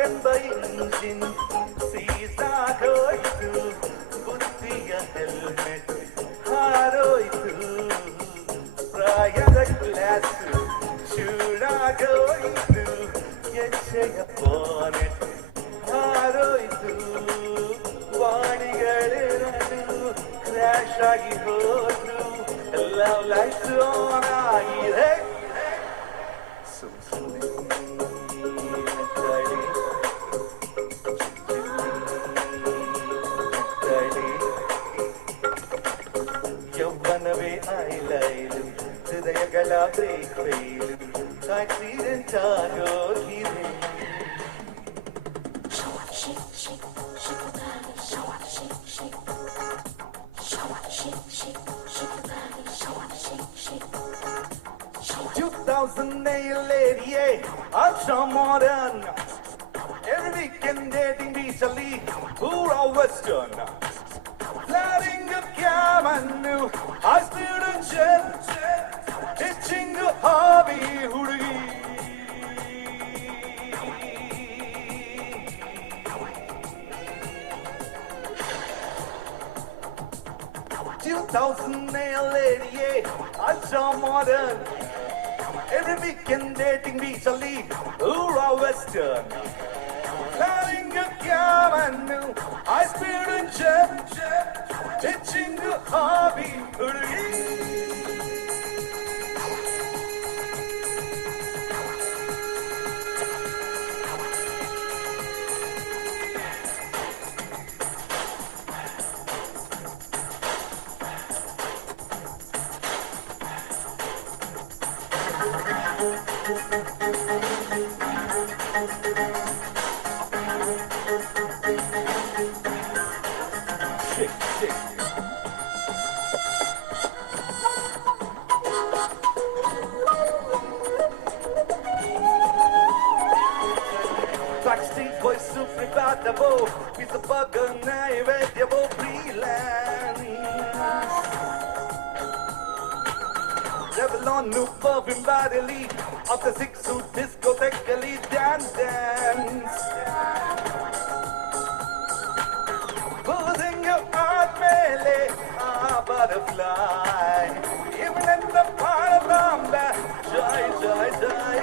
ಹಾಟೆಂಬ engine ಸೀಸಾಗೋಯ್ತು, ಬುದ್ಧಿಯ helmet ಹಾರೋಯ್ತು, ಪ್ರಾಯದ glass ಚೂಡಾಗೋಯ್ತು, ಎಚ್ಚೆಯ bonnet ಹಾರೋಯ್ತು, ವಾಣಿಗಳೆರಡು crash ಆಗಿ ಹೋದ್ರು, ಎಲ್ಲ ಲೈಫ್ ಆನ್ ಆಗಿದೆ. ಯೌವನವೇ ಐಲೈಲು, ಹೃದಯಗಳ ಬ್ರೇಕ್ ಫೇಲು, ಆಕ್ಸಿಡೆಂಟ್ ಆಗೋಗಿದೆ. I'm so modern. Every weekend dating Italy, Pura Western. Flying a Camanu, high student jet, hitching a hobby, Hurgi. I'm so modern. Every weekend dating Italy, Pura Western. Flying a Camanu, high student jet, hitching a hobby, Hurgi. Backstage voice super privativo, with a bugger naivedjavo freelance. Devil on new perfume bodily, after 6 suit discothecally dance. Pulling your heart mele, butterfly. Even in the parabamba, joy, joy, joy.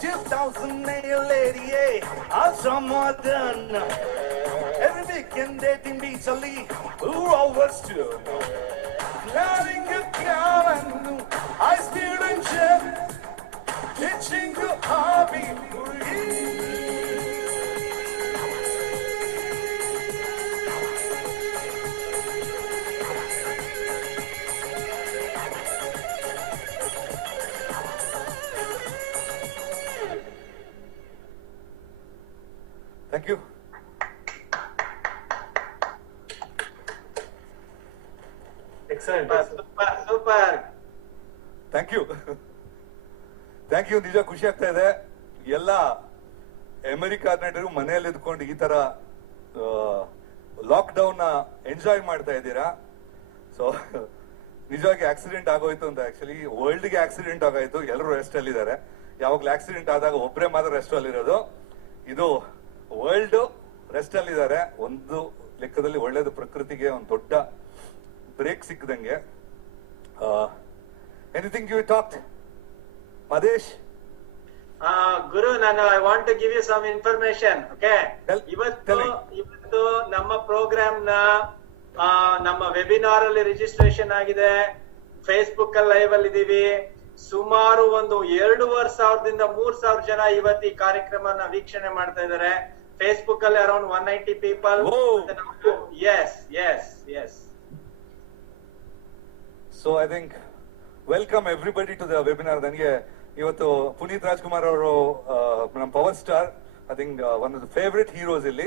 2088, I'm so modern. Every weekend dating Italy, Pura Western. Flying a Camanu, high student jet, hitching a hobby, Thank you. Excellent. Super. Thank you. Thank you. ನಿಜ ಖುಷಿ ಆಗ್ತಾ ಇದೆ. ಎಲ್ಲ America ನಟರು ಮನೆಯಲ್ಲಿ ಇದ್ಕೊಂಡು ಈ ತರ ಲಾಕ್ ಡೌನ್ ಎಂಜಾಯ್ ಮಾಡ್ತಾ ಇದ್ದೀರಾ. ಸೊ ನಿಜವಾಗಿ ಆಕ್ಸಿಡೆಂಟ್ ಆಗೋಯ್ತು ಅಂತ, ಆಕ್ಚುಲಿ ವರ್ಲ್ಡ್ ಗೆ ಆಕ್ಸಿಡೆಂಟ್ ಆಗೋಯ್ತು, ಎಲ್ಲರೂ ರೆಸ್ಟ್ ಅಲ್ಲಿ ಇದ್ದಾರೆ. ಯಾವಾಗ್ಲೂ ಆಕ್ಸಿಡೆಂಟ್ ಆದಾಗ ಒಬ್ಬರೇ ಮಾತ್ರ ರೆಸ್ಟ್ ಅಲ್ಲಿ ಇರೋದು, ಇದು ವರ್ಲ್ಡ್ ರೆಸ್ಟ್ ಅಲ್ಲಿ ಇದ್ದಾರೆ. ಒಂದು ಲೆಕ್ಕದಲ್ಲಿ ಒಳ್ಳೇದು, ಪ್ರಕೃತಿಗೆ ಒಂದು ದೊಡ್ಡ ಬ್ರೇಕ್ ಸಿಕ್ಕದಂಗೆ. Anything you talked Madesh? Guru, I want to give you some information. Okay. ಇವತ್ತು ನಮ್ಮ ಪ್ರೋಗ್ರಾಮ್ ನಮ್ಮ ವೆಬಿನಾರ್ ಅಲ್ಲಿ ರಿಜಿಸ್ಟ್ರೇಷನ್ ಆಗಿದೆ. ಫೇಸ್ಬುಕ್ ಅಲ್ಲಿ ಲೈವ್ ಅಲ್ಲಿ ಇದೀವಿ. ಸುಮಾರು ಒಂದು 2,500 3,000 ಜನ ಇವತ್ತು ಈ ಕಾರ್ಯಕ್ರಮನ ವೀಕ್ಷಣೆ ಮಾಡ್ತಾ ಇದ್ದಾರೆ. ಫೇಸ್ಬುಕ್ ಅಲ್ಲಿ around 190 people. Yes. So I think welcome everybody to the webinar. ನನಗೆ ಇವತ್ತು ಪುನೀತ್ ರಾಜ್ಕುಮಾರ್ ಅವರು ನಮ್ಮ power star, I think one of the favourite heroes ಇಲ್ಲಿ,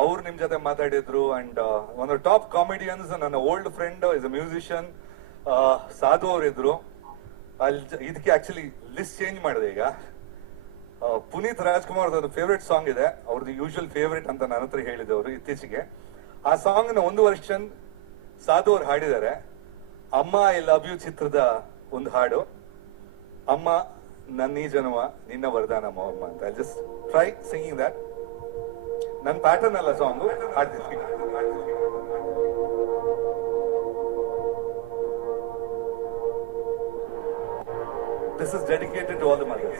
ಅವ್ರು ನಿಮ್ ಜೊತೆ ಮಾತಾಡಿದ್ರು. And one of top comedians, ನನ್ನ old friend is a musician Sadhu ಅವರಿದ್ರು. ಇದಕ್ಕೆ ಆಕ್ಚುಲಿ ಲಿಸ್ಟ್ ಚೇಂಜ್ ಮಾಡಿದೆ ಈಗ. ಪುನೀತ್ ರಾಜ್ಕುಮಾರ್ ಒಂದು ಫೇವ್ರೆಟ್ ಸಾಂಗ್ ಇದೆ, ಅವ್ರದ್ದು ಯೂಶುವಲ್ ಫೇವ್ರೆಟ್ ಅಂತ ನನ್ನ ಹತ್ರ ಹೇಳಿದವರು ಇತ್ತೀಚೆಗೆ. ಆ ಸಾಂಗ್ ನ ಒಂದು ವರ್ಷನ್ ಸಾಧು ಅವ್ರು ಹಾಡಿದ್ದಾರೆ. ಅಮ್ಮ ಐ ಲವ್ ಯು ಚಿತ್ರದ ಒಂದು ಹಾಡು, ಅಮ್ಮ ನನ್ನೀ ಜನ್ಮ ನಿನ್ನ ವರದಾನಮ್ಮ ಅಮ್ಮ ಅಂತ. I just try singing that. ನನ್ನ ಪ್ಯಾಟರ್ನ್ ಅಲ್ಲ song, ಹಾಡ್ತೀನಿ. This is dedicated to all the mothers.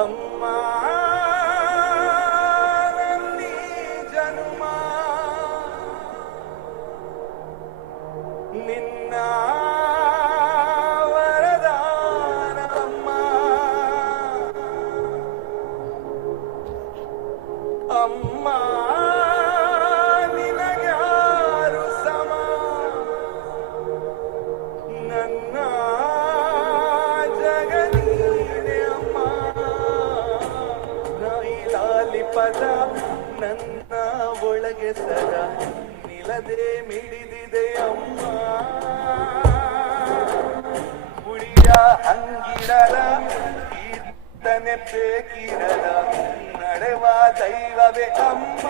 Amma nanni janma ninna varadana amma, amma ninagyaru sama ನನ್ನ ಜಗನೀನೆ ಅಮ್ಮ, ನಾಯಿಲಾಲಿ ಪದ ನನ್ನ ಒಳಗೆ ಸದಾ ನಿಲದೆ ಮಿಡಿದಿದೆ ಅಮ್ಮ. ಗುಡಿಯ ಹಂಗಿರದ ಕೀರ್ತನೆ ಬೇಕಿರದ ನಡೆವ ದೈವವೇ ಅಮ್ಮ.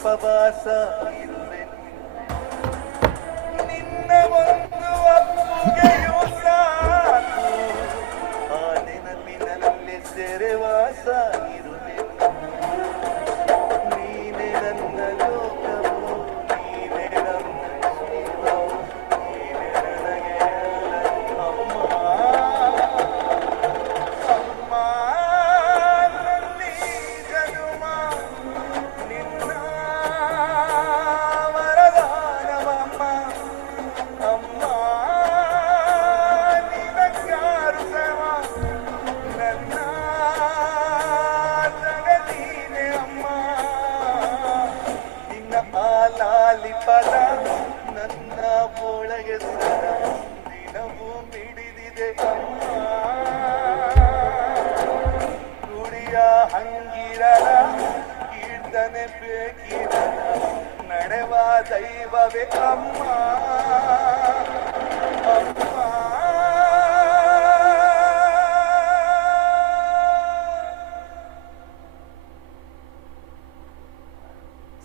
ಉಪವಾಸ ಇರುವೆ ನಿನ್ನ ಒಂದು ಅಪ್ಪುಗೆಯೂ ಸಾಕು, ಆ ನೆನಪಿನಲ್ಲಿ ಸೆರೆವಾಸ ಇರುವೆ. ನೀನೆ ನನ್ನ ಲೋಕವು, ನೀನೆ ನನ್ನ ಜೀವವು, ನೀನೆ ನನಗೆ ಅಮ್ಮ. ಅಮ್ಮ ನನ್ನೀ ಜನುಮ ನಿನ್ನ ವರದಾನವಮ್ಮ. ಅಮ್ಮ ನಿನಗ್ಯಾರು ಸಮ ನನ್ನ ಜಗದೀನೆ ಅಮ್ಮ. ನಿನ್ನ ಆಲಾಲಿ ಪದ ನನ್ನ ಒಳಗೆ ಸದ ದಿನವೂ ಮಿಡಿದಿದೆ ಅಮ್ಮ. ಗುಡಿಯ ಹಂಗಿರದ ಕೀರ್ತನೆ ಬೇಕಿರದ ನಡೆವ ದೈವವೇ ಅಮ್ಮ. ಅಮ್ಮ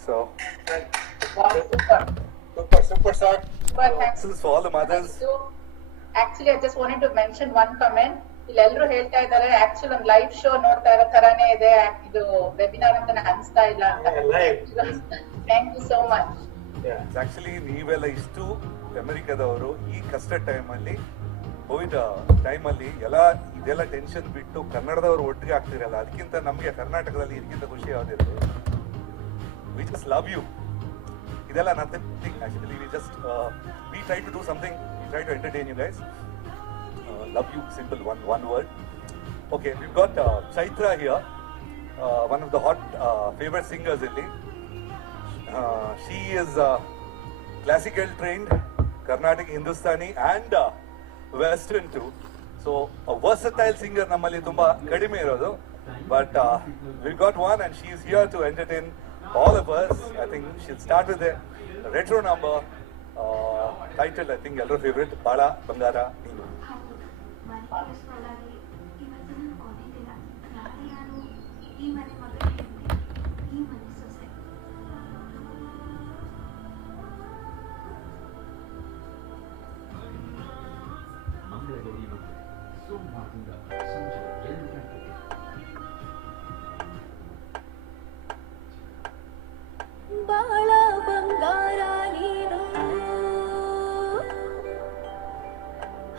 so Wow, super sir. Well, thanks. this is for all the mothers. So, actually, I just wanted to mention one comment. ಇಲ್ಲೆಲ್ಲರೂ ಹೇಳ್ತಾ ಇದ್ದಾರೆ ಆಕ್ಚುಲಿ ಒಂದು ಲೈವ್ ಶೋ ನೋಡ್ತಾ ಇರೋ ತರಾನೇ ಇದೆ, ಇದು ವೆಬಿನಾರ್ ಅಂತ ನಂಗೆ ಅನ್ಸ್ತಾ ಇಲ್ಲ ಅಂತ. Thank you so much. Actually ನೀವೆಲ್ಲ ಇಷ್ಟು ಅಮೆರಿಕದವರು ಈ ಕಷ್ಟ ಟೈಮಲ್ಲಿ, ಕೋವಿಡ್ ಟೈಮಲ್ಲಿ ಎಲ್ಲ ಇದೆಲ್ಲ ಟೆನ್ಷನ್ ಬಿಟ್ಟು ಕನ್ನಡದವರು ಒಟ್ಟಿಗೆ ಆಗ್ತಿರಲ್ಲ, ಅದಕ್ಕಿಂತ ನಮಗೆ ಕರ್ನಾಟಕದಲ್ಲಿ ಇದಕ್ಕಿಂತ ಖುಷಿ ಯಾವ್ದಿರುತ್ತೆ. We just love you. ಇದೆಲ್ಲ nothing actually, we try to do something, we try to entertain you guys. Love you, simple, one word. Okay, we've got Chaitra here, one of the hot favorite singers illi. She is classical trained, Carnatic, Hindustani and Western too. So a versatile singer nammalli tumba kadime irodu, but we've got one and she is here to entertain all of us. I think she'll start with a retro number titled, I think, elder favorite, Bala Bangara Neenu. ಒಳಗೆ ಇವತ್ತು ನಾನು ಕೊನೆ ದಿನ. ನಾಳೆ ನಾನು ಈ ಮನೆ ಮಗಳಿದ್ದೆ, ಈ ಮನೆ ಸೊಸೆ. ಮಂಗಳಗೌರಿ ಮದುವೆ ಸೋಮವಾರದಿಂದ ಸಂಜೆ 7 ಗಂಟೆಗೆ. ಬಾಳ ಬಂಗಾರ ನೀನು,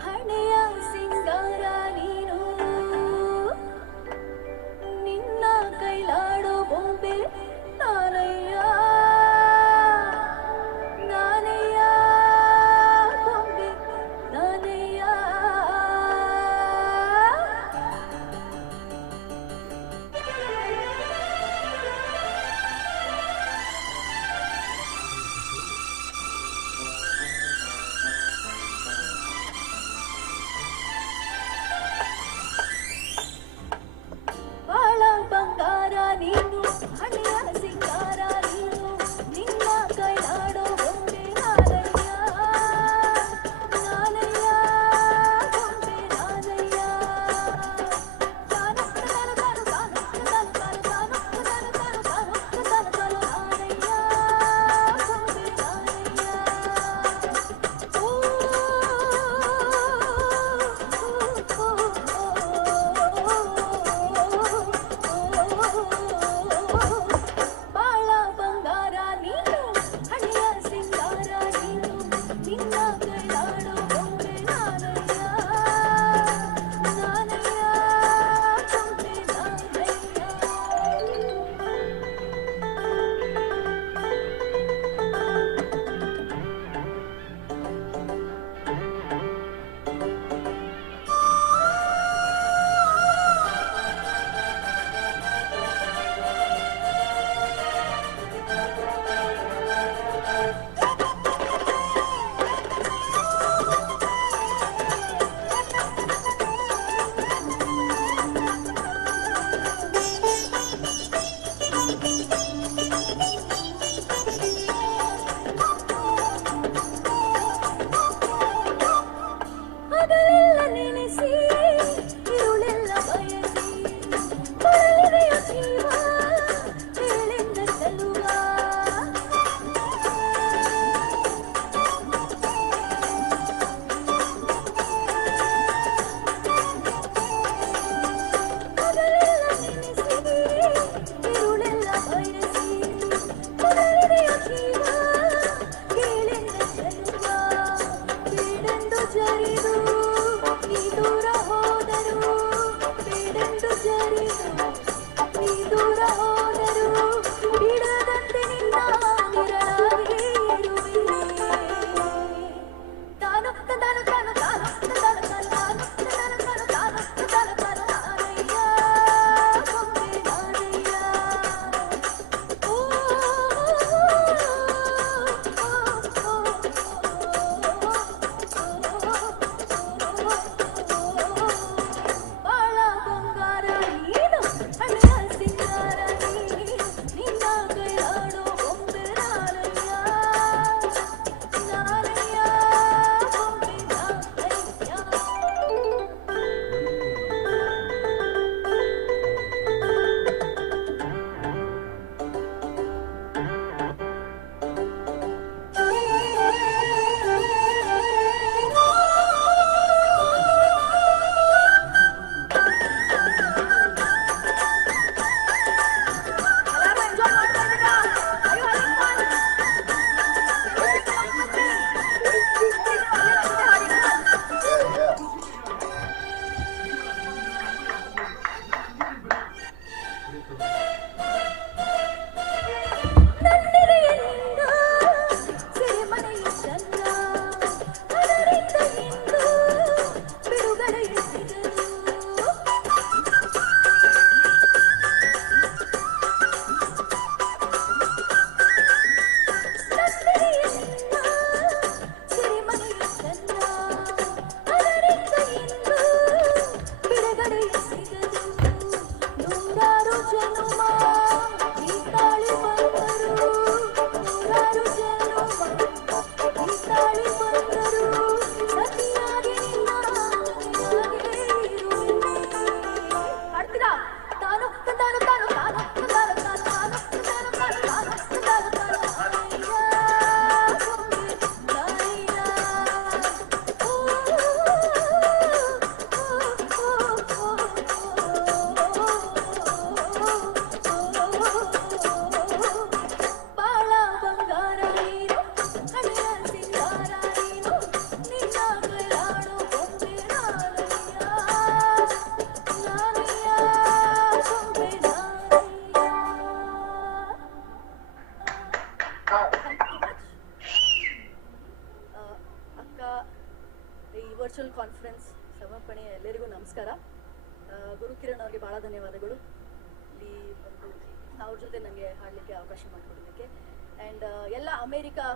ಹಣೆಯ ಸಿಂಗಾರ ನೀನು, ನಿನ್ನ ಕೈಲಾಡ ವರ್ಚುವಲ್ ಕಾನ್ಫರೆನ್ಸ್ ಸಮರ್ಪಣೆ ಎಲ್ಲರಿಗೂ ನಮಸ್ಕಾರ. ಗುರುಕಿರಣ್ ಅವ್ರಿಗೆ ಭಾಳ ಧನ್ಯವಾದಗಳು ಇಲ್ಲಿ ಒಂದು ಅವ್ರ ಜೊತೆ ನನಗೆ ಹಾಡಲಿಕ್ಕೆ ಅವಕಾಶ ಮಾಡಿಕೊಡೋದಕ್ಕೆ. ಆ್ಯಂಡ್ ಎಲ್ಲ ಅಮೇರಿಕಾ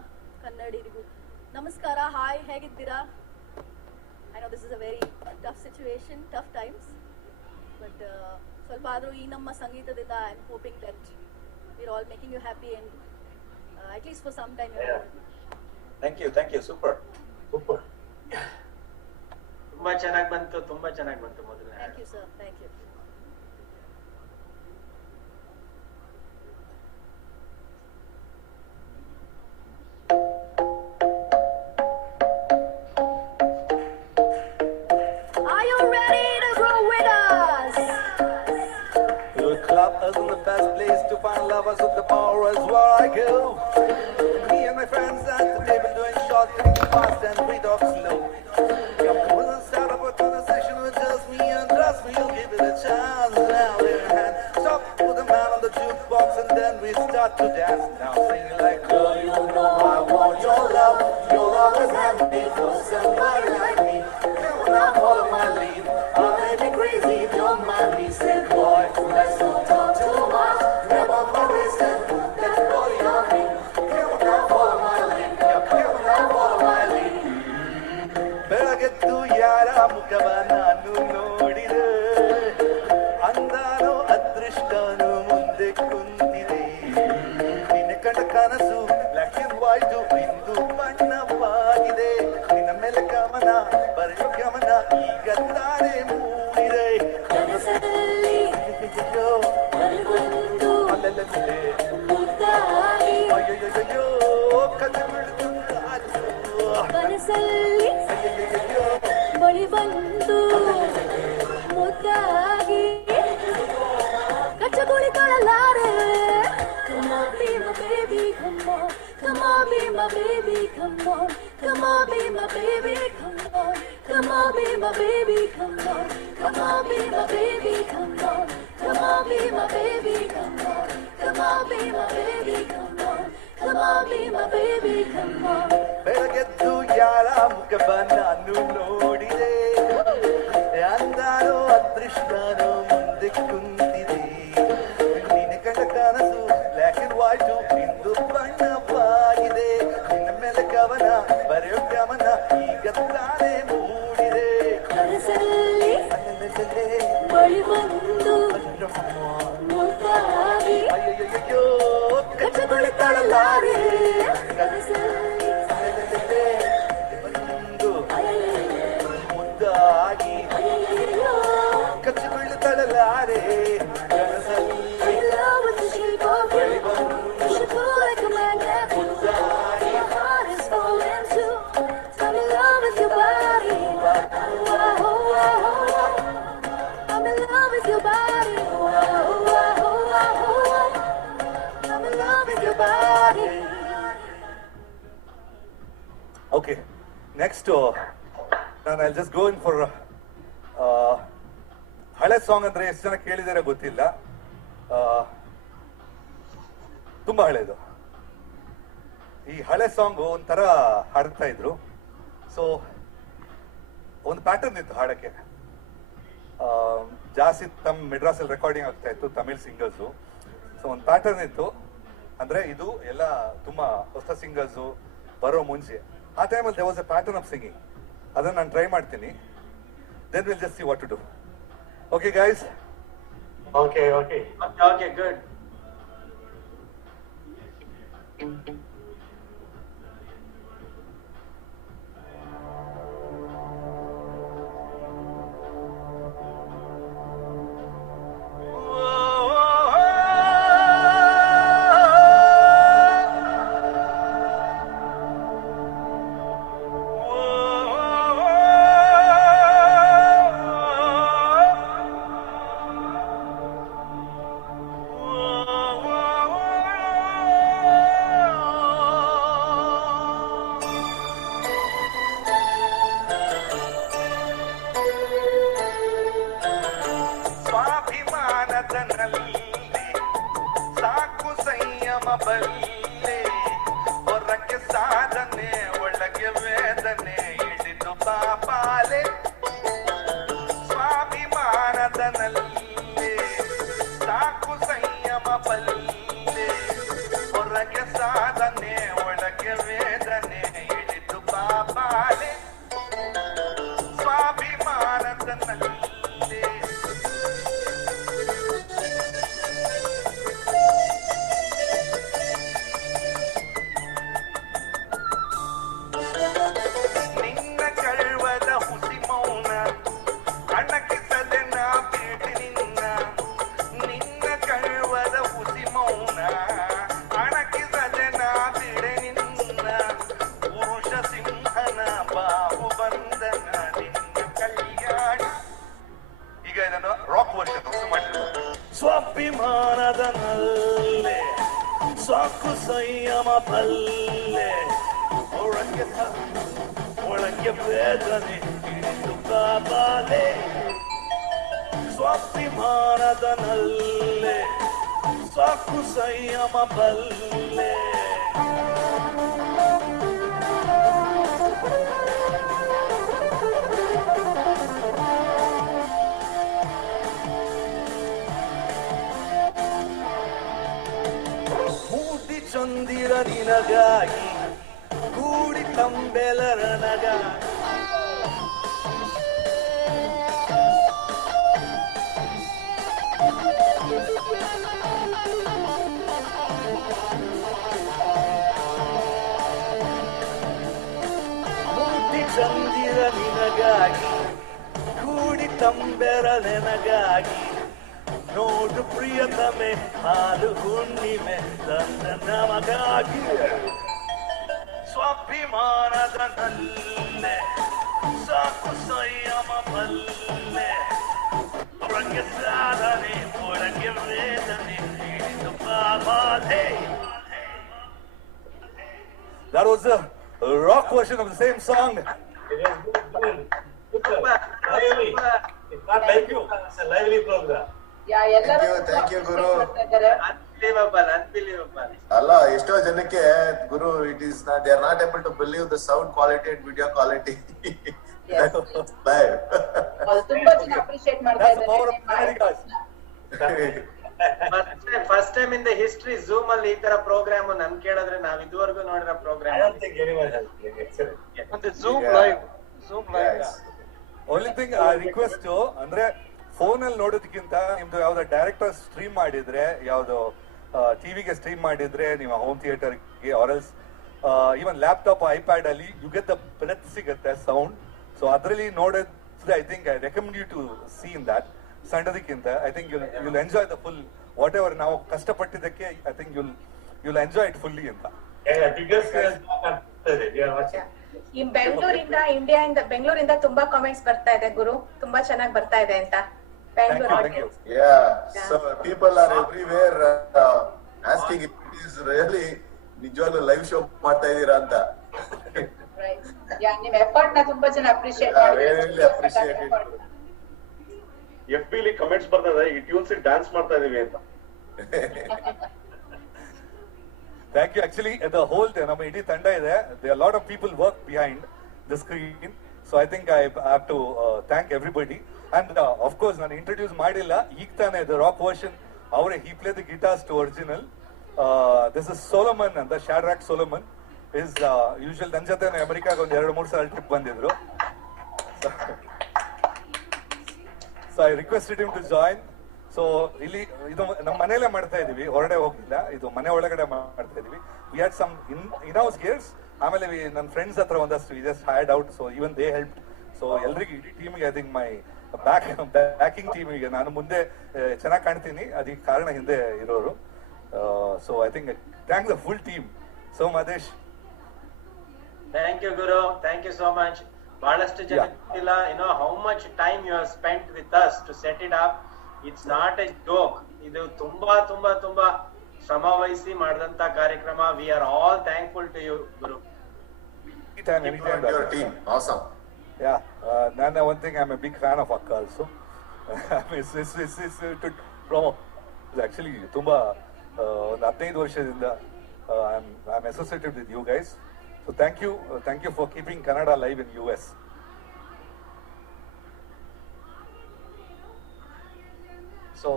ಕನ್ನಡಿಗರಿಗೂ ನಮಸ್ಕಾರ. ಹಾಯ್, ಹೇಗಿದ್ದೀರಾ? I know this is a very tough situation, tough times, but ಸ್ವಲ್ಪ ಆದರೂ ಈ ನಮ್ಮ ಸಂಗೀತದಿಂದ I am hoping that we're all making you happy and at least for some time. Thank you, super. ತುಂಬಾ ಚೆನ್ನಾಗಿ ಬಂತು ಮೊದಲು. Thank you sir, thank you. Are you ready to grow with us? The club isn't the best place to find lovers, at the bar is where I go. Me and my friends at the table doing short, drinking fast and we talk slow. Come with and start up a conversation with just me, and trust me, you'll give it a chance. Now in hand, stop with the man on the jukebox and then we start to dance. Now singing like, girl, you know I want your love. You'll always have me for somebody like me. Come on now, follow my lead. I may be crazy, don't mind me. Say, boy, let's not talk too much. Grab on my wrist and put that body on me. Come on now, follow my lead. Come on now, follow my lead. ಬೆಳಗೆದ್ದು ಯಾರ ಮುಖವ ನಾನು ನೋಡಿದೆ, ಅಂದಾನೋ ಅದೃಷ್ಟನು ಮುಂದೆ ಕುಂತಿದೆ. ನಿನ್ನ ಕಂಡ ಕನಸು black and white ಇಂದು ಬಣ್ಣವಾಗಿದೆ. ನಿನ್ನ ಮೇಲೆ ಗಮನ ಬರೆಯೋ ಗಮನ ಈಗ ತಾನೇ ಮೂಡಿದೆ. ಕನಸಲ್ಲಿ ಬರುವೊಂದು ಮುದ್ದಾಗಿ, ಅಯ್ಯಯ್ಯೋ ಕತೆ ಬಿಡ್ತು ಕನಸಲ್ಲಿ ಬಳಿ ಬಂದು ಮುದ್ದಾಗಿ ಕಚ್ಚಗುಳಿಕೊಳ್ಳಲಾರೆ. Come on, be my baby, come on. Come on, be my baby, come on. Come on, be my baby, come on. Come on, be my baby, come on. Come on, be my baby, come on. Come on, be my baby, come on. Come on, be my baby, come on. Come on, be my baby, come on. ಬೆಳಗೆದ್ದು ಯಾರ ಮುಖವ ನಾನು ನೋಡಿದೆ, ಅಂದಾನೋ ಅದೃಷ್ಟನೋ ಮುಂದೆ ಕುಂತಿದೆ. ನಿನ್ನ ಕಂಡ ಕನಸು black and white ಇಂದು ಬಣ್ಣವಾಗಿದೆ. ನಿನ್ನ ಮೇಲೆ ಗಮನ ಬರೆಯೋ ಗಮನ ಈಗ ತಾನೇ ಮೂಡಿದೆ. ಕನಸಲ್ಲಿ ಬಳಿ ಬಂದು ಮುದ್ದಾಗಿ ಅಯ್ಯಯ್ಯೋ ಕಚ್ಚಗುಳಿಕೊಳ್ಳಲಾರೆ. ಕನಸಲ್ಲಿ ಬಂದು ಮುದ್ದಾಗಿ ಅಯ್ಯಯ್ಯೋ, ಕಚ್ಚಿ ಬೀಳುತ್ತಳಲಾರೆ. ಕನಸಲ್ಲಿ I love what the shape of you. You should go like a magnet. My heart is falling too. I'm in love with your body. Oh, oh, oh, oh. I'm in love with your body. Oh, oh, oh, oh. I'm in love with your body. Okay, next ನಾನು I just go in for ಹಳೆ song. ಅಂದ್ರೆ ಎಷ್ಟು ಜನ ಕೇಳಿದಾರೆ ಗೊತ್ತಿಲ್ಲ, ತುಂಬಾ ಹಳೇದು. ಈ ಹಳೆ ಸಾಂಗ್ ಒಂಥರ ಹಾಡ್ತಾ ಇದ್ರು. ಸೊ ಒಂದು ಪ್ಯಾಟರ್ನ್ ಇತ್ತು ಹಾಡಕ್ಕೆ. ಜಾಸ್ತಿ ಮೆಡ್ರಾಸಲ್ಲಿ ರೆಕಾರ್ಡಿಂಗ್ ಆಗ್ತಾ ಇತ್ತು ತಮಿಳ್ ಸಿಂಗರ್ಸು. ಸೊ ಒಂದು ಪ್ಯಾಟರ್ನ್ ಇತ್ತು, ಅಂದ್ರೆ ಇದು ಎಲ್ಲ ತುಂಬಾ ಹೊಸ ಸಿಂಗರ್ಸು ಬರೋ ಮುಂಚೆ ಆ ಟೈಮಲ್ಲಿ there was a pattern of singing. ಅದನ್ನ ನಾನು ಟ್ರೈ ಮಾಡ್ತೀನಿ. Then we'll just see what to do. Okay guys? Okay. Okay, good. ಬಲ್ಲೆ ಒಳಗೆ ಬೇದನೆ ಹಿಡಿದು ಕಾಬಾಲೆ ಸ್ವಾಭಿಮಾನದ ನಲ್ಲೆ ಸಾಕು ಸಂಯಮ ಬಲ್ಲೆ ಮೂರ್ತಿ ಚಂದಿರ ನಿನಗಾಗಿ ಕೂಡಿ ತಂಬೆಲರನಗಾಗಿ ಮೂರ್ತಿ ಚಂದಿರ ನಿನಗಾಗಿ ಕೂಡಿ ತಂಬೆರಲೆನಗಾಗಿ ನೋಡು ಪ್ರಿಯತಮೆ ಹಾಲು ಹುಣ್ಣಿಮೆ ತಂದ ನಮಗಾಗಿ ಸ್ವಾಭಿಮಾನದ ನಲ್ಲೆ ಸಾಕು ಸಂಯಮ ಬಲ್ಲೆ ಒಳಗೆ ಸಾಧನೆ ಒಳಗೆ ವೇದನೆ ಹಿಡಿದು ಬಾಬಾಲೆ. That was a rock version of the same song. Lively. It's not like you. It's a lively program. Yeah, ಎಲ್ಲರೂ Thank you, Guru. Unbelievable. ಅಲ್ಲ ಎಷ್ಟೋ ಜನಕ್ಕೆ ಗುರು it is not they are not able to believe the sound quality and video quality live. ತುಂಬಾ ಜನ appreciate ಮಾಡ್ತಾ That's the power of comedy, guys. First time in the history zoom ಅಲ್ಲಿ ಈ ತರ ಪ್ರೋಗ್ರಾಮ್ ನಮ್ ಕೇಳಿದ್ರೆ ನಾವ್ ಇದುವರೆಗೂ ನೋಡಿರೋ I programme. don't think anyone has been excellent. Zoom Yeah. live. Yes. Only thing request ಅಂದ್ರೆ ಫೋನ್ ಅಲ್ಲಿ ನೋಡೋದಕ್ಕಿಂತ ನಿಮ್ದು ಯಾವ್ದೋ ಡೈರೆಕ್ಟರ್ ಸ್ಟ್ರೀಮ್ ಮಾಡಿದ್ರೆ ಯಾವ್ದು ಟಿವಿಗೆ ಸ್ಟ್ರೀಮ್ ಮಾಡಿದ್ರೆ ನೀವು ಹೋಮ್ ಥಿಯೇಟರ್ಗೆ ಆರ್ಎಲ್ಸ್ ಈವನ್ ಲ್ಯಾಪ್ಟಾಪ್ ಐಪ್ಯಾಡ್ ಅಲ್ಲಿ ಯು ಗೆಟ್ ದ ಬ್ರೆತ್ ಸಿಗುತ್ತೆ ಸೌಂಡ್. ಸೊ ಅದರಲ್ಲಿ ನೋಡಿದ್ರೆ I think I recommend you to see in that. ಸಣ್ಣದಕ್ಕಿಂತ I think you'll enjoy the full whatever ನಾವು ಕಷ್ಟಪಟ್ಟಿದ್ದಕ್ಕೆ I think you'll enjoy it fully ಅಂತ. Yeah, biggest we are watching. ಈ ಬೆಂಗಳೂರಿಂದ ತುಂಬಾ ಕಾಮೆಂಟ್ಸ್ ಬರ್ತಾ ಇದೆ ಗುರು, ತುಂಬಾ ಚೆನ್ನಾಗಿ ಬರ್ತಾ ಇದೆ ಅಂತ Bengaluru Thank you. audience. Yeah, so people are everywhere asking if it is really ನಿಜವಾಗ್ಲೂ ಲೈವ್ ಶೋ ಮಾಡ್ತಾ ಇದೀರಾ ಅಂತ. Right. Yeah, ನಿಮ್ ಎಫರ್ಟ್ ನ ತುಂಬಾ ಜನ ಅಪ್ರಿಶಿಯೇಟ್ Yeah, ಮಾಡಿದ್ದಾರೆ. really appreciate it. FB ಲಿ ಕಮೆಂಟ್ಸ್ ಬರ್ತಾ ಇದೆ ಈ ಟ್ಯೂನ್ಸ್ ಡ್ಯಾನ್ಸ್ ಮಾಡ್ತಾ ಇದೀವಿ ಅಂತ. Thank you. Actually, the whole ನಮ್ಮ ಇಡೀ ತಂಡ ಇದೆ. There are a lot of people work behind the screen. So I think I have to thank everybody. And of course, ನಾನು ಇಂಟ್ರೊಡ್ಯೂಸ್ ಮಾಡಿಲ್ಲ. ಈಗ ತಾನೇ the rock version ಅವರೇ he played the guitars to original. This is Solomon ಅಂತ Shadrach Solomon is usual ನನ್ನ ಜೊತೆ ಅಮೆರಿಕಾಗೆ ಒಂದು 2-3 ಸಲ ಟ್ರಿಪ್ ಬಂದಿದ್ರು. So I requested him to join. So ಇಲ್ಲಿ ಇದು ನಮ್ಮ ಮನೆಯಲ್ಲೇ ಮಾಡ್ತಾ ಇದೀವಿ, ಹೊರಡೆ ಹೋಗಿಲ್ಲ, ಇದು ಮನೆ ಒಳಗಡೆ ಮಾಡ್ತಾ ಇದೀವಿ. We had some in house gears. ಆಮೇಲೆ ನನ್ನ ಫ್ರೆಂಡ್ಸ್ ಹತ್ರ ಒಂದಷ್ಟು we just had out. So even they help. So ಎಲ್ರಿಗೂ ಇಡೀ ಟೀಮಿಗೆ ಐ ಥಿಂಕ್ ಮೈ ಬ್ಯಾಕಿಂಗ್ ಟೀಮಿಗೆ ನಾನು ಮುಂದೆ ಚೆನ್ನಾಗಿ ಕಾಣ್ತೀನಿ, ಅದಕ್ಕೆ ಕಾರಣ ಹಿಂದೆ ಇರೋರು. So I think thank the full team. So Madesh, thank you ಗುರು, ಥ್ಯಾಂಕ್ ಯು ಸೋ ಮಚ್. ಬಹಳಷ್ಟು ಜನ ಗೊತ್ತಿಲ್ಲ how much time you have spent with us to set it up. It's not a joke. ಇದು ತುಂಬಾ ತುಂಬಾ ತುಂಬಾ ಶ್ರಮ ವಹಿಸಿ ಮಾಡಿದಂತ ಕಾರ್ಯಕ್ರಮ. We are all thankful to you ಗುರು. anytime. Your team, awesome. Yeah, Nana, one thing, I'm a big fan of Akka also. It's to promo. Actually, ತುಂಬಾ ಒಂದು 15 ವರ್ಷದಿಂದ I'm associated with you guys. So thank you for keeping Kannada live in US. So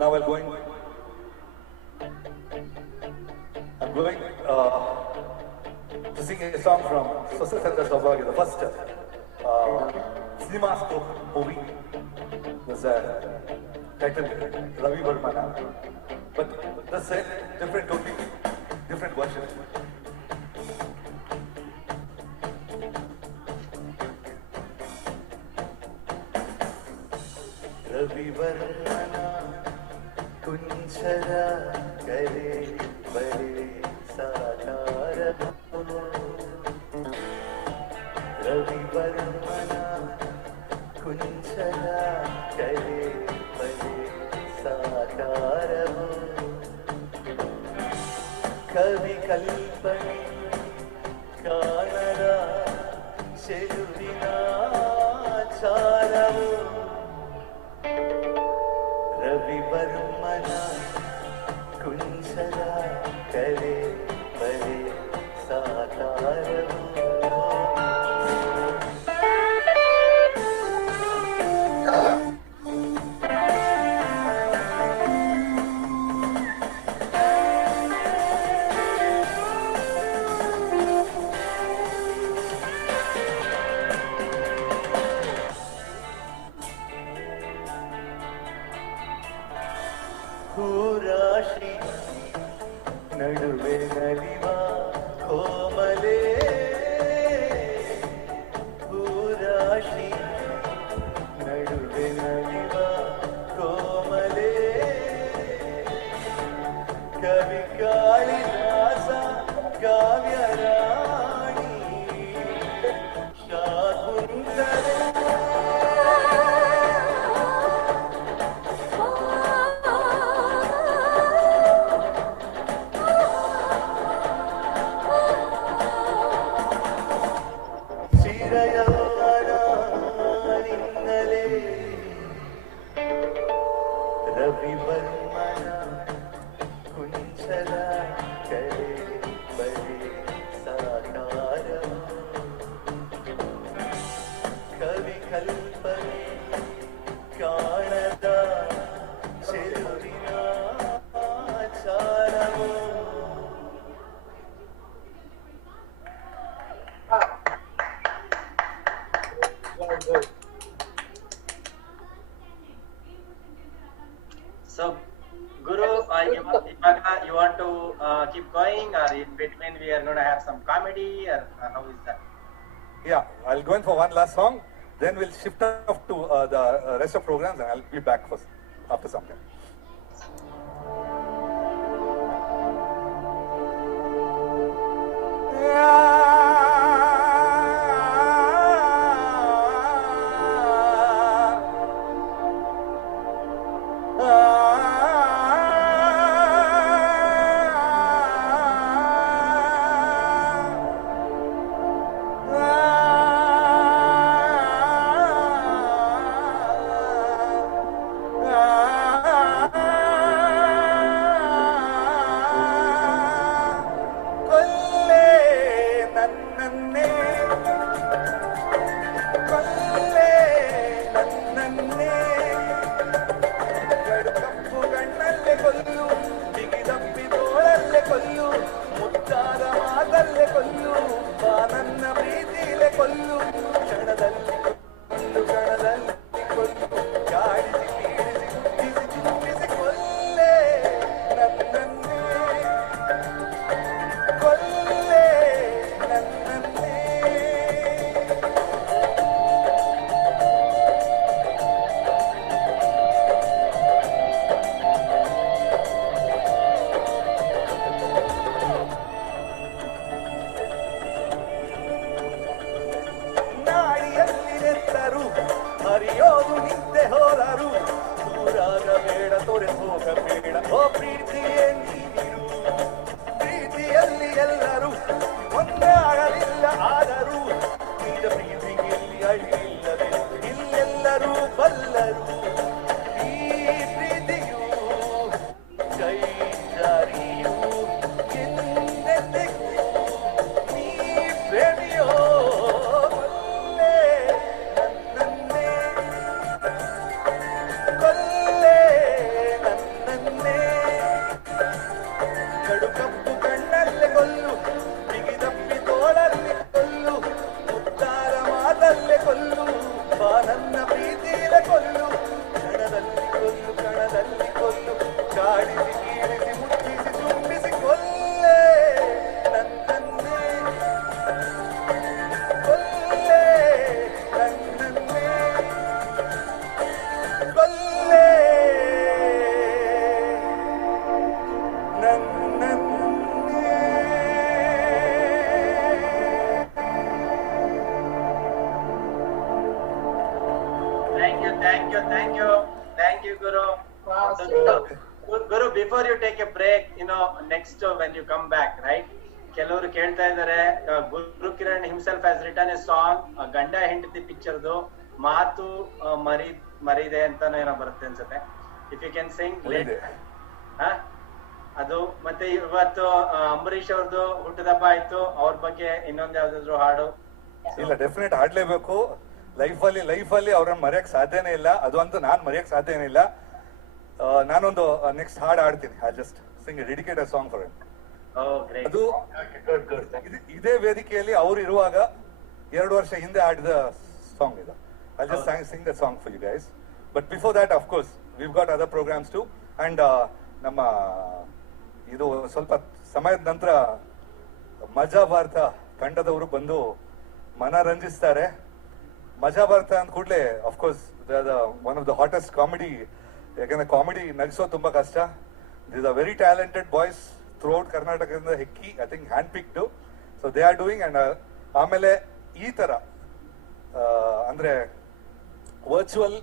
now I'm going to sing a song from Sose Sandra Saubhagya, the first CinemaScope movie. There's a title Ravi Varmana, but that's a totally different version. Ravi Varmana kunchara kare bare sakara. Ravi Varmana kunchara kare bare sakara. Kavi ಕಲ್ಪನೆ ಕಾಣದ ಚೆಲುವಿನ ಚಾರವು ರವಿವರ್ಮನ ಕುಂಚದ ಕಲೆ ಬಲೆ ಸಾಕಾರವು ಹೂರಾಶಿ ನಡುವೆ ನಲಿವ ಕೋಮಲೆ ಹೂರಾಶಿ ನಡುವೆ ನಲಿವ ಕೋಮಲೆ ಕವಿ ಕಾಳಿದಾಸ ಕಾವ್ಯ ರಾಣಿ ಶಾಕುಂತಲೆ ರವಿವರ್ಮನ ಕುಂಚಲ ಕಲೆ ಬಲೆ ಸಾಕಾರವು ಕವಿ ಕಲ್ಪನೆ ಕಾಣದ ಚೆಲುವಿನ ಚಾರವು So, Guru, you want to keep going, or in between we are going to have some comedy, or how is that? Yeah, I'll go in for one last song. Then we'll shift off to the rest of programs, and I'll be back after some time. Thank you, Guru. Wow, So, Guru, before you take a break, next when you come back, right? ಕೆಲವರು ಕೇಳ್ತಾ ಇದಾರೆ, Guru Kiran himself has return a song, ಗಂಡ ಹೆಂಡತಿ ಪಿಕ್ಚರ್ದು ಮಾತು ಮರಿದೆ ಅಂತಾನು ಏನೋ ಬರುತ್ತೆ ಅನ್ಸುತ್ತೆ. ಇಫ್ ಯು ಕ್ಯಾನ್ ಸಿಂಗ್ ಅದು. ಮತ್ತೆ ಇವತ್ತು ಅಂಬರೀಶ್ ಅವ್ರದ್ದು ಹುಟ್ಟದಬ್ಬ ಆಯ್ತು, ಅವ್ರ ಬಗ್ಗೆ ಇನ್ನೊಂದ್ ಯಾವ್ದಾದ್ರು ಹಾಡು? ಇಲ್ಲ, ಡೆಫಿನೆಟ್ ಹಾಡ್ಲೇಬೇಕು. ಲೈಫಲ್ಲಿ ಅವ್ರನ್ನ ಮರೆಯಕ್ ಸಾಧ್ಯನೇ ಇಲ್ಲ, ಅದು ಅಂತೂ ನಾನ್ ಮರೆಯಕ್ ಸಾಧ್ಯನೇ ಇಲ್ಲ. ನಾನೊಂದು ನೆಕ್ಸ್ಟ್ ಹಾಡು ಆಡ್ತೀನಿ. I just Singh dedicate a song for him. ಅದು ಇದೇ ವೇದಿಕೆಯಲ್ಲಿ ಅವ್ರು ಇರುವಾಗ 2 ವರ್ಷ ಹಿಂದೆ ಆಡಿದ ಸಾಂಗ್ ಇದು. I just sing the song for you guys. But before that of course we've got other programs too. And ನಮ್ಮ ಇದು ಸ್ವಲ್ಪ ಸಮಯದ ನಂತರ ಮಜಾ ಭಾರತ ತಂಡದವರು ಬಂದು ಮನರಂಜಿಸ್ತಾರೆ. ಮಜಾ ಭಾರತ ಅಂದ ಕೂಡಲೇ of course one of the hottest comedy. ಯಾಕಂದ್ರೆ ಕಾಮಿಡಿ ನಗಿಸೋ ತುಂಬಾ ಕಷ್ಟ. This are very talented boys throughout ಕರ್ನಾಟಕದಿಂದ ಹೆಕ್ಕಿ I think hand picked. So they are doing. And ಆಮೇಲೆ ಈ ತರ ಅಂದ್ರೆ ವರ್ಚುವಲ್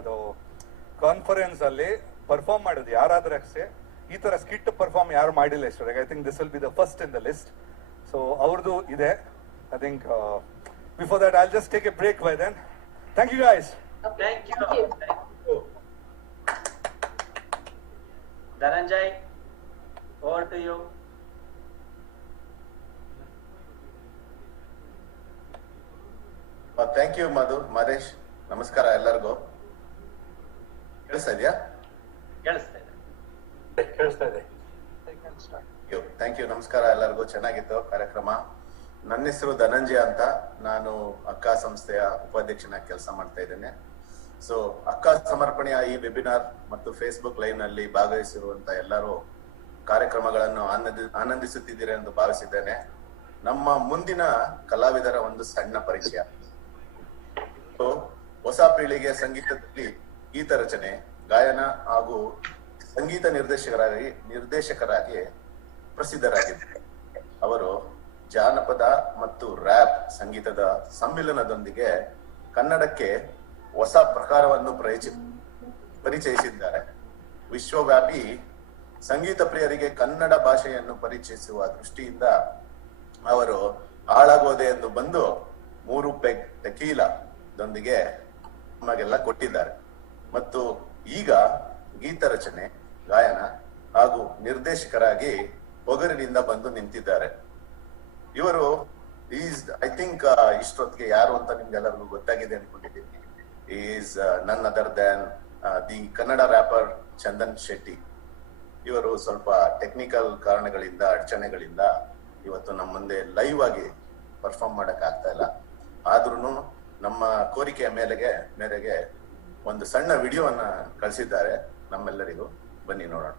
ಅದು ಕಾನ್ಫರೆನ್ಸ್ ಅಲ್ಲಿ ಪರ್ಫಾರ್ಮ್ ಮಾಡೋದು ಯಾರಾದ್ರೆ ಅಷ್ಟೇ. ಈ ತರ ಸ್ಕಿಟ್ ಪರ್ಫಾರ್ಮ್ ಯಾರು ಮಾಡಿಲ್ಲ ಇಷ್ಟೊಳಗೆ. I think this will be the first in the list. So ಅವ್ರದ್ದು ಇದೆ. I think before that I just take a break by then. Thank you guys. Thank you. Dhananjay, over to you. Thank you Madhu, Maresh. ನಮಸ್ಕಾರ ಎಲ್ಲರಿಗೂ. ಕೇಳಿಸ್ತಾ ಇದೆಯಾ? ಕೇಳಿಸ್ತಾ ಇದೆ. Thank you. ನಮಸ್ಕಾರ ಎಲ್ಲರಿಗೂ. ಚೆನ್ನಾಗಿತ್ತು ಕಾರ್ಯಕ್ರಮ. ನನ್ನ ಹೆಸರು ಧನಂಜಯ ಅಂತ. ನಾನು ಅಕ್ಕ ಸಂಸ್ಥೆಯ ಉಪಾಧ್ಯಕ್ಷನಾಗಿ ಕೆಲಸ ಮಾಡ್ತಾ ಇದ್ದೇನೆ. ಸೊ ಅಕ್ಕ ಸಮರ್ಪಣೆಯ ಈ ವೆಬಿನಾರ್ ಮತ್ತು ಫೇಸ್ಬುಕ್ ಲೈವ್ ನಲ್ಲಿ ಭಾಗವಹಿಸಿರುವಂತ ಎಲ್ಲರೂ ಕಾರ್ಯಕ್ರಮಗಳನ್ನು ಆನಂದಿಸುತ್ತಿದ್ದೀರಿ ಎಂದು ಭಾವಿಸಿದ್ದೇನೆ. ನಮ್ಮ ಮುಂದಿನ ಕಲಾವಿದರ ಒಂದು ಸಣ್ಣ ಪರಿಚಯ. ಹೊಸ ಪೀಳಿಗೆ ಸಂಗೀತದಲ್ಲಿ ಗೀತ ರಚನೆ, ಗಾಯನ ಹಾಗೂ ಸಂಗೀತ ನಿರ್ದೇಶಕರಾಗಿ ಪ್ರಸಿದ್ಧರಾಗಿದ್ದಾರೆ. ಅವರು ಜಾನಪದ ಮತ್ತು ರ್ಯಾಪ್ ಸಂಗೀತದ ಸಮ್ಮಿಲನದೊಂದಿಗೆ ಕನ್ನಡಕ್ಕೆ ಹೊಸ ಪ್ರಕಾರವನ್ನು ಪರಿಚಯಿಸಿದ್ದಾರೆ. ವಿಶ್ವವ್ಯಾಪಿ ಸಂಗೀತ ಪ್ರಿಯರಿಗೆ ಕನ್ನಡ ಭಾಷೆಯನ್ನು ಪರಿಚಯಿಸುವ ದೃಷ್ಟಿಯಿಂದ ಅವರು ಹಾಳಾಗೋದೆ ಎಂದು ಬಂದು 3 ಪೆಗ್ ಟೆಕೀಲಾದೊಂದಿಗೆ ನಮಗೆಲ್ಲ ಕೊಟ್ಟಿದ್ದಾರೆ. ಮತ್ತು ಈಗ ಗೀತ ರಚನೆ, ಗಾಯನ ಹಾಗೂ ನಿರ್ದೇಶಕರಾಗಿ ಒಗರಿನಿಂದ ಬಂದು ನಿಂತಿದ್ದಾರೆ. ಇವರು ಐ ಥಿಂಕ್ ಇಷ್ಟೊತ್ತಿಗೆ ಯಾರು ಅಂತ ನಿಮ್ಗೆಲ್ಲರಿಗೂ ಗೊತ್ತಾಗಿದೆ ಅನ್ಕೊಂಡಿದ್ದೀನಿ. ಈಸ್ ನನ್ other than the Kannada wrapper Chandan Shetty. ಇವರು ಸ್ವಲ್ಪ ಟೆಕ್ನಿಕಲ್ ಕಾರಣಗಳಿಂದ, ಅಡಚಣೆಗಳಿಂದ ಇವತ್ತು ನಮ್ಮ ಮುಂದೆ ಲೈವ್ ಆಗಿ ಪರ್ಫಾರ್ಮ್ ಮಾಡಕ್ ಆಗ್ತಾ ಇಲ್ಲ. ಆದ್ರೂ ನಮ್ಮ ಕೋರಿಕೆಯ ಮೇರೆಗೆ ಒಂದು ಸಣ್ಣ ವಿಡಿಯೋವನ್ನ ಕಳಿಸಿದ್ದಾರೆ ನಮ್ಮೆಲ್ಲರಿಗೂ. ಬನ್ನಿ ನೋಡೋಣ.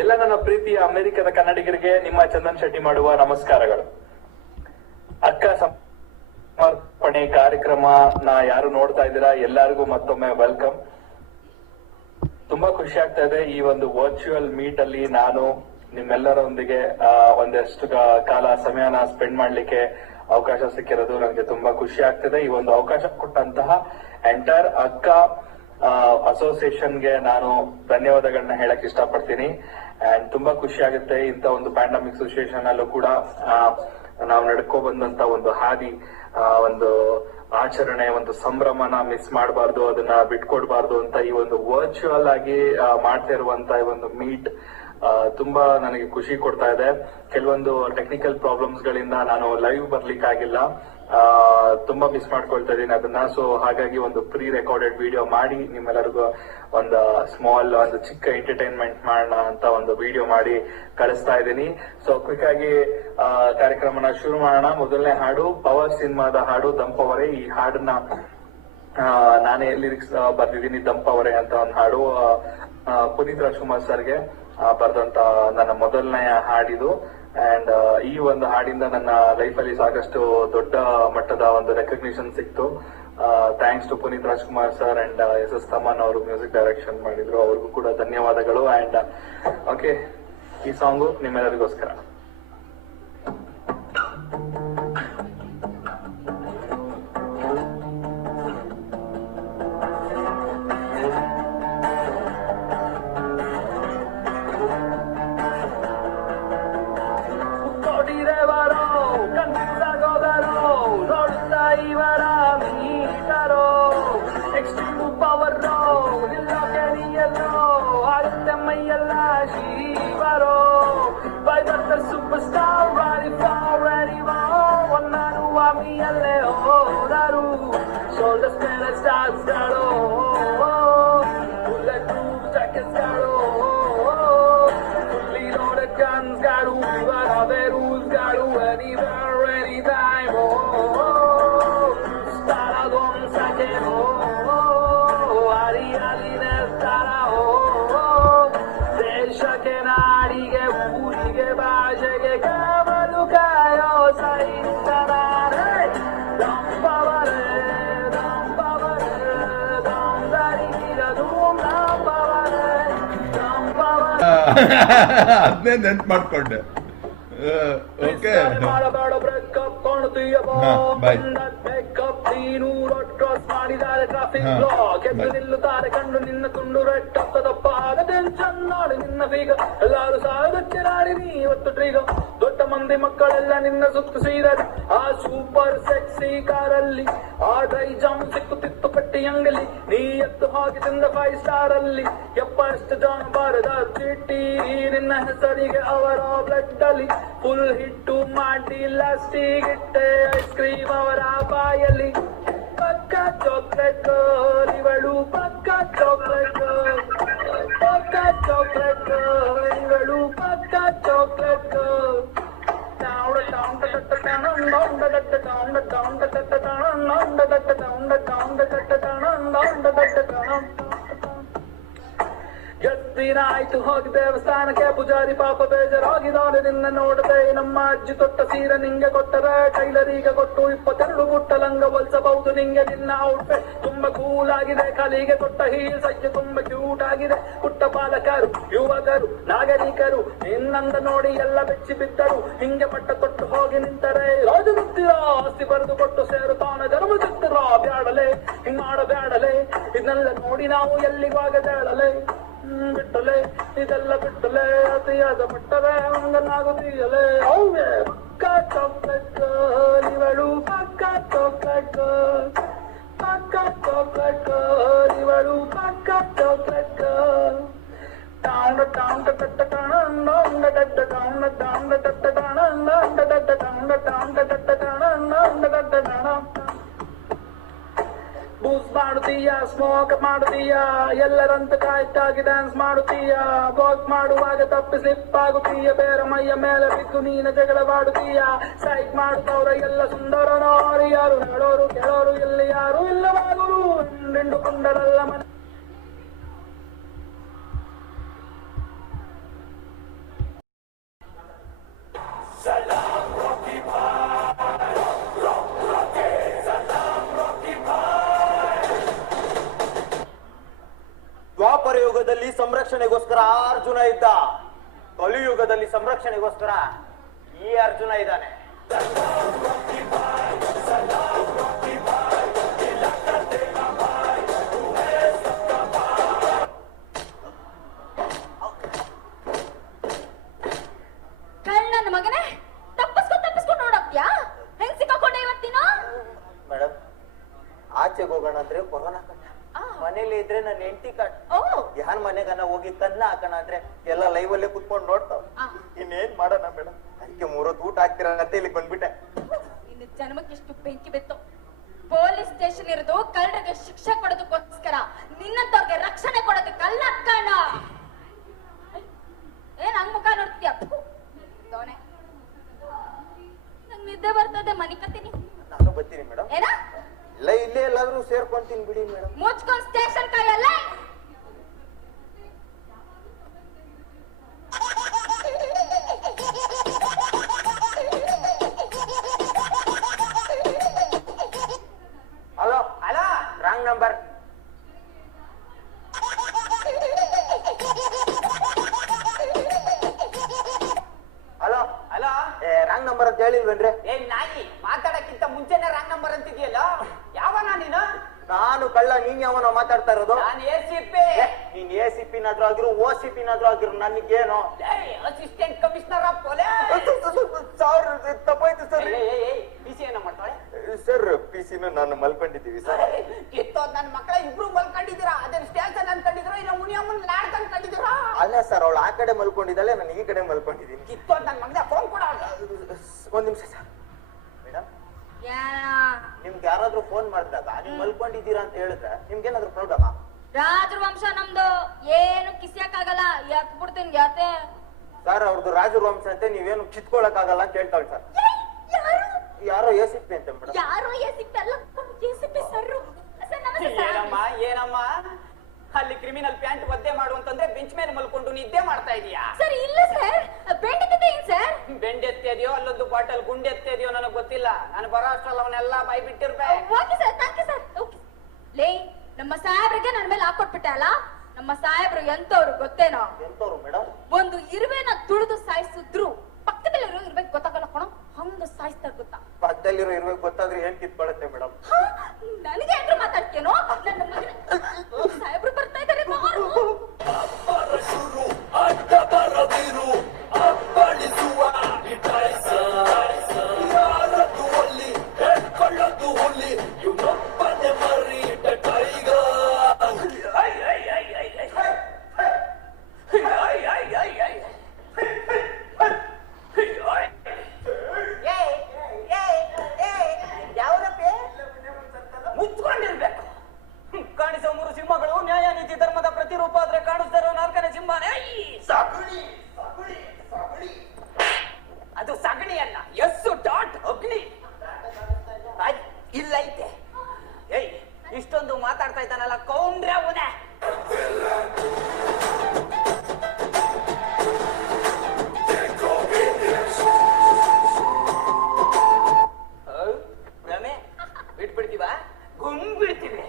ಎಲ್ಲ ನನ್ನ ಪ್ರೀತಿಯ ಅಮೆರಿಕದ ಕನ್ನಡಿಗರಿಗೆ ನಿಮ್ಮ ಚಂದನ್ ಶೆಟ್ಟಿ ಮಾಡುವ ನಮಸ್ಕಾರಗಳು. ಅಕ್ಕ ಸಮರ್ಪಣೆ ಕಾರ್ಯಕ್ರಮ ಯಾರು ನೋಡ್ತಾ ಇದ್ದೀರಾ ಎಲ್ಲರಿಗೂ ಮತ್ತೊಮ್ಮೆ ವೆಲ್ಕಮ್. ತುಂಬಾ ಖುಷಿ ಆಗ್ತಾ ಇದೆ ಈ ಒಂದು ವರ್ಚುವಲ್ ಮೀಟ್ ಅಲ್ಲಿ ನಾನು ನಿಮ್ಮೆಲ್ಲರೊಂದಿಗೆ ಒಂದಷ್ಟು ಕಾಲ ಸಮಯನ ಸ್ಪೆಂಡ್ ಮಾಡ್ಲಿಕ್ಕೆ ಅವಕಾಶ ಸಿಕ್ಕಿರೋದು ನನಗೆ ತುಂಬಾ ಖುಷಿ ಆಗ್ತಿದೆ. ಈ ಒಂದು ಅವಕಾಶ ಕೊಟ್ಟಂತಹ ಎಂಟೈರ್ ಅಕ್ಕ ಅಸೋಸಿಯೇಷನ್ಗೆ ನಾನು ಧನ್ಯವಾದಗಳನ್ನ ಹೇಳಕ್ ಇಷ್ಟಪಡ್ತೀನಿ. ಅಂಡ್ ತುಂಬಾ ಖುಷಿ ಆಗುತ್ತೆ ಇಂತ ಒಂದು ಪ್ಯಾಂಡಮಿಕ್ ಸಿಚುವೇಶನ್ ಅಲ್ಲೂ ಕೂಡ ನಾವು ನಡ್ಕೊ ಬಂದಂತ ಒಂದು ಹಾದಿ, ಒಂದು ಆಚರಣೆ, ಒಂದು ಸಂಭ್ರಮನ ಮಿಸ್ ಮಾಡಬಾರ್ದು, ಅದನ್ನ ಬಿಟ್ಕೊಡ್ಬಾರ್ದು ಅಂತ ಈ ಒಂದು ವರ್ಚುವಲ್ ಆಗಿ ಮಾಡ್ತಾ ಇರುವಂತ ಈ ಒಂದು ಮೀಟ್ ತುಂಬಾ ನನಗೆ ಖುಷಿ ಕೊಡ್ತಾ ಇದೆ. ಕೆಲವೊಂದು ಟೆಕ್ನಿಕಲ್ ಪ್ರಾಬ್ಲಮ್ಸ್ ಗಳಿಂದ ನಾನು ಲೈವ್ ಬರ್ಲಿಕ್ಕೆ ಆಗಿಲ್ಲ, ತುಂಬಾ ಮಿಸ್ ಮಾಡ್ಕೊಳ್ತಾ ಇದೀನಿ ಅದನ್ನ. ಸೊ ಹಾಗಾಗಿ ಒಂದು ಪ್ರೀ ರೆಕಾರ್ಡೆಡ್ ವಿಡಿಯೋ ಮಾಡಿ ನಿಮ್ಮೆಲ್ಲರಿಗೂ ಒಂದು ಚಿಕ್ಕ ಎಂಟರ್ಟೈನ್ಮೆಂಟ್ ಮಾಡೋಣ ಅಂತ ಒಂದು ವಿಡಿಯೋ ಮಾಡಿ ಕಳಿಸ್ತಾ ಇದ್ದೀನಿ. ಸೊ ಕ್ವಿಕ್ ಆಗಿ ಕಾರ್ಯಕ್ರಮನ ಶುರು ಮಾಡೋಣ. ಮೊದಲನೇ ಹಾಡು ಪವರ್ ಸಿನಿಮಾದ ಹಾಡು ದಂಪವರೇ. ಈ ಹಾಡನ್ನ ನಾನೇ ಲಿರಿಕ್ಸ್ ಬರ್ದಿದ್ದೀನಿ, ದಂಪವರೇ ಅಂತ ಒಂದು ಹಾಡು. ಪುನೀತ್ ರಾಜ್ಕುಮಾರ್ ಸರ್ಗೆ ಬರ್ದಂತ ನನ್ನ ಮೊದಲನೆಯ ಹಾಡಿದು. ಅಂಡ್ ಈ ಒಂದು ಹಾಡಿಂದ ನನ್ನ ಲೈಫಲ್ಲಿ ಸಾಕಷ್ಟು ದೊಡ್ಡ ಮಟ್ಟದ ಒಂದು ರೆಕಗ್ನಿಷನ್ ಸಿಕ್ತು. Thanks to Puneeth Rajkumar sir and S Thaman ಅವರು ಮ್ಯೂಸಿಕ್ ಡೈರೆಕ್ಷನ್ ಮಾಡಿದ್ರು, ಅವ್ರಿಗೂ ಕೂಡ ಧನ್ಯವಾದಗಳು. ಅಂಡ್ ಓಕೆ, ಈ ಸಾಂಗು ನಿಮ್ಮೆಲ್ಲರಿಗೋಸ್ಕರ. ಎಲ್ಲೇ ಹೋದರು ಶೋಲ್ಡರ್ಸ್ ಮೇಲೆ ಸ್ಟಾರ್ಸ್ಗಳು ಬುಲೆಟ್ ಪ್ರೂಫ್ ಜಾಕೆಟ್ಸ್ಗಳು ಫುಲ್ಲಿ ಲೋಡೆಡ್ ಗನ್ಸ್ಗಳು ಇವರವೇ ರೂಲ್ಸ್ಗಳು ಎನಿವೇರ್ ಎನಿ ಟೈಮ್ ಸ್ಥಳದೊಂದ್ಸಗೆ ಹರಿಯಾಲಿನ ಸ್ಥಳ ದೇಶಕ್ಕೆ ನಾಡಿಗೆ ಊರಿಗೆ ಭಾಷೆಗೆ ಕಾವಲು ಕಾಯೋ ಸೈನಿಕನಾರೆ ದಂಪವರೇ ದಂಪವರೇ ದಂದರಿಗಿರ ದಂಪವರೇ ದಂಪವರೇ ಅದನ್ನೇ ನೆನ್ಪು ಮಾಡ್ಕೊಂಡೆ. ಓಕೆ ಮಾಡಬೇಡ ಬ್ರೇಕಪ್ ಕಾಣುತ್ತೀಯ ಬಾಯ್. ಬ್ರೇಕಪ್ ನೀನು ರೋಡ್ ಕ್ರಾಸ್ ಮಾಡಿದ್ದಾರೆ ಟ್ರಾಫಿಕ್ ಬ್ಲಾಕ್ ಎದ್ದು ನಿಲ್ಲುತ್ತಾರೆ ಕಣ್ಣು ನಿನ್ನ ತುಂಡು ರೆಡ್ ತಪ್ಪ ಟೆನ್ಷನ್ ಮಾಡಿ ನಿನ್ನ ಬೀಗ ಎಲ್ಲಾರು ಸಾಗಕ್ಕೆ ನಾಡಿ ನೀ ಇವತ್ತು ಟ್ರೀಗ ದೊಡ್ಡ ಮಂದಿ ಮಕ್ಕಳೆಲ್ಲ ನಿನ್ನ ಸುತ್ತು ಸೀರಲಿ ಆ ಸೂಪರ್ ಸೆಕ್ಸಿ ಕಾರಲ್ಲಿ ಆ ಡ್ರೈ ಜಾಮ್ ಸಿಕ್ಕುತ್ತಿತ್ತು ಪಟ್ಟಿ ಅಂಗಲಿ ನೀ ಎತ್ತು ಹಾಕಿ ತಿಂದ 5 ಸ್ಟಾರ್ ಅಲ್ಲಿ ಎಪ್ಪಷ್ಟು ಜನ ಬಾರದ ಚೀಟಿ ನಿನ್ನ ಹೆಸರಿಗೆ ಅವರ ಬ್ಲಡ್ ಅಲ್ಲಿ ಫುಲ್ ಹಿಟ್ಟು ಮಾಡಿ ಲಾಸ್ಟಿಗೆ ಇಟ್ಟೆ ಐಸ್ ಕ್ರೀಮ್ ಅವರ ಬಾಯಲ್ಲಿ ಪಕ್ಕ ಚಾಕ್ಲೇಟ್ ಗರ್ಲ್ ಇವಳು ಪಕ್ಕ ಚಾಕ್ಲೇಟ್ ಗರ್ಲ್ ಪಕ್ಕ ಚಾಕ್ಲೇಟ್ ಗರ್ಲ್ ಇವಳು ಪಕ್ಕ ಚಾಕ್ಲೇಟ್ ಗರ್ಲ್ ದಿನ ಆಯ್ತು ಹೋಗಿ ದೇವಸ್ಥಾನಕ್ಕೆ ಪೂಜಾರಿ ಪಾಪ ಬೇಜಾರಾಗಿದ್ದಾನೆ ನಿನ್ನ ನೋಡದೆ ನಮ್ಮ ಅಜ್ಜಿ ತೊಟ್ಟ ಸೀರೆ ನಿಂಗೆ ಕೊಟ್ಟರೆ ಟೈಲರಿಗೆ ಕೊಟ್ಟು 22 ಗುಟ್ಟ ಲಂಗ ಹೊಲಿಸಬಹುದು ನಿಂಗೆ ನಿನ್ನ ಔಟ್ಫಿಟ್ ತುಂಬಾ ಕೂಲ್ ಆಗಿದೆ ಕಾಲಿಗೆ ಕೊಟ್ಟ ಹೀಲ್ಸ್ ಅಜ್ಜಿ ತುಂಬಾ ಕ್ಯೂಟ್ ಆಗಿದೆ ಪುಟ್ಟ ಬಾಲಕರು ಯುವಕರು ನಾಗರಿಕರು ನಿನ್ನಂದ ನೋಡಿ ಎಲ್ಲ ಬೆಚ್ಚಿ ಬಿದ್ದರು ಹಿಂಗೆ ಪಟ್ಟ ಕೊಟ್ಟು ಹೋಗಿ ನಿಂತರೆ ರಾಜಗುತ್ತಿರ ಆಸ್ತಿ ಬರೆದು ಕೊಟ್ಟು ಸೇರುತ್ತಾನೆ ಧರ್ಮ ಚಿತ್ತಿರ ಬ್ಯಾಡಲೆ ಹಿಂಗ್ ಮಾಡಬ್ಯಾಡಲೆ ಇದನ್ನೆಲ್ಲ ನೋಡಿ ನಾವು ಎಲ್ಲಿಗಾಗದೇಳಲೆ ಬಿಟ್ಟಲೆ ಇದೆಲ್ಲ ಬಿಟ್ಟಲೆ ಅತಿಯಾದ ಬಿಟ್ಟರೆ ಹಂಗನಾಗುತ್ತೀಯಲೆ ಅವೇ ಪಕ್ಕ ಚಾಕ್ಲೇಟ್ ಗರ್ಲ್ ಇವಳು ಪಕ್ಕ ಚಾಕ್ಲೇಟ್ ಗರ್ಲ್ ಪಕ್ಕ ಚಾಕ್ಲೇಟ್ ಗರ್ಲ್ ಇವಳು ಪಕ್ಕ ಚಾಕ್ಲೇಟ್ ಗರ್ಲ್ ಟೌನ್ ಟೌನ್ ಟಟ್ಟ ಟೌನ್ ಡೌನ್ ಟಟ್ಟ ಟೌನ್ ಟೌನ್ ಟಟ್ಟ ಟೌನ್ ಡೌನ್ ಟಟ್ಟ ಟೌನ್ ಟೌನ್ ಟಟ್ಟ ಟೌನ್ ಟಟ್ಟ ಟೌನ್ ಬೂಸ್ ಮಾಡುತ್ತೀಯ ಸ್ಮೋಕ್ ಮಾಡುತ್ತೀಯ ಎಲ್ಲರಂತ ಕಾಯ್ತಾಗಿ ಡ್ಯಾನ್ಸ್ ಮಾಡುತ್ತೀಯ ವಾಕ್ ಮಾಡುವಾಗ ತಪ್ಪಿ ಸ್ಲಿಪ್ ಆಗುತ್ತೀಯ ಬೇರೆ ಮೈಯ ಮೇಲೆ ಬಿದ್ದು ನೀನ ಜಗಳವಾಡುತ್ತೀಯ ಸೈಕ್ ಮಾಡುತ್ತವ್ರ ಎಲ್ಲ ಸುಂದರನೋರು ಯಾರು ಹೇಳೋರು ಕೇಳೋರು ಎಲ್ಲಿ ಯಾರು ಇಲ್ಲವಾಗುರು ಹಿಂಡು ಕುಂಡರಲ್ಲ ಮನೆ ದ್ವಾಪರ ಯುಗದಲ್ಲಿ ಸಂರಕ್ಷಣೆಗೋಸ್ಕರ ಅರ್ಜುನ ಇದ್ದ, ಕಲಿಯುಗದಲ್ಲಿ ಸಂರಕ್ಷಣೆಗೋಸ್ಕರ ಈ ಅರ್ಜುನ ಇದ್ದಾನೆ. ನನ್ನ ಮಗನೇ ತಪ್ಪಿಸ್ಕೊಂಡು ನೋಡತ್ಯಾ ಹೆಂಗ್ ಸಿಕ್ಕಾಕೊಂಡೆ ಇವತ್ತಿನ ಮೇಡಮ್, ಆಚೆಗೆ ಹೋಗೋಣ ಅಂದ್ರೆ ಕೊರೋನಾ ಕಟ್ಟ, ಮನೇಲಿ ಇದ್ರೆ ನನ್ನ ಹೆಂಡತಿ ಕಟ್, ಯಾನ್ ಮನೆಗನ್ನ ಹೋಗಿ ಕನ್ನ ಹಾಕೋಣ ಅಂದ್ರೆ ಎಲ್ಲ ಲೈವ್ ಅಲ್ಲೇ ಕುತ್ಕೊಂಡು ನೋಡ್ತಾವ. ಇನ್ನೇನ್ ಮಾಡೋಣ ಮೇಡಮ್, ಅದಕ್ಕೆ 3 ಹೊತ್ತು ಊಟ ಹಾಕ್ತಿರ ಅಂತ ಇಲ್ಲಿ ಬಂದ್ಬಿಟ್ಟೆ. ಇನ್ನು ಜನ್ಮಕ್ಕೆ ಎಷ್ಟು ಬೆಂಕಿ ಬಿತ್ತು. ಪೊಲೀಸ್ ಸ್ಟೇಷನ್ ಇರೋದು ಕಳ್ಳರಿಗೆ ಶಿಕ್ಷೆ ಕೊಡೋದಕ್ಕೋಸ್ಕರ, ನಿನ್ನಂತವ್ರಿಗೆ ರಕ್ಷಣೆ ಕೊಡೋದಕ್ಕಲ್ಲ ಕಣ. ಏನ್ ಹಂಗ್ ಮುಖ ನೋಡ್ತೀಯ? ನಂಗ್ ನಿದ್ದೆ ಬರ್ತದೆ, ಮನಿ ಕತ್ತೀನಿ. ನಾನು ಬರ್ತೀನಿ ಮೇಡಮ್. ಏನ ಇಲ್ಲ ಇಲ್ಲೇ ಎಲ್ಲಾದ್ರೂ ಸೇರ್ಕೊಂತೀನಿ ಬಿಡಿ ಮೇಡಮ್. ಮುಚ್ಕೊಂಡ್ ಸ್ಟೇಷನ್ ಕಾಯಲ್ಲ. Hello hello, wrong number. Hello hello, wrong number ಅಂತ ಹೇಳಿಲ್ವೇನ್ರಿ? ಏನ್ ನಾಯಿ, ಮಾತಾಡಕ್ಕಿಂತ ಮುಂಚೆನೆ ರಾಂಗ್ ನಂಬರ್ ಅಂತಿದ್ಯಲ್ಲ, ಯಾವನ ನೀನು? ನಾನು ಕಳ್ಳ, ನೀನ್ ಯಾವನ ಮಾತಾಡ್ತಾ ಇರೋದು? ನಾನು ಎಸಿಪಿ. ನೀನ್ ಎಸಿಪಿ ನಾದ್ರೂ ಆಗಿರು, ಓಸಿಪಿ ನಾದ್ರೂ ಆಗಿರು, ನನಗೇನು? Assistant commissioner of police. ತಪ್ಪಾಯ್ತು ಸರ್. ಪಿಸಿ ಏನ ಮಾಡ್ತಾಳೆ ಸರ್? ಪಿಸಿನ ನಾನು ಮಲ್ಕೊಂಡಿದ್ದೀವಿ ಸರ್. ಕಿತ್ತೋದ್ ನನ್ನ ಮಕ್ಕಳ ಇಬ್ರು ಮಲ್ಕೊಂಡಿದ್ದೀರಾ? ಅದೇನ್ ಸ್ಟೇಷನ್ ಅನ್ಕೊಂಡಿದ್ದೀರಾ ಇಲ್ಲ ಮುನಿಯಮ್ಮನ್ ಲಾಡ್ಕ್ ಅನ್ಕೊಂಡಿದ್ದೀರಾ? ಅಲ್ಲ ಸರ್, ಅವಳು ಆ ಕಡೆ ಮಲ್ಕೊಂಡಿದ್ದಾಳೆ, ನಾನು ಈ ಕಡೆ ಮಲ್ಕೊಂಡಿದ್ದೀನಿ. ಕಿತ್ತೋದ್ ನನ್ನ ಮಗನ ಫೋನ್ ಕೊಡ. ಒಂದ್ ನಿಮಿಷ ಸರ್. ಮೇಡಮ್ ನಿಮ್ಗೆ ಯಾರಾದ್ರೂ ಫೋನ್ ಮಾಡಿದಾಗ ನೀವು ಮಲ್ಕೊಂಡಿದ್ದೀರಾ ಅಂತ ಹೇಳಿದ್ರೆ ನಿಮ್ಗೇನಾದ್ರೂ ಪ್ರಾಬ್ಲಮ್? ರಾಜವಂಶ ನಮ್ದು ಏನು ಕಿಸಿಯಕ್ಕಾಗಲ್ಲ ಯಾಕೆ ಬಿಡ್ತೀನಿ ಯಾತೆ ಸರ್ ಅವ್ರದ್ದು ರಾಜರ ವಂಶ ಅಂತ ನೀವೇನು ಕಿತ್ಕೊಳಕ್ ಆಗಲ್ಲ ಅಂತ ಹೇಳ್ತಾಳೆ ಸರ್. ಯಾರೋ ಎಸಿಪಿ ಅಂತ ಮೇಡಮ್. ಯಾರೋ ಎಸಿಪಿ ಅಲ್ಲ ಎಸಿಪಿ ಸರ್. ಏನಮ್ಮ ಏನಮ್ಮ ಅಲ್ಲಿ ಕ್ರಿಮಿನಲ್ ಪ್ಯಾಂಟ್ ಒದ್ದೆ ಮಾಡು ಅಂತಂದ್ರೆ ಬೆಂಚ್ ಮೇಲೆ ಮಲ್ಕೊಂಡು ನಿದ್ದೆ ಮಾಡ್ತಾ ಇದೀಯಾ? ಸರ್ ಇಲ್ಲ ಸರ್ ಬೆಂಡೆತ್ತಿದೆ ಏನ್ ಸರ್? ಬೆಂಡೆತ್ತಿದೆಯೋ ಅಲ್ಲೊಂದು ಬಾಟಲ್ ಗುಂಡೆತ್ತಿದೆಯೋ ನನಗೆ ಗೊತ್ತಿಲ್ಲ. ನಾನು ಬರೋ ಅಷ್ಟ್ರಲ್ಲಿ ಅವನ್ನೆಲ್ಲ ಬಾಯ್ ಬಿಟ್ಟಿರ್ಬೇಕು. Okay sir thank you sir. Okay ಲೇ ನಮ್ಮ ಸಾಹೇಬ್ರಿಗೆ ನನ್ನ ಮೇಲೆ ಹಾಕೊಟ್ಬಿಟ್ಟೆ ಅಲ್ಲ. ನಮ್ಮ ಸಾಹೇಬ್ರು ಎಂತವ್ರು ಗೊತ್ತೇನೋ? ಎಂತವ್ರು ಮೇಡಮ್? ಒಂದು ಇರುವೆನ ತುಳಿದು ಸಾಯಿಸಿದ್ರು ಪಕ್ಕದಲ್ಲಿರೋ ಇರ್ಬೇಕು ಗೊತ್ತಾಗಲ್ಲ ಕಣೋ ಹಂಗ ಸಾಯಿಸ್ತಾರ ಗೊತ್ತಾ? ಪಕ್ಕದಲ್ಲಿರೋ ಇರ್ಬೇಕು ಗೊತ್ತಾದ್ರೆ ಏನ್ ಕಿತ್ಕೊಳತ್ತೆ ಮೇಡಮ್? ನನಗೆ ಏನ್ರು ಮಾತಾಡ್ತೇನೋ ನನ್ನ ಮಗನ ಸಾಹೇಬ್ರು ಬರ್ತಾ ಇದಾರೆ ಬಾರು. ಮುಚ್ಕೊಂಡಿರ್ಬೇಕು. ಕಾಣಿಸೋ ಮೂರು ಸಿಂಹಗಳು ನ್ಯಾಯ ನೀತಿ ಧರ್ಮದ ಪ್ರತಿರೂಪ ಆದ್ರೆ ಕಾಣಿಸ್ತಾರೋ ನಾಲ್ಕನೇ ಸಿಂಹನೇ ಅದು ಸಗಣಿ ಅಲ್ಲ ಎಸ್ಸು ಡಾಟ್ ಅಗ್ನಿ ಇಲ್ಲೈತೆ. ಏಯ್ ಇಷ್ಟೊಂದು ಮಾತಾಡ್ತಾ ಇದ್ದಾನಲ್ಲ ಕೌಂಡ್ರೆ ಅವನೇ. ರಮೆ ಬಿಟ್ಬಿಡ್ತೀವ ಗುಂಬಿಡ್ತೀವಿ.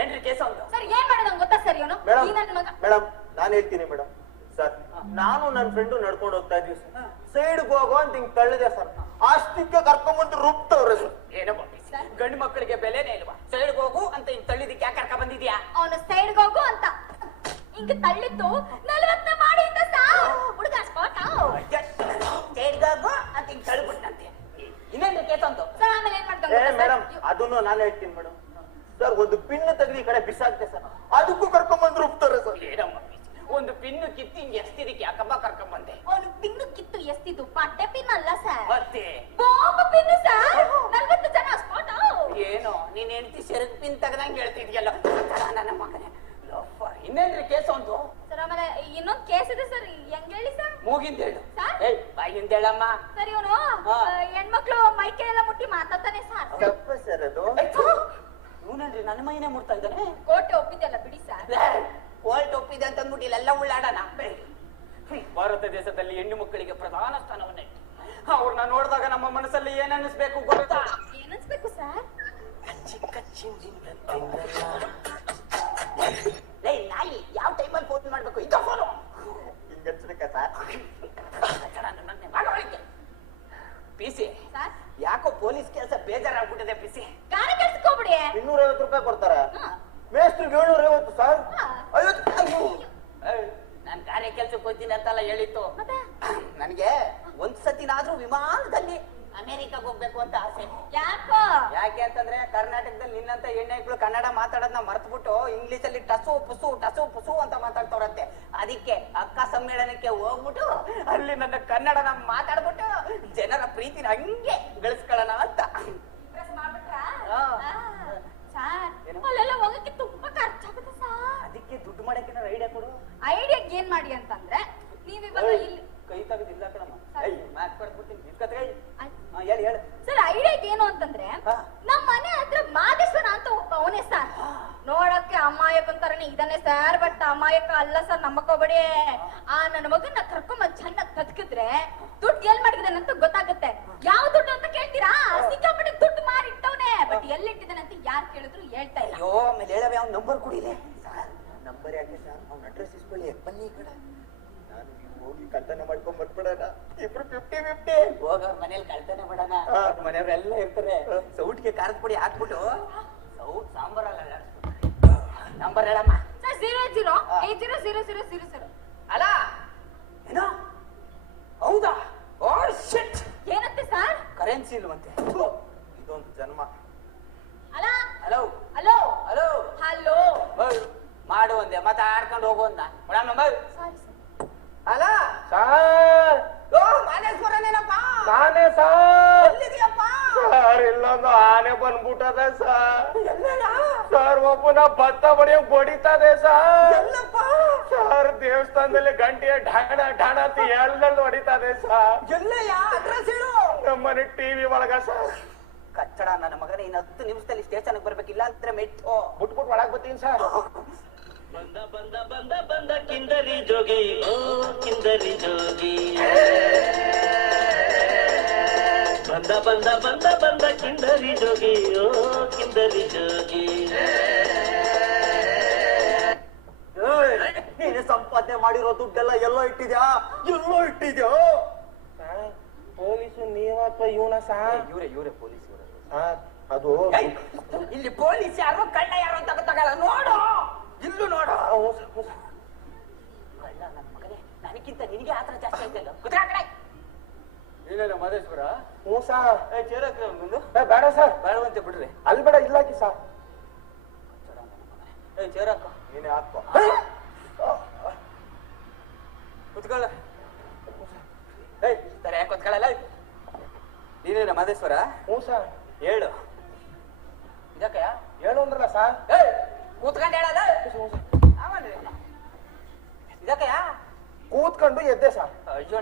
ಏನ್ರಿ ಕೇಸ ಉಂಟು ಸರ್ ಏನ್ ಮಾಡೋದು ಗೊತ್ತಾ ಸರ್ ಇವನು ಈ ನನ್ನ ಮಗ. ಮೇಡಮ್ ನಾನು ಹೇಳ್ತೀನಿ ಮೇಡಮ್. ಸರ್ ನಾನು ನನ್ನ ಫ್ರೆಂಡು ನಡ್ಕೊಂಡು ಹೋಗ್ತಾ ಇದ್ವಿ ಸರ್. ಸೈಡ್ಗೆ ಹೋಗೋ ಅಂತ ಹಿಂಗ್ ತಳ್ಳಿದೆ ಸರ್. ಅಷ್ಟಕ್ಕೆ ಕರ್ಕೊಂಡ್ಬಂದು ರುಬ್ತವ್ರೆ ಸರ್. ಏನೋ ಗಂಡು ಮಕ್ಕಳಿಗೆ ಬೆಲೆನೇ ಇಲ್ವಾ? ಸೈಡ್ಗೆ ಹೋಗು ಅಂತ ಹಿಂಗ್ ತಳ್ಳಿದಕ್ಕೆ ಯಾಕೆ ಕರ್ಕ ಬಂದಿದ್ಯಾ? ಅವನು ಸೈಡ್ಗೆ ಹೋಗು ಅಂತ ಹಿಂಗ ತಳ್ಳಿತ್ತು 40 ಮಾಡಿ ಅಂತ ಸರ್ ಹುಡುಗ ಸ್ಪಾಟ್ ಸೈಡ್ಗೆ ಹೋಗು ಅಂತ ಹಿಂಗ್ ತಳ್ಳಿಬಿಟ್ಟಂತೆ. ಇನ್ನೇನು ಕೇಸ ಉಂಟು ಸರ್ ಆಮೇಲೆ ಏನ್ ಮಾಡ್ತಾರೆ ಮೇಡಮ್ ಅದನ್ನು ನಾನು ಹೇಳ್ತೀನಿ ಮೇಡಮ್. ಸರ್ ಒಂದು ಪಿನ್ ತೆಗೆದು ಈ ಕಡೆ ಬಿಸಾಕ್ತೆ ಸರ್. ಅದಕ್ಕೂ ಕರ್ಕೊಂಡ್ಬಂದು ರುಬ್ತಾರೆ ಸರ್. ಏನಮ್ಮ ಒಂದು ಪಿನ್ನು ಕಿತ್ತು ಹಿಂಗೆ ಎಸ್ತಿದಕ್ಕೆ ಯಾಕಮ್ಮ ಕರ್ಕೊಂಡ್ ಬಂದೆ? ಅವನು ಪಿನ್ನು ಕಿತ್ತು ಎಸ್ತಿದ್ದು ಪಟ್ಟೆ ಪಿನ್ ಅಲ್ಲ ಸರ್ ಮತ್ತೆ ಬಾಂಬ್ ಪಿನ್ ಸರ್. 40 ಜನ ಸ್ಪಾಟ್. ಏನೋ ನೀನ್ ಹೆಂಡತಿ ಸೆರಗ್ ಪಿನ್ ತೆಗ್ದಂಗೆ ಹೇಳ್ತಿದ್ಯಲ್ಲ ನನ್ನ ಮಗನೇ. ಇನ್ನೇನ್ರಿ ಕೇಸ ಉಂಟು ಸರ್ ಆಮೇಲೆ ಇನ್ನೊಂದು ಕೇಸ್ ಇದೆ ಸರ್ ಹೆಂಗ್ ಹೇಳಿ ಸರ್? ಮೂಗಿಂದ ಹೇಳು. ಸರ್ ಏಯ್ ಬಾಯಿನಿಂದ ಹೇಳಮ್ಮ. ಸರ್ ಇವನು ಹೆಣ್ಮಕ್ಳು ಮೈಕೈ ಎಲ್ಲ ಮುಟ್ಟಿ ಮಾತಾಡ್ತಾನೆ ಸರ್. ತಪ್ಪ ಸರ್ ಅದು. ಇವನಲ್ರಿ ನನ್ನ ಮೈನೇ ಮುಟ್ತಾ ಇದ್ದಾನೆ. ಕೋಟೆ ಒಪ್ಪಿದ್ದಲ್ಲ ಬಿಡಿ ಸರ್. ಕೋರ್ಟ್ ಒಪ್ಪಿದೆ ಅಂತ ಅಂದ್ಬಿಟ್ಟು ಇಲ್ಲೆಲ್ಲ ಉಳ್ಳಾಡೋಣ. ಭಾರತ ದೇಶದಲ್ಲಿ ಹೆಣ್ಣು ಮಕ್ಕಳಿಗೆ ಪ್ರಧಾನ ಸ್ಥಾನವನ್ನೇ. ಅವ್ರನ್ನ ನೋಡಿದಾಗ ನಮ್ಮ ಮನಸ್ಸಲ್ಲಿ ಏನ್ ಅನಿಸ್ಬೇಕು ಗೊತ್ತಾ? ಏನನ್ಸ್ಬೇಕು ಸರ್? ನಾಯಿ ಯಾವ ಟೈಮಲ್ಲಿ ಫೋನ್ ಮಾಡ್ಬೇಕು? ಈಗ ಫೋನು ಹಿಂಗನ್ಸ್ಬೇಕಾ ಸರ್? ಪಿಸಿ ಯಾಕೋ ಪೊಲೀಸ್ ಕೆಲಸ ಬೇಜಾರಾಗ್ಬಿಟ್ಟಿದೆ. ಪಿಸಿ ಗಾಡಿ ಕೆಲ್ಸಕ್ಕೋಗ್ಬಿಡಿ. 250 ರೂಪಾಯಿ ಕೊಡ್ತಾರೆ. ಮೇಸ್ಟ್ರಿಗೆ 750 ಸರ್. 50. ನಾನ್ ಗಾರೆ ಕೆಲ್ಸಕ್ಕೆ ಹೋಗ್ತೀನಿ ಅಂತೆಲ್ಲ ಹೇಳಿತ್ತು. ನನ್ಗೆ ಒಂದ್ಸತಿನಾದ್ರೂ ವಿಮಾನದಲ್ಲಿ ಅಮೆರಿಕಾಗ್ ಹೋಗ್ಬೇಕು ಅಂತ ಆಸೆ. ಯಾಕೋ? ಯಾಕೆ ಅಂತಂದ್ರೆ ಕರ್ನಾಟಕದಲ್ಲಿ ನಿನ್ನಂತ ಹೆಣ್ಣೆಗಳು ಕನ್ನಡ ಮಾತಾಡೋದನ್ನ ಮರ್ತ್ಬಿಟ್ಟು ಇಂಗ್ಲಿಷ್ ಅಲ್ಲಿ ಟಸು ಪುಸು ಅಂತ ಮಾತಾಡ್ತವ್ರಂತೆ. ಅದಕ್ಕೆ ಅಕ್ಕ ಸಮ್ಮೇಳನಕ್ಕೆ ಹೋಗ್ಬಿಟ್ಟು ಅಲ್ಲಿ ನನ್ನ ಕನ್ನಡನ ಮಾತಾಡ್ಬಿಟ್ಟು ಜನರ ಪ್ರೀತಿನ ಹಂಗೆ ಗಳಿಸ್ಕೊಳ್ಳೋಣ ಅಂತ. ಅಲ್ಲೆಲ್ಲ ಹೋಗಕ್ಕೆ ತುಂಬಾ ಖರ್ಚಾಗುತ್ತೆ ಸರ್. ಅದಕ್ಕೆ ದುಡ್ಡು ಮಾಡಕ್ಕೆ ಐಡಿಯಾ ಕೊಡು. ಐಡಿಯಾ ಏನ್ ಮಾಡಿ ಅಂತಂದ್ರೆ ನೀವಿವಾಗ ಇಲ್ಲಿ ಕೈ ತೆಗೆದಿಲ್ಲ ಕಣಮ್ಮ. ಹೇಳಿ ಸರ್ ಐಡಿಯಾ ಏನು ಅಂತಂದ್ರೆ ನಮ್ ಮನೆ ಹತ್ರ ಮಾದೇಶ್ವರ ಅಂತ ಒಬ್ಬ ಅವನೇ ಸರ್. ನೋಡಕ್ಕೆ ಅಮಾಯಕ ಅಂತಾರನೇ ಇದಾನೆ ಸರ್. ಬಟ್ ಅಮಾಯಕ ಅಲ್ಲ ಸರ್ ನಂಬಕೋಬೇಡಿ. ಆ ನನ್ನ ಮಗನ್ನ ಕರ್ಕೊಂಬಂದ್ ಚೆನ್ನಾಗ್ ಕದ್ಕಿದ್ರೆ ದುಡ್ಡು ಎಲ್ ಮಾಡಿದಾನೆ ಅಂತ ಗೊತ್ತಾಗುತ್ತೆ. ಯಾವ ದುಡ್ಡು ಅಂತ ಕೇಳ್ತೀರಾ? ಸಿಕ್ಕಾಪಟ್ಟೆ ದುಡ್ಡು ಮಾರಿಟ್ಟವನೆ. ಬಟ್ ಎಲ್ಲಿಟ್ಟಿದ್ದಾನೆ ಅಂತ ಯಾರು ಕೇಳಿದ್ರು ಹೇಳ್ತಾ ಇಲ್ಲ. ಅಯ್ಯೋ ಆಮೇಲೆ ಹೇಳವೆ ಅವ್ನ ನಂಬರ್ ಕೊಡಿಲೆ. ನಂಬರ್ ಯಾಕೆ ಸರ್? ಅವ್ನ ಅಡ್ರೆಸ್ ಇಸ್ಕೊಳ್ಳಿ. ಬನ್ನಿ ಈ ಕಡೆ. ನಾನು ನೀವು ಹೋಗಿ ಕಳ್ತನ ಮಾಡ್ಕೊಂಡ್ ಬರ್ಬಿಡೋಣ. ಇಬ್ರು 50-50. ಹೋಗ ಮನೇಲಿ ಕಳ್ತನ ಮಾಡೋಣ. ಮನೆಯವರೆಲ್ಲ ಇರ್ತಾರೆ. ಸೌಟ್ಗೆ ಖಾರದ ಪುಡಿ ಹಾಕ್ಬಿಟ್ಟು ಸೌಟ್ ಸಾಂಬಾರಲ್ಲ ನಂಬರ್ ಹೇಳಮ್ಮ. ಸರ್ 00800000. ಅಲ್ಲ ಏನೋ ಹೌದಾ? ಓ ಶಿಟ್. ಏನಂತೆ ಸರ್? ಕರೆನ್ಸಿ ಇಲ್ವಂತೆ. ಇದೊಂದು ಜನ್ಮ. ಅಲ್ಲ ಹಲೋ ಹಲೋ ಹಲೋ ಹಲೋ ಮಾಡು ಒಂದೆ ಮಾತಾಡ್ಕೊಂಡು ಹೋಗು ಅಂದ. ಅಲ್ಲ ಸರ್ ಮಾದೇಶ್ವರನೇನಪ್ಪ? ನಾನೇ ಸರ್. ಎಲ್ಲಿದೆಯಪ್ಪ? ಸರ್ ಇಲ್ಲ ಪವನ ಭತ್ತ ಬಡಿಯೋಕ್ ಬಡಿತದೆ ಸರ್ ದೇವಸ್ಥಾನದಲ್ಲಿ ಗಂಟೆಯ ಢಾಣ ಢಾಣ ಅಂತ ಎಲ್ಲೆಲ್ಲ ಹೊಡಿತದೆ ಸರ್ ನಮ್ಮನೆ ಟಿವಿ ಒಳಗ ಸರ್. ಕಚ್ಚಡ ನನ್ನ ಮಗನೇ ಇನ್ನು 10 ನಿಮಿಷದಲ್ಲಿ ಸ್ಟೇಷನ್ ಬರ್ಬೇಕಿಲ್ಲ ಅಂದ್ರೆ ಮೆಟ್ಟು ಬಿಟ್ಬಿಟ್ಟು ಒಳಗ್ ಬರ್ತೀನಿ ಸರ್. ಬಂದ ಬಂದ ಬಂದ ಬಂದ ಕಿಂದರಿ ಜೋಗಿ ಓ ಕಿಂದರಿ ಜೋಗಿ ಬಂದ ಬಂದ ಬಂದ ಬಂದ ಕಿಂದರಿ ಜೋಗಿ ಓ ಕಿಂದರಿ ಜೋಗಿ. ನೀನು ಸಂಪಾದನೆ ಮಾಡಿರೋ ದುಡ್ಡೆಲ್ಲ ಎಲ್ಲೋ ಇಟ್ಟಿದ್ಯಾ ಪೊಲೀಸು ನೀವಪ್ಪ ಇವನ ಸರ್. ಇವ್ರೆ ಪೊಲೀಸ್ ಅದು ಇಲ್ಲಿ ಪೊಲೀಸ್ ಯಾರು ಕಳ್ಳ ಯಾರು ಅಂತ ಗೊತ್ತಾಗಲ್ಲ. ನೋಡು ಇಲ್ಲೂ ನೋಡು. ಕಳ್ಳ ನನ್ನ ಮಗನೇ, ನನಗಿಂತ ನಿನಗೆ ಆತರ ಜಾಸ್ತಿ ಆಯ್ತಲ್ಲ. ಇಲ್ಲ ಮಹದೇಶ್ವರ. ಹ್ಞೂ ಸರ್. ಮುಂದೆ ಬೇಡ ಸರ್. ಬೇಡವಂತೆ ಬಿಡ್ರಿ. ಅಲ್ಲಿ ಬೇಡ ಇಲ್ಲಾಕಿ ಸರ್. ಚೇರಕ್ಕ ನೀನೇ ಹಾಕೋ. ಕುತ್ಕೊಳ್ಳ. ಸರಿ ಯಾಕೆ ಗೊತ್ಕೊಳ್ಳಲ್ಲ. ನೀನೇನ ಮಹದೇಶ್ವರ? ಹ್ಞೂ ಸರ್. ಹೇಳು. ಇದಕ್ಕಯ್ಯ ಹೇಳು ಅಂದ್ರಲ್ಲ ಸರ್. ಕೂತ್ಕೊಂಡು ಹೇಳಲ್ಲ. ಇದಕ್ಕಯ್ಯ ಕೂತ್ಕೊಂಡು ಎದ್ದೆ ಸರ್. ಅಯ್ಯೋ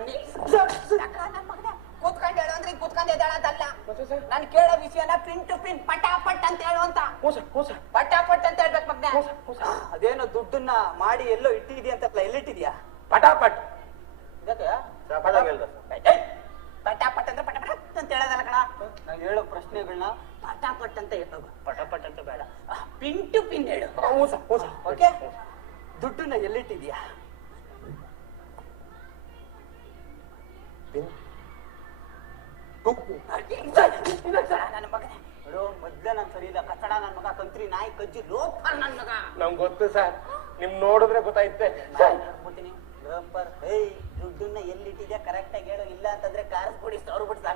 ಕೂತ್ಕೊಂಡು ಹೇಳು ಅಂದ್ರೆ ಕೂತ್ಕೊಂಡು ಎದ್ದೇಳೋದಲ್ಲ. ನಾನು ಕೇಳೋ ವಿಷಯನ ಪಿನ್ ಟು ಪಿನ್ ಪಟಾಪಟ್ ಅಂತ ಹೇಳು ಅಂತ. ಪಟಾಪಟ್ ಅಂತ ಹೇಳ್ಬೇಕು ಮಗ್ನ. ಅದೇನೋ ದುಡ್ಡನ್ನ ಮಾಡಿ ಎಲ್ಲೋ ಇಟ್ಟಿದ್ಯಾ ಅಂತ ಎಲ್ಲಿಟ್ಟಿದ್ಯಾ? ಪಟಾಪಟ್. ಇದಕ್ಕಯ್ಯ ಪಟಾಪಟ್ ಅಂದ್ರೆ ಪಟಾಪಟ್ ಅಂತ ಹೇಳೋದಲ್ಲ ಕಣ. ನಾನು ಹೇಳೋ ಪ್ರಶ್ನೆಗಳನ್ನ ಪಟಾಪಟ್ ಅಂತ ಹೇಳು. ಪಟಾಪಟ್ ಅಂತ ಬೇಡ, ಪಿನ್ ಟು ಪಿನ್ ಹೇಳು. ಓಕೆ. ದುಡ್ಡನ್ನ ಎಲ್ಲಿಟ್ಟಿದ್ಯಾ? ನನ್ನ ಮಗನೇ ಮೊದ್ಲೇ ನಾನು ಸರಿ ಇಲ್ಲ. ಕಚ್ಚಡ ನನ್ನ ಮಗ, ಕಂತ್ರಿ ನಾಯಿ, ಕಜ್ಜಿ, ಲೋಫರ್ ನನ್ನ ಮಗ. ನಂಗೆ ಗೊತ್ತು ಸರ್, ನಿಮ್ ನೋಡಿದ್ರೆ ಗೊತ್ತಾಯ್ತೆ. ಹೇಳ್ಬಿಡ್ತೀನಿ ಲೋಫರ್. ದುಡ್ಡನ್ನ ಎಲ್ಲಿಟ್ಟಿದ್ಯಾ ಕರೆಕ್ಟ್ ಆಗಿ ಹೇಳು. ಇಲ್ಲ ಅಂತಂದ್ರೆ ಕಾರ್ ಕೊಡಿ, ಸಾವಿರ ಬಿಟ್ಟು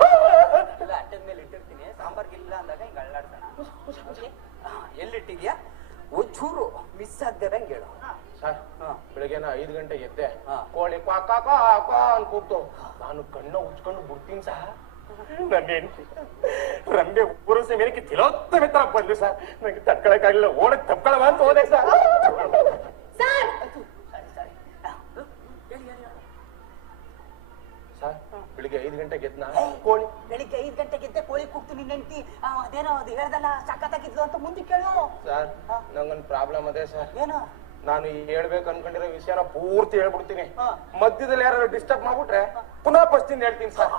ಇಲ್ಲ ಅಟ್ಟದ ಮೇಲೆ ಇಟ್ಟಿರ್ತೀನಿ. ಸಾಂಬಾರ್ಗಿಲ್ಲ ಅಂದಾಗ ಹಿಂಗ ಅಳ್ಳಾಡ್ತಾನ. ಎಲ್ಲಿಟ್ಟಿದ್ಯಾ? ಒಂಚೂರು ಮಿಸ್ ಆಗ್ದಂಗೆ ಹೇಳು. ಸರ್, ಬೆಳಗ್ಗೆನ 5 ಗಂಟೆಗೆ ಎದ್ದೆ. ಕೋಳಿ ಕ್ವಾಕ ಅಂತ ಕೂಗ್ತು. ನಾನು ಕಣ್ಣ ಉಚ್ಕೊಂಡು ಬಿಡ್ತೀನಿ ಸರ್. ನನ್ನ ಹೆಂಡತಿ ರಂಬೆ ಪುರುಷ ಮೇಲಕ್ಕೆ ತಿಲೋತ್ತಮೆ ತರ ಬಂದು ಸರ್. ನನಗೆ ತಡ್ಕೊಳಕ್ಕಾಗಲಿಲ್ಲ. ಓಡಕ್ ತಪ್ಕೊಳವ ಅಂತ ಹೋದೆ ಸರ್. ಸರ್, ಬೆಳಿಗ್ಗೆ 5 ಗಂಟೆಗೆ ಎದ್ನ ಕೋಳಿ. ಬೆಳಿಗ್ಗೆ 5 ಗಂಟೆಗೆ ಎದ್ದೆ ಕೋಳಿ ಕೂಗ್ತು ನಿನ್ನ ಹೆಂಡತಿ. ಅದೇನೋ ಅದು ಹೇಳ್ದಲ್ಲ ಸಖತ್ತಾಗಿದ್ಲು ಅಂತ ಮುಂದೆ ಕೇಳು. ಸರ್, ನಂಗೊಂದು ಪ್ರಾಬ್ಲಮ್ ಅದೇ ಸರ್. ಏನು? ನಾನು ಹೇಳ್ಬೇಕು ಅನ್ಕೊಂಡಿರೋ ವಿಷಯನ ಪೂರ್ತಿ ಹೇಳ್ಬಿಡ್ತೀನಿ. ಮಧ್ಯದಲ್ಲಿ ಯಾರು ಡಿಸ್ಟರ್ಬ್ ಮಾಡ್ಬಿಟ್ರೆ ಪುನಃ ಫಸ್ಟಿಂದ ಹೇಳ್ತೀನಿ ಸರ್.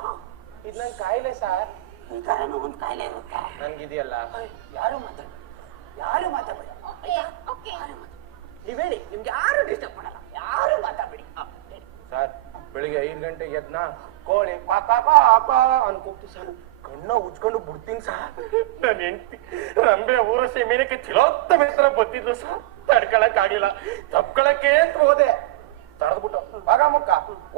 ಇದು ನನ್ ಕಾಯಿಲೆ ಸರ್. ಈ ತರನು ಒಂದ್ ಕಾಯಿಲೆ ಇರುತ್ತೆ ನನ್ಗಿದೆಯಲ್ಲ. ಯಾರು ಮಾತಾಡ್ಬೇಡಿ. ನೀವ್ ಹೇಳಿ, ನಿಮ್ಗೆ ಯಾರು ಡಿಸ್ಟರ್ಬ್ ಮಾಡಲ್ಲ. ಯಾರು ಮಾತಾಡ್ಬೇಡಿ ಸರ್. ಬೆಳಿಗ್ಗೆ 5 ಗಂಟೆಗೆ ಎದ್ನ ಕೋಳಿ ಪಾಕ ಅನ್ ಕೂಗ್ತು ಸರ್. ಕಣ್ಣ ಉಚ್ಕೊಂಡು ಬಿಡ್ತೀನಿ ಸರ್. ನನ್ನ ಹೆಂಡತಿ ರಂಬೆ ಊರಸೆ ಮೇಲಕ್ಕೆ ತಿಲೋತ್ತಮೆ ತರ ಬತ್ತಿದ್ರು ಸರ್. ತಡ್ಕೊಳಕ್ ಆಗ್ಲಿಲ್ಲ. ತಪ್ಕೊಳಕ್ಕೆ ಅಂತ ಹೋದೆ. ತಡೆದ್ಬಿಟ್ಟು ಬಾಗ ಮುಕ್ಕ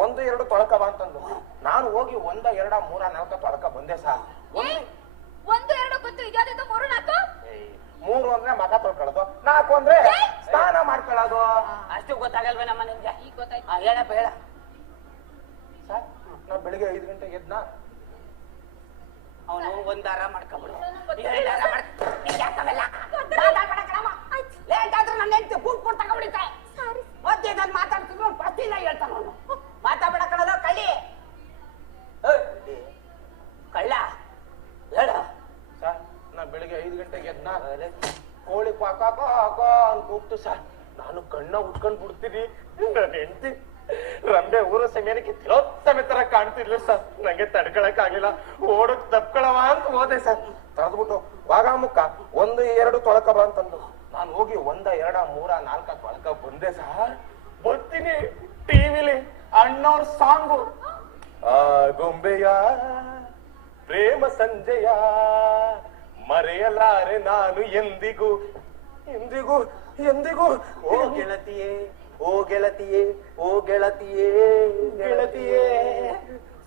1 2 ತೊಳಕ ಬಾ ಅಂತಂದು ನಾನು ಹೋಗಿ 1 2 3 4 ತೊಳಕ ಬಂದೆ ಸರ್. 1 2 ಗೊತ್ತು, ಇದ್ಯಾವ್ದು 3 4? 3 ಅಂದ್ರೆ ಮಗ ತೊಳ್ಕೊಳ್ಳೋದು, 4 ಅಂದ್ರೆ ಸ್ನಾನ ಮಾಡ್ಕೊಳ್ಳೋದು. ಅಷ್ಟು ಗೊತ್ತಾಗಲ್ವೇ ನಮ್ಮ ನಿಮ್ಗೆ? ಈಗ ಗೊತ್ತಾಯ್ತು. ಹೇಳಪ್ಪ ಹೇಳ. ಸರ್, ನಾ ಬೆಳಿಗ್ಗೆ 5 ಗಂಟೆಗೆ ಎದ್ನ ಅವನು ಒಂದಾರ ಮಾಡ್ಕೊಂಡ್ಬಿಡು. ಲೇಟ್ ಆದ್ರೆ ನನ್ನ ಹೆಂಡತಿ ಬೂಟ್ ಕೊಟ್ಟು ತಗೊಂಡ್ಬಿಡುತ್ತೆ. ಮತ್ತೆ ನಾನು ಮಾತಾಡ್ತಿದ್ರು ಪ್ರತಿಲ್ಲ ಹೇಳ್ತಾನ ಅವನು. ಮಾತಾಡ್ಬೇಡ ಕಣಲ್ಲ ಕಳ್ಳಿ. ಕಳ್ಳ ಹೇಳ. ಸರ್, ನಾ ಬೆಳಿಗ್ಗೆ 5 ಗಂಟೆಗೆ ಎದ್ನ ಕೋಳಿ ಪಾಕ ಅಂತ ಕೂಗ್ತು ಸರ್. ನಾನು ಕಣ್ಣ ಉಚ್ಕೊಂಡ್ ಬಿಡ್ತೀನಿ. ನನ್ನ ಹೆಂಡತಿ ರಂಬೆ ಊರ ಸಮಯಕ್ಕೆ ತಿಲೋತ್ತಮೆ ತರ ಕಾಣ್ತಿದ್ಲು ಸರ್. ನಂಗೆ ತಡ್ಕೊಳಕ್ ಆಗ್ಲಿಲ್ಲ. ಓಡಕ್ ತಪ್ಕೊಳವ ಅಂತ ಹೋದೆ ಸರ್. ತಡೆದ್ಬಿಟ್ಟು ವಾಗಾಮುಕ್ಕ 1 2 ತೊಳಕ ಬಾ ಅಂತಂದು ನಾನು ಹೋಗಿ 1 2 3 4 ತೊಳಕ ಬಂದೆ ಸರ್. ಬರ್ತೀನಿ ಟಿವಿಲಿ ಅಣ್ಣವ್ರ ಸಾಂಗು. ಆ ಗೊಂಬೆಯ ಪ್ರೇಮ ಸಂಜೆಯ ಮರೆಯಲಾರೆ ನಾನು ಎಂದಿಗೂ ಎಂದಿಗೂ ಎಂದಿಗೂ. ಓ ಗೆಳತಿಯೇ, ಓ ಗೆಳತಿಯೇ, ಓ ಗೆಳತಿಯೇ, ಗೆಳತಿಯೇ.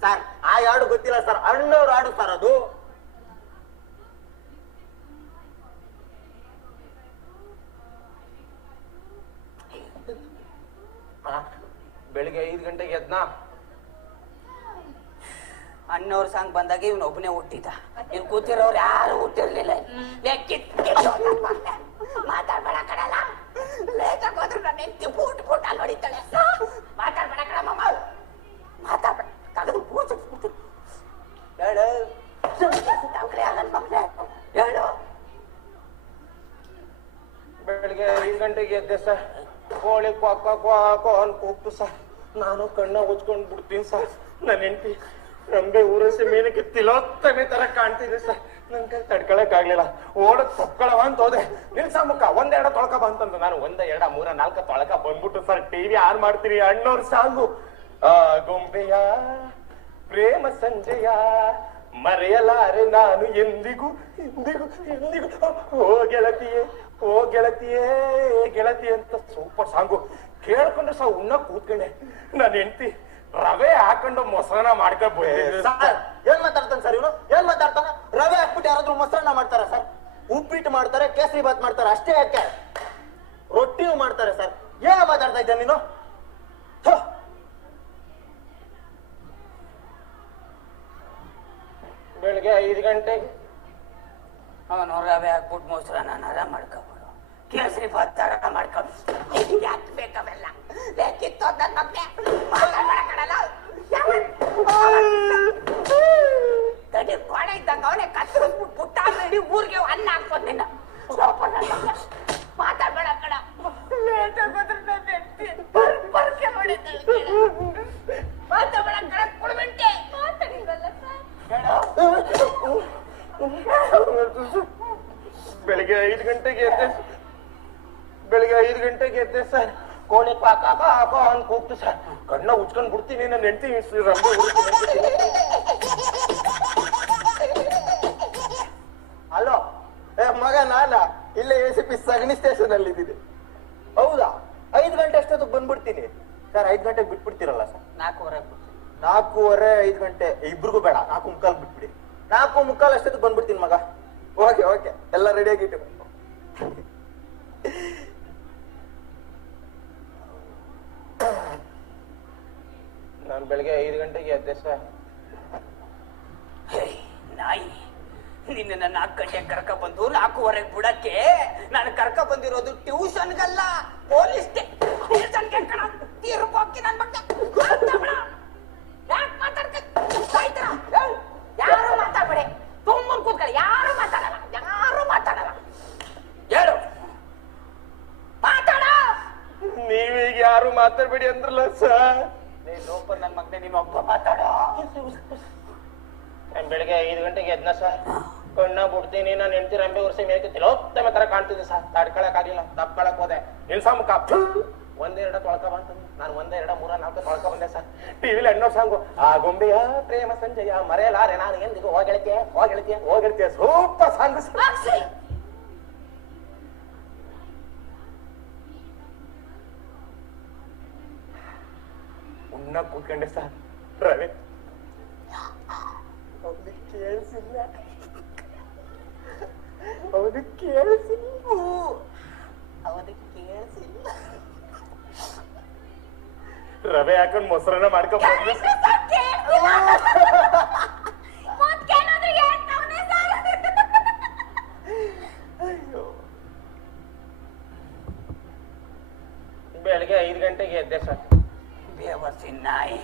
ಸರ್, ಆ ಹಾಡು ಗೊತ್ತಿಲ್ಲ ಸರ್. ಅಣ್ಣವ್ರ ಹಾಡು ಸರ್ ಅದು. ಬೆಳಿಗ್ಗೆ 5 ಗಂಟೆಗೆ ಎದ್ನ ಅಣ್ಣವ್ರ ಸಾಂಗ್ ಬಂದಾಗ ಇವನು ಒಬ್ಬನೇ ಹುಟ್ಟಿದ. ಇಲ್ಲಿ ಕೂತಿರೋರು ಯಾರು ಹುಟ್ಟಿರ್ಲಿಲ್ಲ. ಮಾತಾಡ್ಬೇಡ ಕಣಲ್ಲ ಲೇಟ್ ಆಗೋದ್ರು ನನ್ನ ಹೆಂಡತಿ ಬೂಟ್ ಬೂಟ್ ಅಲ್ಲಿ ಹೊಡಿತಾಳೆ ಮಾತಾಡ್ಬೇಡ ಕಣ ಮಾಮ ಮಾತಾಡ್ಬೇಡ ತಗದು ಬೂಟ್ ಹೇಳು ನನ್ನ ಮಗನೇ ಹೇಳು. ಬೆಳಿಗ್ಗೆ 5 ಗಂಟೆಗೆ ಎದ್ದೆ ಸರ್. ಕೋಳಿ ಕ್ವಾಕ್ ಕ್ವಾಕ್ ಅಂತ ಕೂಗ್ತು ಸರ್. ನಾನು ಕಣ್ಣ ಉಚ್ಕೊಂಡ್ ಬಿಡ್ತೀನಿ ಸರ್. ನನ್ನ ಹೆಂಡತಿ ರಂಬೆ ಊರಸಿ ಮೀನಕ್ಕೆ ತಿಲೋತ್ತಮೆ ತರ ಕಾಣ್ತಿದೆ ಸರ್. ನನ್ ಕೈ ತಡ್ಕೊಳಕ್ ಆಗ್ಲಿಲ್ಲ. ಓಡಕ್ ತೊಳ್ಕೊಳವ ಅಂತ ಹೋದೆ. ನಿಲ್ಸ ಮುಖ 1 2 ತೊಳ್ಕ ಬಂತಂದು ನಾನು 1 2 3 4 ತೊಳ್ಕ ಬಂದ್ಬಿಟ್ಟು ಸರ್ ಟಿವಿ ಆನ್ ಮಾಡ್ತೀನಿ. ಅಣ್ಣವ್ರ ಸಾಂಗು ಗೊಂಬೆಯ ಪ್ರೇಮ ಸಂಜೆಯ ಮರೆಯಲಾರೆ ನಾನು ಎಂದಿಗೂ ಎಂದಿಗೂ ಎಂದಿಗೂ ಓ ಗೆಳತಿಯೇ ಓ ಗೆಳತಿಯೇ ಗೆಳತಿ ಅಂತ ಸೂಪರ್ ಸಾಂಗು ಕೇಳ್ಕೊಂಡ್ರೆ ಸಹ ಉಣ್ಣ ಕೂತ್ಕೊಂಡೆ. ನನ್ನ ಹೆಂಡತಿ ರವೆ ಹಾಕೊಂಡು ಮೊಸರನ್ನ ಮಾಡ್ಕೊಂಡು ಏನ್ ಮಾತಾಡ್ತಾನೆ ಸರ್ ಇವನು? ಏನ್ ಮಾತಾಡ್ತಾನ? ರವೆ ಹಾಕ್ಬಿಟ್ಟು ಯಾರಾದ್ರೂ ಮೊಸರನ್ನ ಮಾಡ್ತಾರ ಸರ್? ಉಪ್ಪಿಟ್ಟು ಮಾಡ್ತಾರೆ, ಕೇಸರಿ ಬಾತ್ ಮಾಡ್ತಾರೆ, ಅಷ್ಟೇ ಯಾಕೆ ರೊಟ್ಟಿನೂ ಮಾಡ್ತಾರೆ ಸರ್. ಏನ್ ಮಾತಾಡ್ತಾ ಇದ್ದ ನೀನು? ಬೆಳಿಗ್ಗೆ 5 ಗಂಟೆಗೆ ಅವನು ರವೆ ಹಾಕ್ಬಿಟ್ಟು ಮೊಸರನ್ನ ನರ ಮಾಡ್ಕೊಬಿಡು, ಕೇಸರಿ ಬಾತ್ ತರ ಮಾಡ್ಕೊಂಡು ಯಾಕೆ ಬೇಕಾವೆಲ್ಲ ಬೇಕಿತ್ತು ನನ್ನ ಮಗ್ನೆ ಮಾತಾಡ್ಬೇಡಲ್ಲ. ತಡಿ ಕೊಡ ಇದ್ದಂಗ ಅವನೇ ಕತ್ತರಿಸ್ಬಿಟ್ಟು ಪುಟ್ಟ ಮಾಡಿ ಊರಿಗೆ ಅನ್ನ ಹಾಕ್ಬೋದು ನಿನ್ನ ಮಾತಾಡ್ಬೇಡ ಕಡ ಲೇಟ್ ಆಗೋದ್ರೆ ನನ್ನ ಹೆಂಡತಿ ಬರ್ಕೆ ಹೊಡಿತಾಳೆ. ಮಾತಾಡ್ಬೇಡ ಕಡ ಕುಡ್ಬಿಟ್ಟೆ ಮಾತಾಡಿಲ್ವಲ್ಲ ಬೆಳಿಗ್ಗೆ 5 ಗಂಟೆಗೆ ಎದ್ದೆ. ಬೆಳಿಗ್ಗೆ 5 ಗಂಟೆಗೆ ಎದ್ದೆ ಸರ್. ಕೋಳಿ ಪಾಕ ಅಂತ ಕೂಗ್ತು ಸರ್. ಕಣ್ಣ ಉಚ್ಕೊಂಡ್ ಬಿಡ್ತೀನಿ. ನನ್ನ ಹೆಂಡತಿ ರಂಬೆ ಹಲೋ ಮಗ, ನಾನ ಇಲ್ಲೇ ACP ಸಗಣಿ ಸ್ಟೇಷನ್ ಅಲ್ಲಿ ಇದ್ದೀನಿ. ಹೌದಾ? 5 ಗಂಟೆ ಅಷ್ಟೊತ್ತಿಗೆ ಬಂದ್ಬಿಡ್ತೀನಿ ಸರ್. 5 ಗಂಟೆಗೆ ಬಿಟ್ಬಿಡ್ತೀರಲ್ಲ ಸರ್? 4:15 5 ಗಂಟೆ ಇಬ್ರಿಗೂ ಬೇಡ, 4:45 ಬಿಟ್ಬಿಡಿ. 4:45 ಅಷ್ಟೊತ್ತಿಗೆ ಬಂದ್ಬಿಡ್ತೀನಿ ಮಗ. ಓಕೆ ಓಕೆ, ಎಲ್ಲ ರೆಡಿ ಆಗಿಟ್ಟು. ನಾನು ಬೆಳಿಗ್ಗೆ 5 ಗಂಟೆಗೆ ಎದ್ದೆ ಸರ್. ನಾಯಿ ನಿನ್ನ 4 ಗಂಟೆಗೆ ಕರ್ಕ ಬಂದು 4:15 ಬಿಡಕ್ಕೆ ನಾನು ಕರ್ಕ ಬಂದಿರೋದು ಟ್ಯೂಷನ್ಗಲ್ಲ, ಪೊಲೀಸ್ ಸ್ಟೇಷನ್ಗೆ ಕಣ. ತೀರ್ಪೋಕಿ ನನ್ ಮಗ ಯಾಕೆ ಮಾತಾಡ್ತಾ ಯಾರು ಮಾತಾಡ್ಬೇಡಿ, ತುಂಬನ್ ಕೂತ್ಕೊಳ್ಳಿ. ಯಾರು ಮಾತಾಡಲ್ಲ, ಯಾರು ಮಾತಾಡಲ್ಲ. ಹೇಳು ಮಾತಾಡ. ನೀವೀಗ ಯಾರು ಮಾತಾಡ್ಬೇಡಿ ಅಂದ್ರಲ್ಲ ಸರ್. ಲೋಪ ನನ್ ಮಗನೆ ನೀನು ಒಬ್ಬ ಮಾತಾಡ. ನಾನು ಬೆಳಿಗ್ಗೆ 5 ಗಂಟೆಗೆ ಎದ್ನ ಸರ್. ಕಣ್ಣ ಬಿಡ್ತೀನಿ. ನಾನು ಹೆಂಡತಿ ರಂಬೆ ವರ್ಷ ಮೇಕೆ ತಿಲೋತ್ತಮ ತರ ಕಾಣ್ತಿದ್ದೆ ಸರ್. ತಡ್ಕೊಳಕ್ ಆಗಿಲ್ಲ, ತಪ್ಕೊಳಕ್ ಹೋದೆ. ನಿಲ್ಸ ಮುಖ 1 2 ತೊಳ್ಕ ಬಂತ. ನಾನು 1 2 3 4 ತೊಳ್ಕ ಬಂದೆ ಸರ್. ಟಿವಿಲಿ ಅಣ್ಣೋ ಸಾಂಗು ಗೊಂಬೆಯ ಪ್ರೇಮ ಸಂಜೆಯ ಮರೆಯಲಾರೆ ನಾನು ಎಂದಿಗೂ ಹೋಗೆಳತಿಯೇ ಹೋಗೆಳತಿಯೇ ಹೋಗೆಳತಿಯೇ ಸೂಪರ್ ಸಾಂಗ್ ಸರ್. ಉಣ್ಣ ಕೂತ್ಕೊಂಡೆ ಸರ್. ರವೆ ಅವನಿಗೆ ಕೇಳಿಸಿಲ್ಲ, ಅವನಿಗೆ ಕೇಳಿಸಿಲ್ಲ, ಅವನಿಗೆ ಕೇಳಿಸಿಲ್ಲ. ರವೆ ಹಾಕೊಂಡು ಮೊಸರನ್ನ ಮಾಡ್ಕೊಂಡು ಬೆಳಿಗ್ಗೆ 5 ಗಂಟೆಗೆ ಎದ್ದೆ ಸರ್. ಬೇವರ್ಸಿ ನಾಯಿ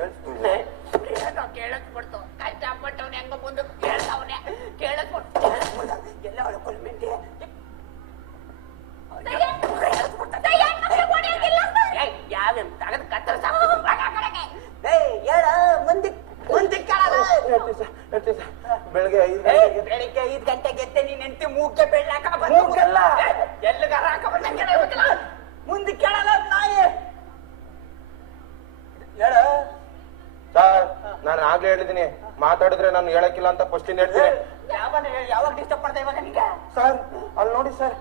ಏನೋ ಕೇಳಿಸ್ಬಿಡ್ತು. ಕಷ್ಟಪಟ್ಟವ್ನೆ ಹೆಂಗ ಮುಂದೆ ಕೇಳ್ತಾವನೆ. ಕೇಳಿಸ್ಬಿಟ್ಟು ಎಲ್ಲ ಹೊಳ್ಕೊಳ್ಬಿಟ್ಟೆ. ಯಾವೇನ್ ತಗದ್ ಕತ್ತರ ಹೇಳ ಮುಂದಕ್ಕೆ ಬೆಳಿಗ್ಗೆ 5 ಗಂಟೆಗೆ ಎದ್ದೆ. ನೀನ್ ಹೆಂಡತಿ ಮೂಗ್ಗೆ ಬೆಳ್ಳಾಕ ಬಂದಿಲ್ಲ, ಎಲ್ಲಿಗಾರ ಹಾಕ ಬಂದಂಗೆ ಮುಂದಕ್ಕೆ ಕೇಳಲ್ಲ ನಾಯಿ. ಹೇಳ ಸರ್. ನಾನು ಆಗ್ಲೇ ಹೇಳಿದೀನಿ, ಮಾತಾಡಿದ್ರೆ ನಾನು ಹೇಳಕ್ಕಿಲ್ಲ ಅಂತ ಫಸ್ಟ್ ಹೇಳ್ತೀನಿ. ಯಾವಾಗ ಡಿಸ್ಟರ್ಬ್ ಮಾಡ್ತಾ ಇವಾಗ ನಿಂಗೆ ಸರ್? ಅಲ್ಲಿ ನೋಡಿ ಸರ್,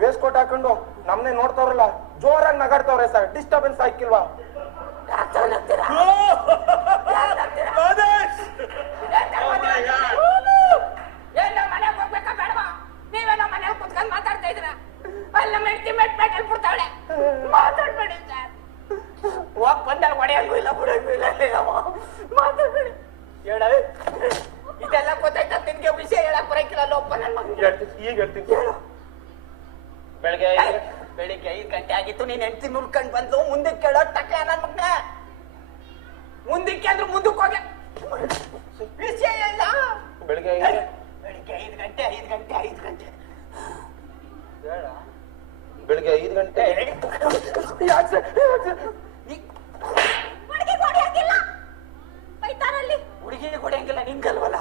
ವೇಸ್ಟ್ ಕೋಟ್ ಹಾಕೊಂಡು ನಮ್ನೆ ನೋಡ್ತಾವ್ರಲ್ಲ, ಜೋರಾಗಿ ನಗಾಡ್ತಾವ್ರೆ ಸರ್. ಡಿಸ್ಟರ್ಬೆನ್ಸ್ ಆಯ್ಕಿಲ್ವಾ? ಮನೆಗೆ ಹೋಗ್ಬೇಕಾ ಬೇಡವಾ? ನೀವೇನೋ ಮನೇಲಿ ಕುತ್ಕೊಂಡು ಮಾತಾಡ್ತಾ ಇದ್ರ. ಅಲ್ಲ ಮೆಟ್ಟಿ ಮೆಟ್ಮೆಟ್ಟಲ್ಲಿ ಬಿಡ್ತಾವಳೆ. ಮಾತಾಡ್ಬೇಡಿ ಸರ್. ಹೋಗ್ ಬಂದಾಗ ಹೊಡೆಯಂಗೂ ಇಲ್ಲ, ಬಿಡಂಗೂ ಇಲ್ಲ. ಮಾತಾಡ್ಬೇಡಿ. ಹೇಳ ಇದೆಲ್ಲ ಗೊತ್ತಾಯ್ತಾ? ನಿನ್ಗೆ ವಿಷಯ ಹೇಳಕ್ ಬರಕಿಲ್ಲ ಲೋಪ ನನ್ನ ಮಗ. ಈಗ ಹೇಳ್ತೀನಿ. ಬೆಳಿಗ್ಗೆ 5 ಗಂಟೆ ಆಗಿತ್ತು, ನೀನ್ ಹೆಂಡತಿ ನುಲ್ಕೊಂಡ್ ಬಂದು ಮುಂದಕ್ಕೆ ಕೇಳೋ ಟಕ್ಕ ನನ್ ಮಗ್ನ. ಮುಂದಕ್ಕೆ ಅಂದ್ರೆ ಮುಂದಕ್ಕೆ ಹೋಗಿ ವಿಷಯ ಇಲ್ಲ. ಬೆಳಿಗ್ಗೆ 5 ಗಂಟೆ ಬೆಳಿಗ್ಗೆ 5 ಗಂಟೆ ಹುಡುಗಿ ಹೊಡೆಯಂಗಿಲ್ಲ, ಬೈತಾರಲ್ಲಿ. ಹುಡುಗಿ ಹೊಡೆಯಂಗಿಲ್ಲ ನಿಂಗಲ್ವಲ್ಲ.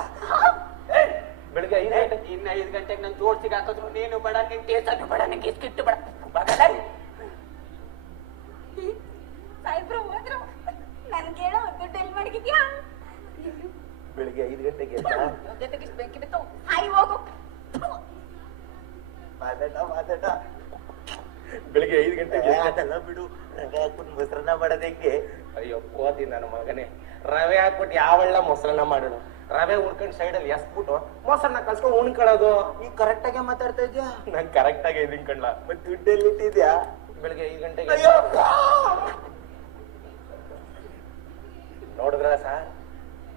ಬೆಳಿಗ್ಗೆ 5 ಗಂಟೆ, ಇನ್ನ 5 ಗಂಟೆಗೆ ನನ್ ಜೋಡ್ಸಿಗೆ ಹಾಕಿದ್ರು ನೀನು ಬೇಡ, ನಿನ್ ಟೇಸ್ಟ್ ಬೇಡ, ನಿಂಗೆ ಇಸ್ಕಿಟ್ಟು ಬೇಡ. ಸಾಯಿಬ್ರು ಹೋದ್ರು, ನನ್ಗೆ ಹೇಳೋ ದುಡ್ಡು ಎಲ್ಲಿ ಮಡಗಿದ್ಯಾ? ಬೆಳಿಗ್ಗೆ 5 ಗಂಟೆಗೆ ಜೊತೆಗೆ ಬೆಂಕಿ ಬಿತ್ತು, ಹಾಯಿ ಹೋಗು. ಮಾತಾಡ ಬೆಳಿಗ್ಗೆ 5 ಗಂಟೆಗೆ ಅದೆಲ್ಲ ಬಿಡು. ರವೆ ಹಾಕ್ಬಿಟ್ಟು ಮೊಸರನ್ನ ಮಾಡೋದು ಹೆಂಗೆ? ಅಯ್ಯೋ ಕೋತಿ ನನ್ನ ಮಗನೇ, ರವೆ ಹಾಕ್ಬಿಟ್ಟು ಯಾವಳ್ಳ ಮೊಸರನ್ನ ಮಾಡೋಣ? ರವೆ ಉಳ್ಕೊಂಡು ಸೈಡಲ್ಲಿ ಎಸ್ಬಿಟ್ಟು ಮೊಸರನ್ನ ಕಲ್ಸ್ಕೊಂಡು ಉಣ್ಕೊಳ್ಳೋದು. ಈಗ ಕರೆಕ್ಟ್ ಆಗಿ ಮಾತಾಡ್ತಾ ಇದ್ಯಾ? ನಂಗೆ ಕರೆಕ್ಟ್ ಆಗಿ ಇದೀನಿ ಕಣ್ಣ. ಮತ್ತೆ ದುಡ್ಡೆಲ್ಲಿ ಇಟ್ಟಿದ್ಯಾ? ಬೆಳಿಗ್ಗೆ 5 ಗಂಟೆಗೆ ಅಯ್ಯೋ ನೋಡಿದ್ರ ಸರ್,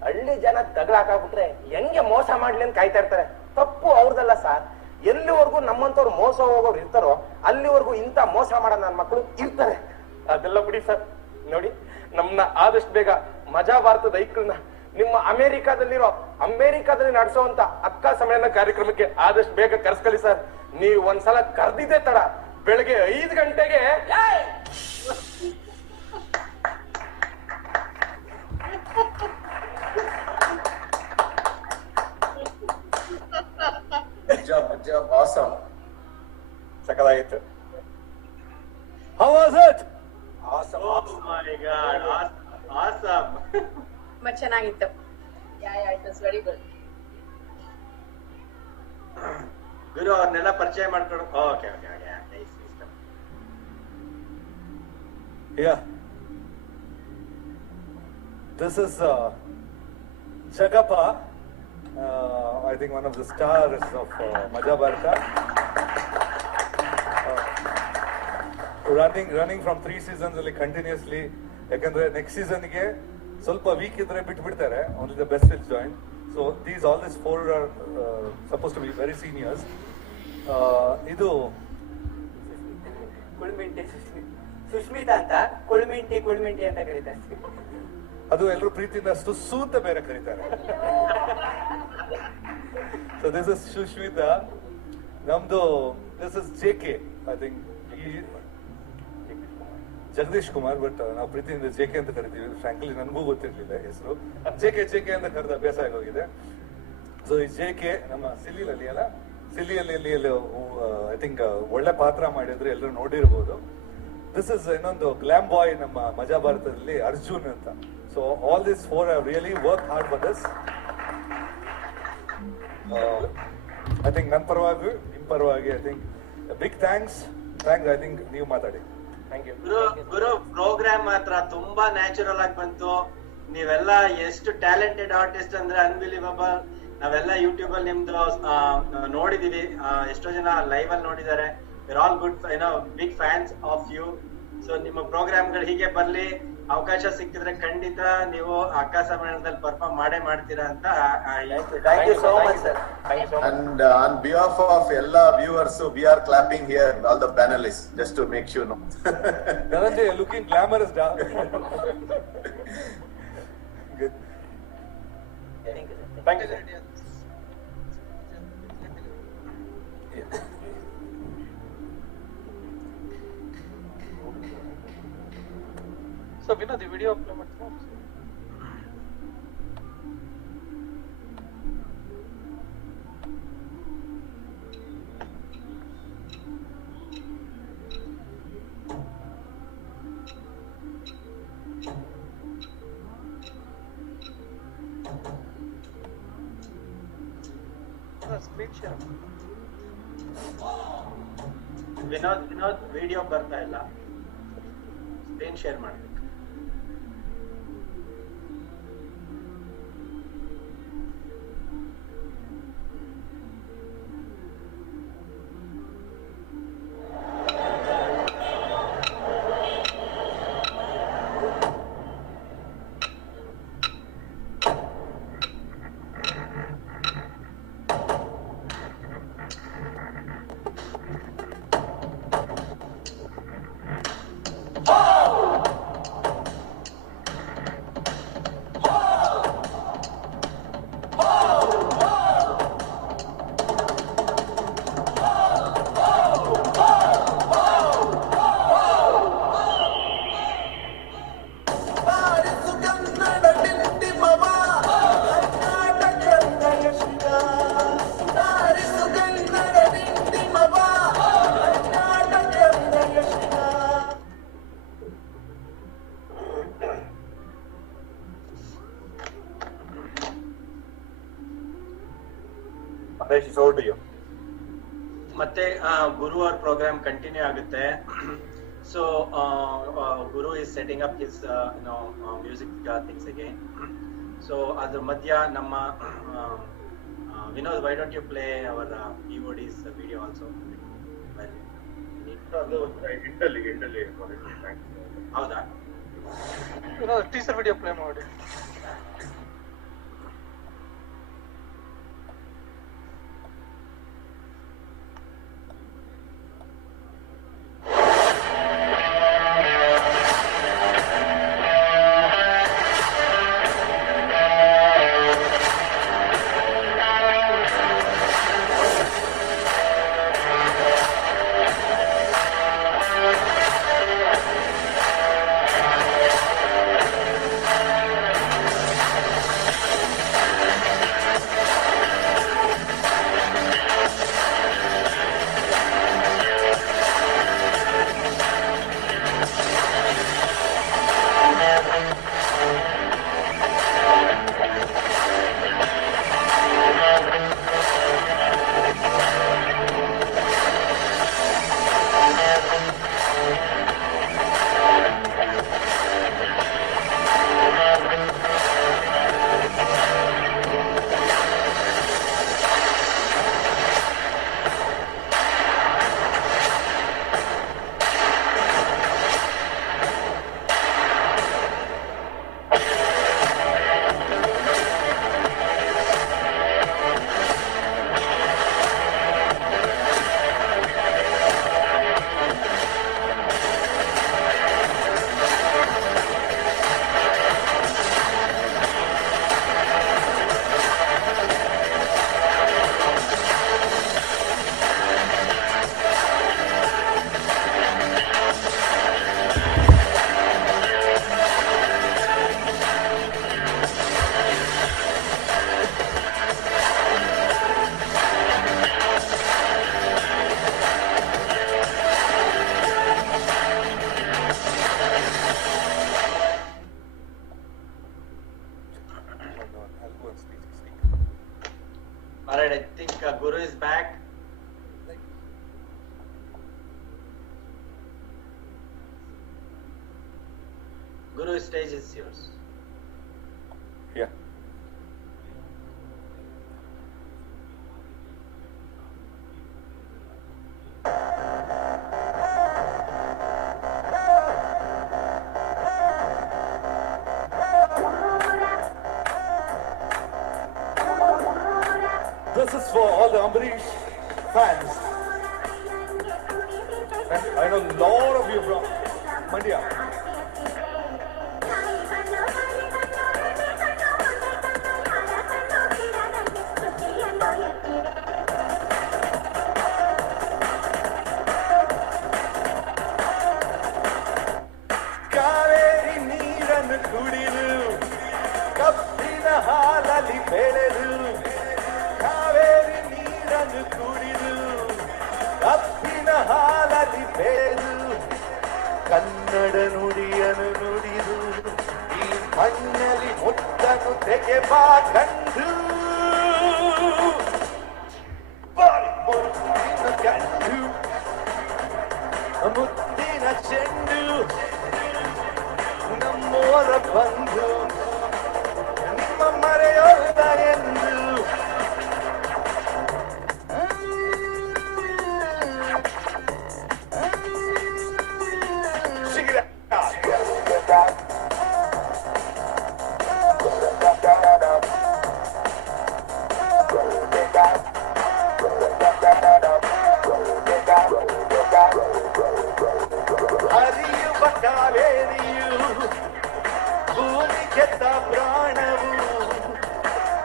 ಹಳ್ಳಿ ಜನ ತಗಲ ಹಾಕಾಕ್ಬಿಟ್ರೆ ಹೆಂಗೆ ಮೋಸ ಮಾಡ್ಲಿ ಅಂತ ಕಾಯ್ತಾ ಇರ್ತಾರೆ. ತಪ್ಪು ಅವ್ರದಲ್ಲ ಸರ್. ಎಲ್ಲಿವರೆಗೂ ನಮ್ಮಂತವ್ರು ಮೋಸ ಹೋಗೋರು ಇರ್ತಾರೋ ಅಲ್ಲಿವರೆಗೂ ಇಂಥ ಮೋಸ ಮಾಡೋ ನನ್ನ ಮಕ್ಕಳು ಇರ್ತಾರೆ. ಅದೆಲ್ಲ ಬಿಡಿ ಸರ್. ನೋಡಿ, ನಮ್ನ ಆದಷ್ಟು ಬೇಗ ಮಜಾ ಭಾರತದ ಐಕ್ಳನ್ನ ನಿಮ್ಮ ಅಮೆರಿಕಾದಲ್ಲಿ ನಡೆಸುವಂತ ಅಕ್ಕ ಸಮ್ಮೇಳನ ಕಾರ್ಯಕ್ರಮಕ್ಕೆ ಆದಷ್ಟು ಬೇಗ ಕರ್ಸ್ಕೊಳ್ಳಿ ಸರ್. ನೀವು ಒಂದ್ಸಲ ಕರ್ದಿದ್ದೆ ತಡ. ಬೆಳಗ್ಗೆ 5 ಗಂಟೆಗೆ Good job, awesome. ಸಕಲಾಗಿತ್ತು. How was it? Awesome. Oh my God, awesome. ತುಂಬಾ ಚೆನ್ನಾಗಿತ್ತು. It was very good. ಗುರು ಅವ್ರನ್ನೆಲ್ಲ ಪರಿಚಯ ಮಾಡ್ಕೊಂಡು. Okay. Yeah. This is Jagappa. I think one of the stars of Maja Bharata. Running from 3 seasons ಅಲ್ಲಿ continuously. ಯಾಕಂದ್ರೆ next ಸೀಸನ್ಗೆ ಸ್ವಲ್ಪ weak ಇದ್ರೆ ಬಿಟ್ಬಿಡ್ತಾರೆ. Only the best will join. So all these 4 are supposed to be very seniors. ಇದು ಸುಷ್ಮಿತಾ ಅಂತ ಕುಳ್ಮಿಂಟಿ ಅಂತ ಕರೀತಾರೆ. ಅದು ಎಲ್ಲರೂ ಪ್ರೀತಿಯಿಂದ ಸುಸ್ಸು ಅಂತ ಬೇರೆ ಕರೀತಾರೆ. So this is Sushmita. ನಮ್ದು this is JK. I think Jagadish Kumar, but ನಾವು ಪ್ರೀತಿಯಿಂದ JK ಅಂತ ಕರಿತೀವಿ. ಫ್ರಾಂಕ್ಲಿ ನನಗೂ ಗೊತ್ತಿರ್ಲಿಲ್ಲ ಹೆಸರು. JK ಅಂತ ಕರೆದ ಅಭ್ಯಾಸ ಆಗೋಗಿದೆ. ಸೊ ಈ JK ನಮ್ಮ ಸಿಲ್ಲಿಯಲ್ಲಿ ಐ ಥಿಂಕ್ ಒಳ್ಳೆ ಪಾತ್ರ ಮಾಡಿದ್ರೆ ಎಲ್ಲರೂ ನೋಡಿರ್ಬೋದು. ದಿಸ್ ಇಸ್ ಇನ್ನೊಂದು ಗ್ಲಾಮ್ ಬಾಯ್ ನಮ್ಮ ಮಜಾ ಭಾರತದಲ್ಲಿ ಅರ್ಜುನ್ ಅಂತ. So all this 4 have really worked hard for this. I think ನನ್ನ ಪರವಾಗಿ ನಿಮ್ಮ ಪರವಾಗಿ I think big thanks. I think ನೀವು ಮಾತಾಡಿ. Thank you Guru. ಪ್ರೋಗ್ರಾಮ್ ಮಾತ್ರ ತುಂಬಾ ನ್ಯಾಚುರಲ್ ಆಗಿ ಬಂತು. ನೀವೆಲ್ಲ ಎಷ್ಟು ಟ್ಯಾಲೆಂಟೆಡ್ ಆರ್ಟಿಸ್ಟ್ ಅಂದ್ರೆ ಅನ್ಬಿಲೀವಬಲ್. ನಾವೆಲ್ಲ ಯೂಟ್ಯೂಬ್ ಅಲ್ಲಿ ನಿಮ್ದು ನೋಡಿದೀವಿ, ಎಷ್ಟೋ ಜನ ಲೈವ್ ಅಲ್ಲಿ ನೋಡಿದ್ದಾರೆ. we're all good, big fans of you. So ನಿಮ್ಮ ಪ್ರೋಗ್ರಾಮ್ಗಳು ಹೀಗೆ ಬರ್ಲಿ. ಅವಕಾಶ ಸಿಕ್ಕಿದ್ರೆ ಖಂಡಿತ ನೀವು ಅಕ್ಕ ಸಮ್ಮೇಳನದಲ್ಲಿ ಪರ್ಫಾರ್ಮ್ ಮಾಡ್ತೀರಾ ಅಂತ. Thank you so much, sir. And on behalf of all viewers, we are clapping here, all the panelists, just to make sure. Dhananjay, looking glamorous, da. Good. Thank you, sir. So Vinod, the video upload ಮಾಡ್ತೀರಾ? Screen share. Vinod video ಬರ್ತಾ ಇಲ್ಲ, screen share ಮಾಡ್ಬೇಕು. Mahesh it's over to you. ಮತ್ತೆ ಗುರು ಅವ್ರ program continue ಆಗುತ್ತೆ. So Guru is setting up his music things again. So ಅದ್ರ ಮಧ್ಯ ನಮ್ಮ Vinod, why don't you play our EOD's video also? ಹೌದಾ? ಟೀಸರ್ ವಿಡಿಯೋ ಪ್ಲೇ ಮಾಡಿ. Alright, I think Guru is back. Guru, stage is yours. Yeah. This is for all the Ambarish fans. And I know a lot of you from Mandya. Kaveri ನೀರನ್ನು ಕುಡಿದು ಕಬ್ಬಿನ ಹಾಲಲ್ಲಿ ಬೆಳೆದು ಕಾವೇರಿ ನೀರನ್ನು ಕುಡಿದು ಕಬ್ಬಿನ ಹಾಲಲ್ಲಿ ಬೆಳೆದು ಕನ್ನಡ ನುಡಿಯನ್ನು ನುಡಿದು ಈ ಮಣ್ಣಲ್ಲಿ ಮುತ್ತನ್ನು ತೆಗೆಬಾ ಕಂಡು ಬಾರಿ ಮುತ್ತಿನ ಗಂಡು ಮುತ್ತಿನ ಚೆಂಡು ನಮ್ಮೋರ ಬಂಧು ನಿಮ್ಮ ಮರೆಯೋದ ಎಂದು ಹರಿಯುವ ಕಾವೇರಿಯು ಭೂಮಿ ಕೆತ್ತ ಪ್ರಾಣವು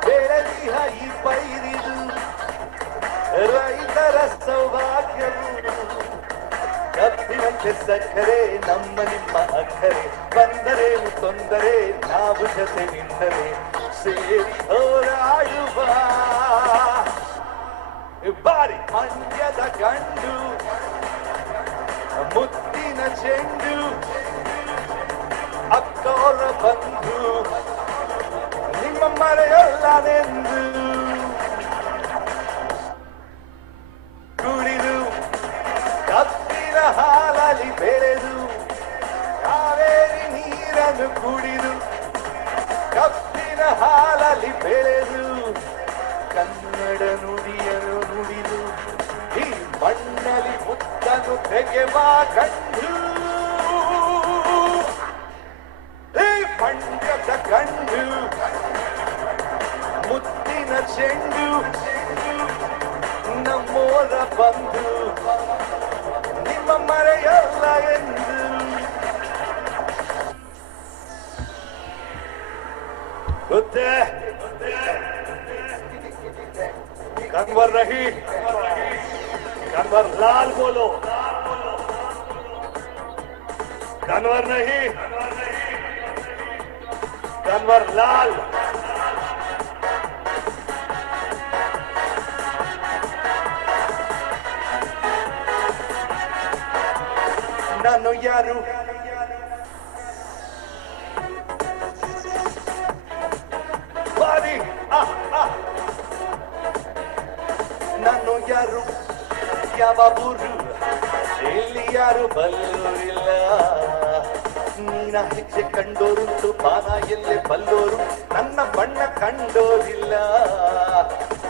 ಬೆಳೆದಿಹ ಈ ಪೈರಿದು ರೈತರ ಸೌಭಾಗ್ಯವು ಕಬ್ಬಿನಂತೆ ಸಕ್ಕರೆ ನಮ್ಮ ನಿಮ್ಮ ಅಕ್ಕರೆ ಬಂದರೇನು ತೊಂದರೆ ನಾವು ಜೊತೆ ನಿಂತರೆ ಸೇರಿ ಹೋರಾಡುವ ಬಾರಿ ಮಂಡ್ಯದ ಗಂಡು ಮುತ್ತಿನ ಚೆಂಡು ಅಕ್ಕೋರ ಬಂಧು ನಿಮ್ಮ ಮರೆಯಲ್ಲನೆಂದು ಬೆಳೆದು ಕನ್ನಡ ನುಡಿಯನ್ನು ನುಡಿದು ಈ ಮಣ್ಣಲ್ಲಿ ಮುತ್ತನ್ನು ತೆಗೆವ ಗಂಡು ಈ ಮಂಡ್ಯದ ಗಂಡು ಮುತ್ತಿನ ಚೆಂಡು ನಮ್ಮೋರ ಬಂದು ನಿಮ್ಮ ಮರೆಯಲ್ಲ ಎಂದು ಗೊತ್ತೇ कन्वर रही कन्वर लाल बोलो कन्वर नहीं कन्वर लाल नानो यारू बारी ನಾನು ಯಾರು ಯಾವ ಊರು ಇಲ್ಲಿ ಯಾರು ಬಲ್ಲೋರಿಲ್ಲ ನೀನ ಹೆಜ್ಜೆ ಕಂಡೋರುಂಟು ಬಾನ ಎಲ್ಲೆ ಬಲ್ಲೋರು ನನ್ನ ಬಣ್ಣ ಕಂಡೋರಿಲ್ಲ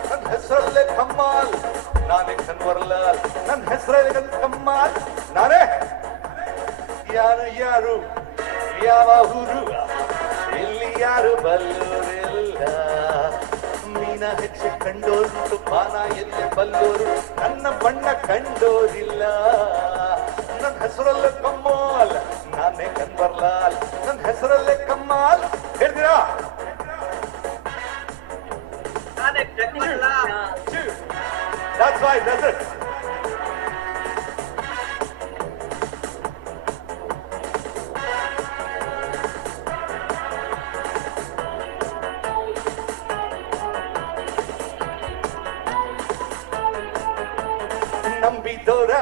ನನ್ನ ಹೆಸರಲ್ಲೇ ಕಮ್ಮಾಲ್ ನಾನೇ ಕನ್ವರ್ಲಾಲ್ ನನ್ನ ಹೆಸರಲ್ಲೇ ಕಮ್ಮಾಲ್ ನಾನೇ ಯಾರು ಯಾರು ಯಾವ ಊರು ಇಲ್ಲಿ ಯಾರು ಬಲ್ಲೋರಿಲ್ಲ ಮೀನ ಹೆಚ್ಚು ಕಂಡೋರುಂಟು ಬಾನ ಎಲ್ಲೆ ಬಲ್ಲೋರು ನನ್ನ ಬಣ್ಣ ಕಂಡೋರಿಲ್ಲ ನನ್ನ ಹೆಸರಲ್ಲೇ ಕಮ್ಮಾಲ್ ನಾನೇ ಕನ್ವರ್ಲಾಲ್ ನನ್ನ ಹೆಸರಲ್ಲೇ ಕಮ್ಮಾಲ್ ಹೇಳ್ತೀರಾ That's right, that's it. ನಂಬಿದೋರ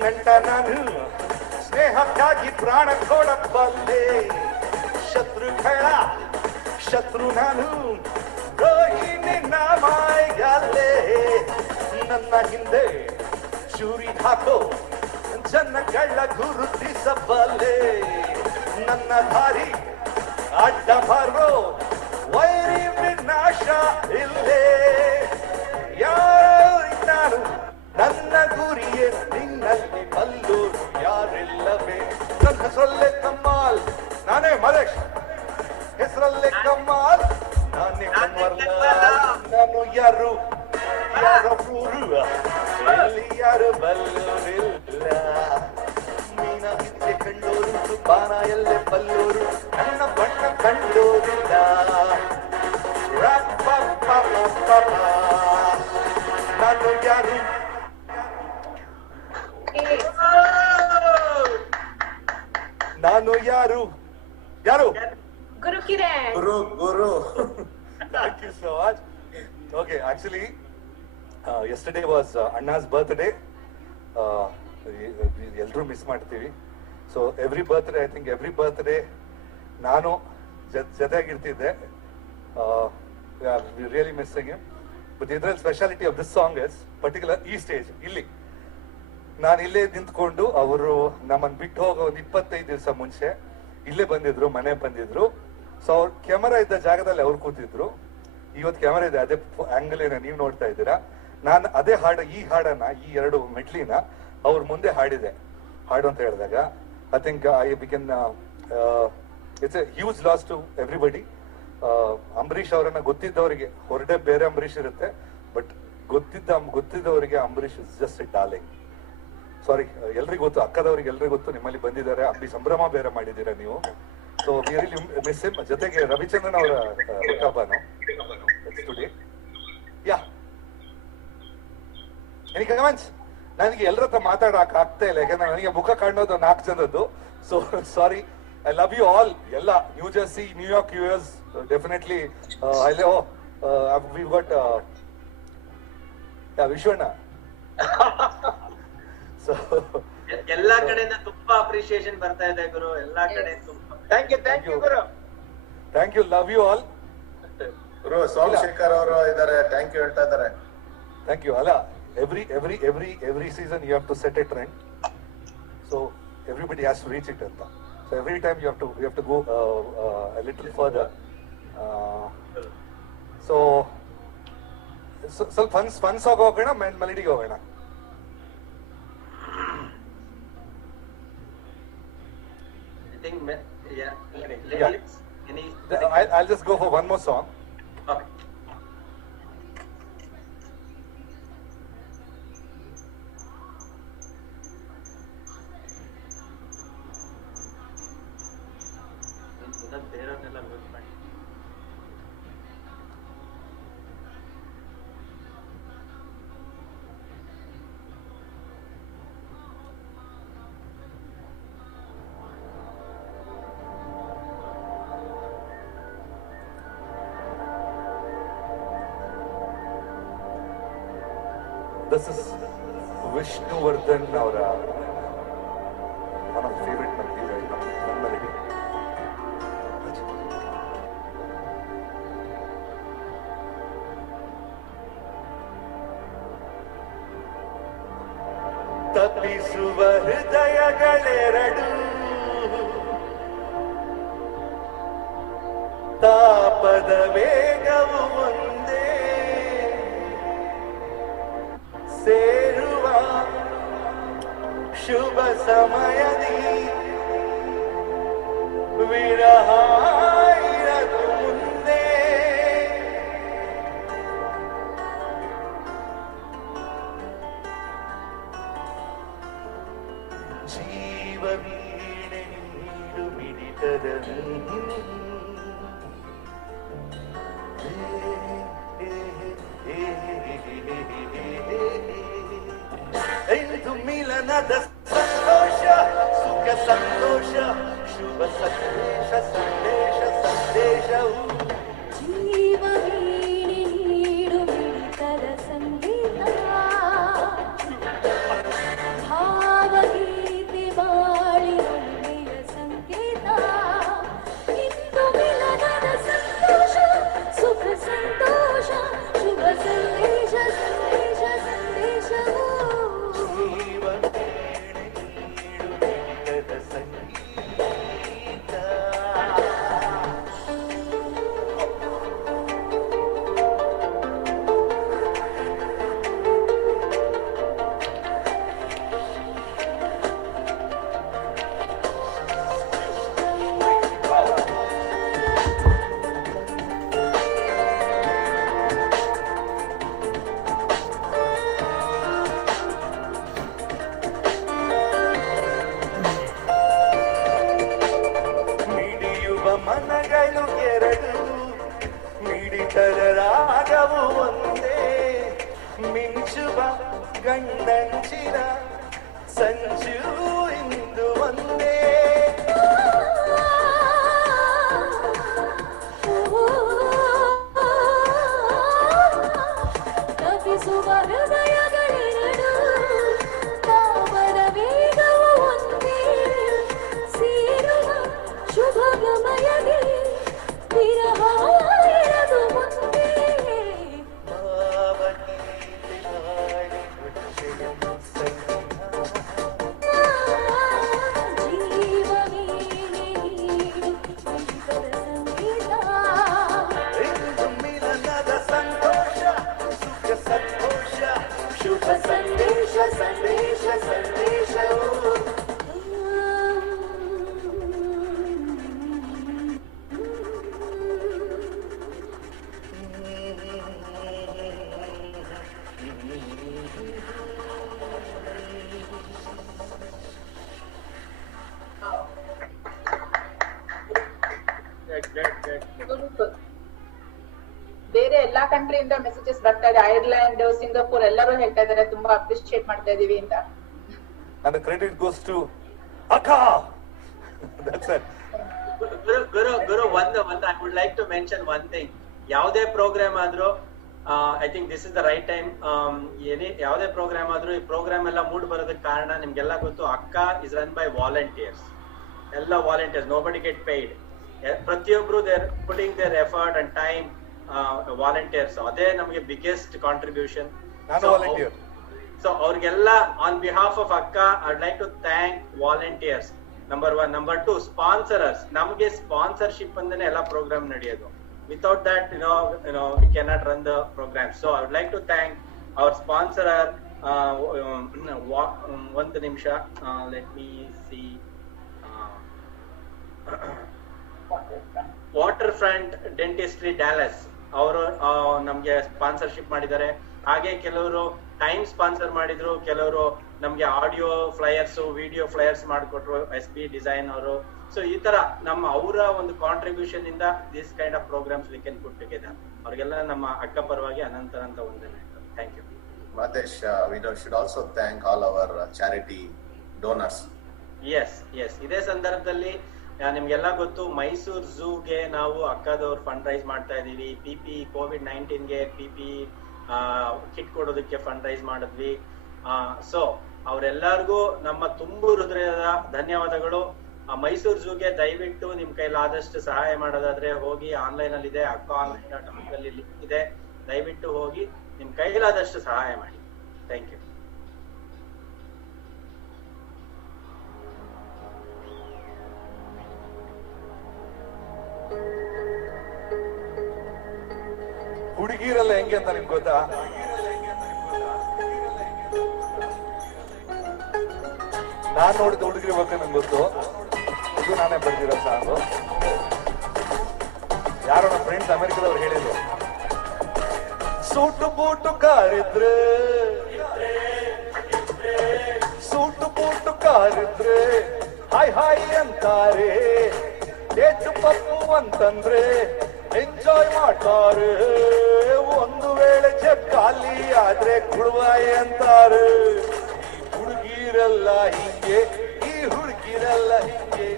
ನಂಟ ನಾನು ಸ್ನೇಹಕ್ಕಾಗಿ ಪ್ರಾಣ ಕೊಡಬಲ್ಲೆ ಶತ್ರುಗಳ ಶತ್ರು ನಾನು ರೋಹಿಣಿ ನಾಮಾಯಗಲ್ಲೇ ನನ್ನ ಹಿಂದೆ ಚೂರಿ ಹಾಕೋ ಜನಗಳ ಗುರುತಿಸಬಲ್ಲೆ ನನ್ನ ದಾರಿ ಅಡ್ಡ ಬರೋ ವೈರಿ ವಿನಾಶ ಇಲ್ಲೇ ನಾನು ನನ್ನ ಗುರಿಯೇ ನಿನ್ನಲ್ಲಿ ಬಲ್ಲೂರು ಯಾರಿಲ್ಲವೇ ನನ್ನ ಹೆಸರಲ್ಲೇ ಕಮ್ಮಾಲ್ ನಾನೇ ಮಲೇಶ್ ಹೆಸರಲ್ಲೇ ಕಮ್ಮಾಲ್ ನಾನೇ ಕನ್ವರ್ಲಾಲ್ ನಾನು ಯಾರು ಯಾರ ಊರು ಇಲ್ಲಿ ಯಾರು ಬಲ್ಲೂರಿಲ್ಲ ಮೀನ ಹಿಂದೆ ಕಂಡೋರು ಬಾನ ಎಲ್ಲೆ ಬಲ್ಲೂರು ನನ್ನ ಬಣ್ಣ ಕಂಡೋರಿಲ್ಲ ನಾನು ಯಾರು ನಾನು ಯಾರು ಯಾರು ಗುರು ಕಿರಣ್ ಗುರು ಗುರು thank you so much okay actually yesterday was ಅಣ್ಣಾಸ್ ಬರ್ತ್ಡೇ ಎಲ್ಲರೂ ಮಿಸ್ ಮಾಡ್ತೀವಿ so every birthday I think every birthday ನಾನು ಜೊತೆಗಿರ್ತಿದ್ದೆ ರಿಯಲಿ ಮಿಸ್ಸಿಂಗ್ ಹಿಮ್ ಬಟ್ ಇದ್ರಲ್ಲಿ speciality of this song is particular ಈ ಸ್ಟೇಜ್ ಇಲ್ಲಿ ನಾನು ಇಲ್ಲೇ ನಿಂತ್ಕೊಂಡು ಅವರು ನಮ್ಮನ್ನು ಬಿಟ್ಟು ಹೋಗೋ ಒಂದು 25 ದಿವಸ ಮುಂಚೆ ಇಲ್ಲೇ ಬಂದಿದ್ರು ಮನೆ ಬಂದಿದ್ರು ಸೊ ಅವ್ರ ಕ್ಯಾಮರಾ ಇದ್ದ ಜಾಗದಲ್ಲಿ ಅವ್ರು ಕೂತಿದ್ರು ಇವತ್ತು ಕ್ಯಾಮರಾ ಇದೆ ಅದೇ ಆಂಗಲ್ ಏನ ನೀವು ನೋಡ್ತಾ ಇದ್ದೀರಾ ನಾನು ಅದೇ ಈ ಹಾಡನ್ನ ಈ 2 ಮೆಟ್ಲಿನ ಅವ್ರ ಮುಂದೆ ಹಾಡಿದೆ ಹಾಡು ಅಂತ ಹೇಳಿದಾಗ I think I became it's a huge loss to everybody Ambareesh ಅವರನ್ನ ಗೊತ್ತಿದ್ದವರಿಗೆ ಹೊರಡೆ ಬೇರೆ ಅಂಬರೀಷ್ ಇರುತ್ತೆ ಬಟ್ ಗೊತ್ತಿದ್ದವರಿಗೆ Ambareesh is just a darling sorry ಎಲ್ರಿಗೂ ಗೊತ್ತು ಅಕ್ಕದವ್ರಿಗೆ ಎಲ್ರಿಗೂ ಗೊತ್ತು ನಿಮ್ಮಲ್ಲಿ ಬಂದಿದ್ದಾರೆ ಅಂಬಿ ಸಂಭ್ರಮ ಬೇರೆ ಮಾಡಿದ್ದೀರಾ ನೀವು ಸೊ ರಿಯಲಿ ಮಿಸ್ ಹಿಮ್ ಜೊತೆಗೆ ರವಿಚಂದ್ರನ್ ಅವರ ಹುಟ್ಟಹಬ್ಬನು ಟುಡೇ ಯಾ ಎನಿ ಕಮೆಂಟ್ಸ್ ನನಗೆ ಎಲ್ಲರ ಹತ್ರ ಮಾತಾಡಕ್ ಆಗ್ತಾ ಇಲ್ಲ ಯಾಕಂದ್ರೆ ನನಗೆ ಮುಖ ಕಾಣೋದು 4 ಜನದ್ದು so sorry I love you all ಎಲ್ಲ New Jersey New York US definitely hello we got ವಿಶ್ವಣ್ಣ ಸೊ ಎಲ್ಲಾ ಕಡೆಯಿಂದ ತುಂಬಾ ಅಪ್ರಿಶಿಯೇಷನ್ ಬರ್ತಾ ಇದೆ ಗುರು ಎಲ್ಲಾ ಕಡೆ ತುಂಬಾ ಥ್ಯಾಂಕ್ ಯು ಗುರು thank you love you all ಗುರು ಸೋಮಶೇಖರ್ ಅವರು ಇದಾರೆ ಥ್ಯಾಂಕ್ ಯು ಹೇಳ್ತಾ ಇದಾರೆ ಥ್ಯಾಂಕ್ ಯು ಅಲ್ಲ every season you have to set a trend so everybody has to reach it anta so every time you have to go a little further so ಸ್ವಲ್ಪ fun song ಹೋಗೋಣ, ಮೆಲಡಿಗೆ ಹೋಗೋಣ. I'll just go for one more song. Okay. This is Vishnuvardhan, our one of the favorite melodies right now. One melody. ತಪ್ಪಿಸುವ ಹೃದಯಗಳೆರಡು ತಾಪದ ವೇಗವು ಒಂದೇ ಸೇರುವ ಶುಭ ಸಮಯದಿ ವಿರಹ ಇರದು ಮುಂದೆ ಜೀವ ವೀಣೆ ನೀಡು ಮಿಡಿತದ ಎಂದು ಮಿಲನದ ಸಂತೋಷ ಸುಖ ಸಂತೋಷ ಶುಭ ಸಂದೇಶ ಸಂದೇಶ ಸಂದೇಶವು ಜೀವ ವೀಣೆ ನೀಡು ಮಿಡಿತದ ಸಂಗೀತ ಭಾವಗೀತೆ ಬಾಳಿ ಒಳ್ಳೆಯ ಸಂಕೇತ ಇಂದು ಮಿಲನದ ಸಂತೋಷ ಸುಖ ಸಂತೋಷ ಶುಭ ಸಂದೇಶ ಸಂದೇಶ ಸಂದೇಶವು ಜೀವ ವೀಣೆ ನೀಡು ಮಿಡಿತದ ಸಂಗೀತ. ಮಿಡಿಯುವ ಮನಗಳು ಎರಡು ಮಿಡಿತದ ರಾಗವು ಒಂದೇ ಮಿಂಚುವ ಗಂಡಂಚಿನ ಸಂಜು ಇಂದು ಒಂದೇ ತಪಿಸುವ ಹೃದಯಗಳೆರಡು ತಾವರ ವೇಗವು ಒಂದೇ ಸೇರುವ ಶುಭ ಗಮಯದಿ ವಿರಹ ಇರದು ಮುಂದೆ ಭಾವಗೀತೆ ಹಾಡಿ ಒಳ್ಳೆಯ ಸಂಗೀತ. ಜೀವ ವೀಣೆ ನೀಡು ಮಿಡಿತದ ಸಂಗೀತ ಎಂದು ಮಿಲನದ ಸಂತೋಷ ಸುಖ ಸಂತೋಷ ಶುಭ ಸಂದೇಶ ಸಂದೇಶ ಸಂದೇಶವು ಬೇರೆ ಎಲ್ಲಾ ಕಂಟ್ರಿಯಿಂದ ಮೆಸೇಜಸ್ ಬರ್ತಾ ಇದೆ. ಐರ್ಲೆಂಡ್, ಸಿಂಗಾಪುರ್ ಎಲ್ಲರೂ ಹೇಳ್ತಾ ಇದಾರೆ ತುಂಬಾ ಅಪ್ರಿಶಿಯೇಟ್ ಮಾಡ್ತಾ ಇದೀವಿ ಅಂತ. And the credit goes to Akka. That's it. Guru, one, I would like to mention one thing. ಯಾವುದೇ ಪ್ರೋಗ್ರಾಮ್ ಆದ್ರೂ I think this is the right time. ಯಾವುದೇ ಪ್ರೋಗ್ರಾಮ್ ಆದ್ರೂ ಈ ಪ್ರೋಗ್ರಾಮ್ ಎಲ್ಲ ಮೂಡ್ ಬರೋದಕ್ಕೆ ಕಾರಣ ನಿಮ್ಗೆಲ್ಲ ಗೊತ್ತು. Akka is run by volunteers, ಎಲ್ಲ ವಾಲಂಟಿಯರ್ಸ್, ನೋಬಡಿ ಗೆಟ್ ಪೇಯ್ಡ್. ಪ್ರತಿಯೊಬ್ರು their putting their effort and time. Volunteers ಅದೇ ನಮಗೆ ಬಿಗ್ಗೆಸ್ಟ್ ಕಾಂಟ್ರಿಬ್ಯೂಷನ್. ಸೊ ಅವ್ರಿಗೆಲ್ಲ on behalf of Akka I would like to thank volunteers. Number 1. Number 2, sponsorers. ನಮ್ಗೆ ಸ್ಪಾನ್ಸರ್ಶಿಪ್ ಅಂತಾನೆ ಎಲ್ಲ program ನಡೆಯೋದು. without that, we cannot run the program. So I would like to thank our sponsor, one ನಿಮಿಷ, let me see, waterfront dentistry Dallas ಅವರು ನಮ್ಗೆ sponsorship ಮಾಡಿದ್ದಾರೆ. ಹಾಗೆ ಕೆಲವರು ಟೈಮ್ ಸ್ಪಾನ್ಸರ್ ಮಾಡಿದ್ರು, ಕೆಲವರು ನಮ್ಗೆ ಆಡಿಯೋ ಫ್ಲೈಯರ್ಸ್, ವಿಡಿಯೋ ಫ್ಲೈಯರ್ಸ್ ಮಾಡಿಕೊಟ್ರು, SB ಡಿಸೈನ್ ಅವರು. ಸೊ ಈ ತರ ಅವರ ಒಂದು ಕಾಂಟ್ರಿಬ್ಯೂಷನ್ ಇಂದ this kind of programs we can put together. ಅವ್ರಿಗೆಲ್ಲ ನಮ್ಮ ಅಕ್ಕ ಪರವಾಗಿ ಅನಂತ ವಂದನೆ. Thank you. Mahesh, we should also thank all our charity donors. Yes ಇದೇ ಸಂದರ್ಭದಲ್ಲಿ ನಿಮ್ಗೆಲ್ಲ ಗೊತ್ತು, ಮೈಸೂರು ಝೂಗೆ ನಾವು ಅಕ್ಕದವ್ರು ಫಂಡ್ ರೈಸ್ ಮಾಡ್ತಾ ಇದೀವಿ. PP COVID-19ಗೆ PP ಕಿಟ್ ಕೊಡೋದಕ್ಕೆ ಫಂಡ್ ರೈಸ್ ಮಾಡಿದ್ವಿ. ಸೊ ಅವರೆಲ್ಲರಿಗೂ ನಮ್ಮ ತುಂಬು ಹೃದಯದ ಧನ್ಯವಾದಗಳು. ಮೈಸೂರು ಝೂಗೆ ದಯವಿಟ್ಟು ನಿಮ್ ಕೈಲಾದಷ್ಟು ಸಹಾಯ ಮಾಡೋದಾದ್ರೆ ಹೋಗಿ, ಆನ್ಲೈನ್ ಅಲ್ಲಿ ಇದೆ, ಅಕ್ಕ online.org ಅಲ್ಲಿ ಲಿಂಕ್ ಇದೆ, ದಯವಿಟ್ಟು ಹೋಗಿ ನಿಮ್ ಕೈಲಾದಷ್ಟು ಸಹಾಯ ಮಾಡಿ. Thank you. ಹುಡುಗಿರಲ್ಲ ಹೆಂಗೆ ಅಂತ ನಿಮ್ಗೆ ಗೊತ್ತಾ? ನಾನ್ ನೋಡಿದ ಹುಡುಗಿರ ಬಗ್ಗೆ ನಂಗೆ ಗೊತ್ತು. ಇದು ನಾನೇ ಬರ್ದಿರೋ ಸಾಂಗು. ಯಾರೋ ನಮ್ಮ ಫ್ರೆಂಡ್ಸ್ ಅಮೆರಿಕದವ್ರು ಹೇಳಿದ್ರು, ಸೂಟು ಬೂಟು ಕಾರಿದ್ರೆ, ಸೂಟು ಬೂಟು ಕಾರಿದ್ರೆ ಹಾಯ್ ಹಾಯ್ ಅಂತಾರೆ, ಏಟು ಪಪ್ಪು ಅಂತಂದ್ರೆ ಎಂಜಾಯ್ ಮಾಡ್ತಾರೆ, ಒಂದು ವೇಳೆ ಜಗ್ ಖಾಲಿ ಆದ್ರೆ ಕುಡುವಾಯಿ ಅಂತಾರೆ. ಹುಡುಗಿರಲ್ಲ ಹಿಂಗೆ, ಈ ಹುಡುಗಿರಲ್ಲ ಹಿಂಗೆ,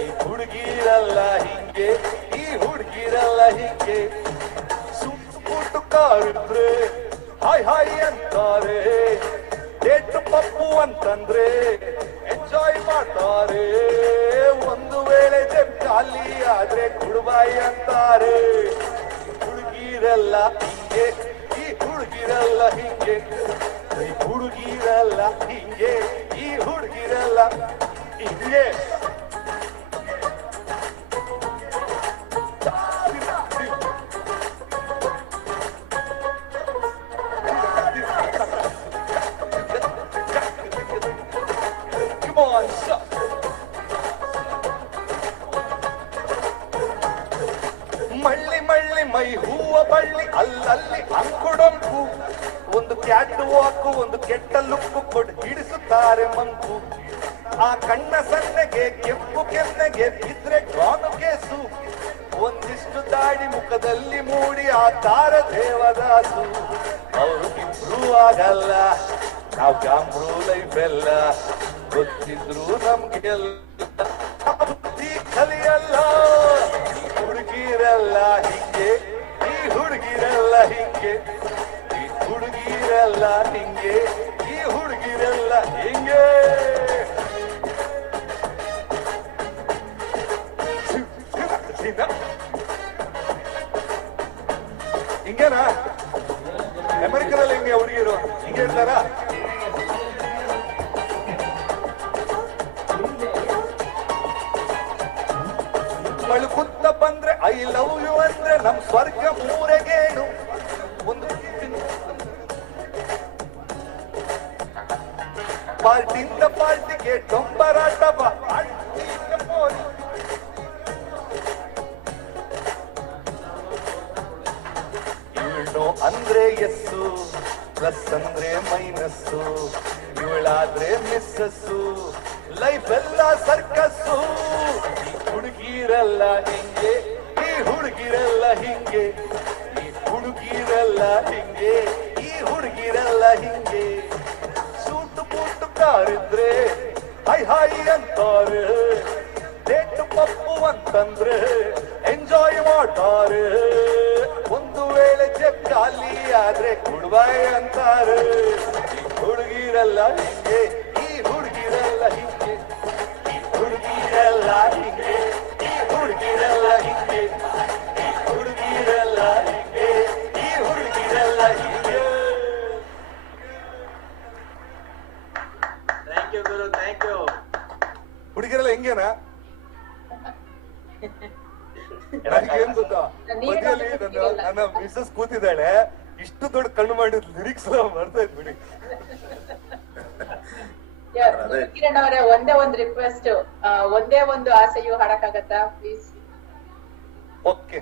ಈ ಹುಡುಗಿರಲ್ಲ ಹಿಂಗೆ, ಈ ಹುಡುಗಿರಲ್ಲ ಹಿಂಗೆ. ಸುಟ್ಟು ಕಾರಿದ್ರೆ ಹಾಯ್ ಹಾಯ್ ಅಂತಾರೆ, ಏಟು ಪಪ್ಪು ಅಂತಂದ್ರೆ ಎಂಜಾಯ್ ಮಾಡ್ತಾರೆ, ಒಂದು ವೇಳೆ ಜಗ್ ಖಾಲಿ ಆದ್ರೆ ಕುಡುಬಾಯಿ ಅಂತಾರೆ. ಹುಡುಗಿರಲ್ಲ ಹಿಂಗೆ, ಈ ಹುಡುಗಿರಲ್ಲ ಹಿಂಗೆ, ಈ ಹುಡುಗಿರಲ್ಲ ಹಿಂಗೆ, ಈ ಹುಡುಗಿರಲ್ಲ ಹಿಂಗೆ. ಮಳ್ಳಿ ಮಳ್ಳಿ ಮೈ ಹೂವ ಬಳ್ಳಿ ಅಲ್ಲಲ್ಲಿ ಅಂಕುಡೊಂಕು, ಒಂದು ಕ್ಯಾಟ್ ವಾಕು ಒಂದು ಕೆಟ್ಟ ಲುಕ್ಕು ಕೊಟ್ಟು ಹಿಡಿಸುತ್ತಾರೆ ಮಂಕು. ಆ ಕಣ್ಣ ಸನ್ನೆಗೆ ಕೆಂಪು ಕೆನ್ನೆಗೆ ಬಿದ್ರೆ ಗಾನು ಕೇಸು, ಒಂದಿಷ್ಟು ದಾಡಿ ಮುಖದಲ್ಲಿ ಮೂಡಿ ಆ ತಾರ ದೇವದಾಸು. ಅವರು ಇಬ್ರು ಆಗಲ್ಲ, ನಾವು ಗಾಂಬ್ರು ಲೈಫ್ ಎಲ್ಲ, ಗೊತ್ತಿದ್ರು ನಮ್ಗೆಲ್ಲ ಬುದ್ಧಿ ಕಲಿಯಲ್ಲ. ಹುಡುಗಿರಲ್ಲ ಹಿಂಗೆ, ಈ ಹುಡುಗಿರಲ್ಲ ಹಿಂಗೆ, ಈ ಹುಡುಗಿರಲ್ಲ ಹಿಂಗೆ, ಈ ಹುಡುಗಿರಲ್ಲ ಹಿಂಗೆ. ಹಿಂಗೇನಾ? ಅಮೆರಿಕದಲ್ಲಿ ಹಿಂಗೆ ಹುಡುಗಿರು ಹಿಂಗೆ ಇರ್ತಾರ? ಮಳುಕುತ್ತ ಬಂದ್ರೆ ಐ ಲವ್ ಯು ಅಂದ್ರೆ ನಮ್ ಸ್ವರ್ಗ ಮೂರೆಗೇನು. ಒಂದು ಪಾರ್ಟಿಂದ ಪಾರ್ಟಿಗೆ ಡೊಂಬರಾಟ ಇವಳು ಅಂದ್ರೆ ಎಸ್ಸು, ಪ್ಲಸ್ ಅಂದ್ರೆ ಮೈನಸ್ಸು, ಇವಳಾದ್ರೆ ಮಿಸ್ಸಸ್ಸು, ಲೈಫ್ ಎಲ್ಲ ಸರ್ಕಸ್ಸು. ಈ ಹುಡುಗಿರಲ್ಲ ಹಿಂಗೆ, ಈ ಹುಡುಗಿರಲ್ಲ ಹಿಂಗೆ, ಈ ಹುಡುಗಿರಲ್ಲ ಹಿಂಗೆ, ಈ ಹುಡುಗಿರಲ್ಲ ಹಿಂಗೆ. ಸೂಟು ಬೂಟು ಕಾರಿದ್ರೆ ಹಾಯ್ ಹಾಯ್ ಅಂತಾರೆ, ಡೇಟು ಪಪ್ಪು ಅಂತಂದ್ರೆ ಎಂಜಾಯ್ ಮಾಡ್ತಾರೆ, ಒಂದು ವೇಳೆ ಜಗ್ ಖಾಲಿ ಆದ್ರೆ ಕುಡ್ಬಾಯ್ ಅಂತಾರೆ. ಈ ಹುಡುಗಿರಲ್ಲ ಹಿಂಗೆ, ಈ ಹುಡುಗಿರಲ್ಲ ಹಿಂಗೆ, ಈ ಹುಡುಗಿರಲ್ಲ ಹಿಂಗೆ, ಈ ಹುಡುಗಿರಲ್ಲ ಹಿಂಗೆ, ಈ ಹುಡುಗಿರಲ್ಲ ಹಿಂಗೆ, ಈ ಹುಡುಗಿರಲ್ಲ ಹಿಂಗೆ. ಥ್ಯಾಂಕ್ ಯು ಗುರು, ಥ್ಯಾಂಕ್ ಯು. ಹುಡುಗಿರಲ್ಲ ಹಿಂಗೇನಾ? ನನಗೇನ್ ಗೊತ್ತ, ಗೊತ್ತಾ, ಬದಿಯಲ್ಲಿ ನನ್ನ ಮಿಸಸ್ ಕೂತಿದ್ದಾಳೆ, ಇಷ್ಟು ದೊಡ್ಡ ಕಣ್ಣು ಮಾಡಿದ್ ಲಿರಿಕ್ಸ್ ಎಲ್ಲ ಮಾಡ್ತಾ ಇದ್ ಬಿಡಿ. ಕಿರಣ್ ಅವರೇ, ಒಂದೇ ಒಂದು ರಿಕ್ವೆಸ್ಟ್, ಒಂದೇ ಒಂದು ಆಸೆಯು ಹಾಡಕ್ಕಾಗತ್ತಾ ಪ್ಲೀಸ್? ಓಕೆ.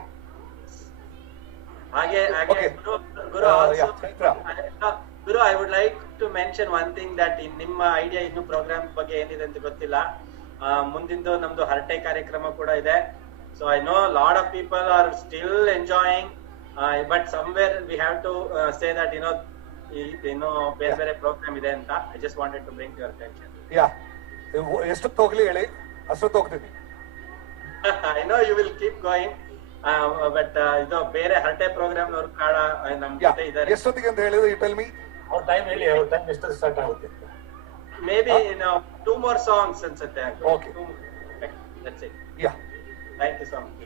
ಹಾಗೆ ಗುರು, I would like to mention one thing that ನಿಮ್ಮ ಐಡಿಯಾ ಇನ್ನು ಪ್ರೋಗ್ರಾಮ್ ಬಗ್ಗೆ ಏನಿದೆ ಅಂತ ಗೊತ್ತಿಲ್ಲ. ಮುಂದಿಂದು ನಮ್ದು ಹರಟೆ ಕಾರ್ಯಕ್ರಮ ಕೂಡ ಇದೆ. So I know lot of people are still enjoying, but somewhere we have to say that ಇನ್ನು ಬೇರೆ ಬೇರೆ ಪ್ರೋಗ್ರಾಮ್ ಇದೆ ಅಂತ. I just wanted to bring your attention. Yeah, ಎಷ್ಟೊತ್ತು ಹೋಗ್ಲಿ ಹೇಳಿ, ಅಷ್ಟೊತ್ತು ಹೋಗ್ತೀನಿ. I know you will keep going, but ಇದು ಬೇರೆ ಹರಟೆ ಪ್ರೋಗ್ರಾಮ್ ನವರು ಕಾಳ ನಮ್ ಜೊತೆ ಇದ್ದಾರೆ. ಎಷ್ಟೊತ್ತಿಗೆ ಅಂತ ಹೇಳಿದ್ರೆ ಯು ಟೆಲ್ ಮೀ. ಅವ್ರ ಟೈಮ್ ಹೇಳಿ, ಅವ್ರ ಟೈಮ್ ಎಷ್ಟೊತ್ತು ಸ್ಟಾರ್ಟ್ ಆಗುತ್ತೆ? ಮೇ ಬಿ 2 more songs ಅನ್ಸುತ್ತೆ. Okay, that's it. Yeah, thank you so much.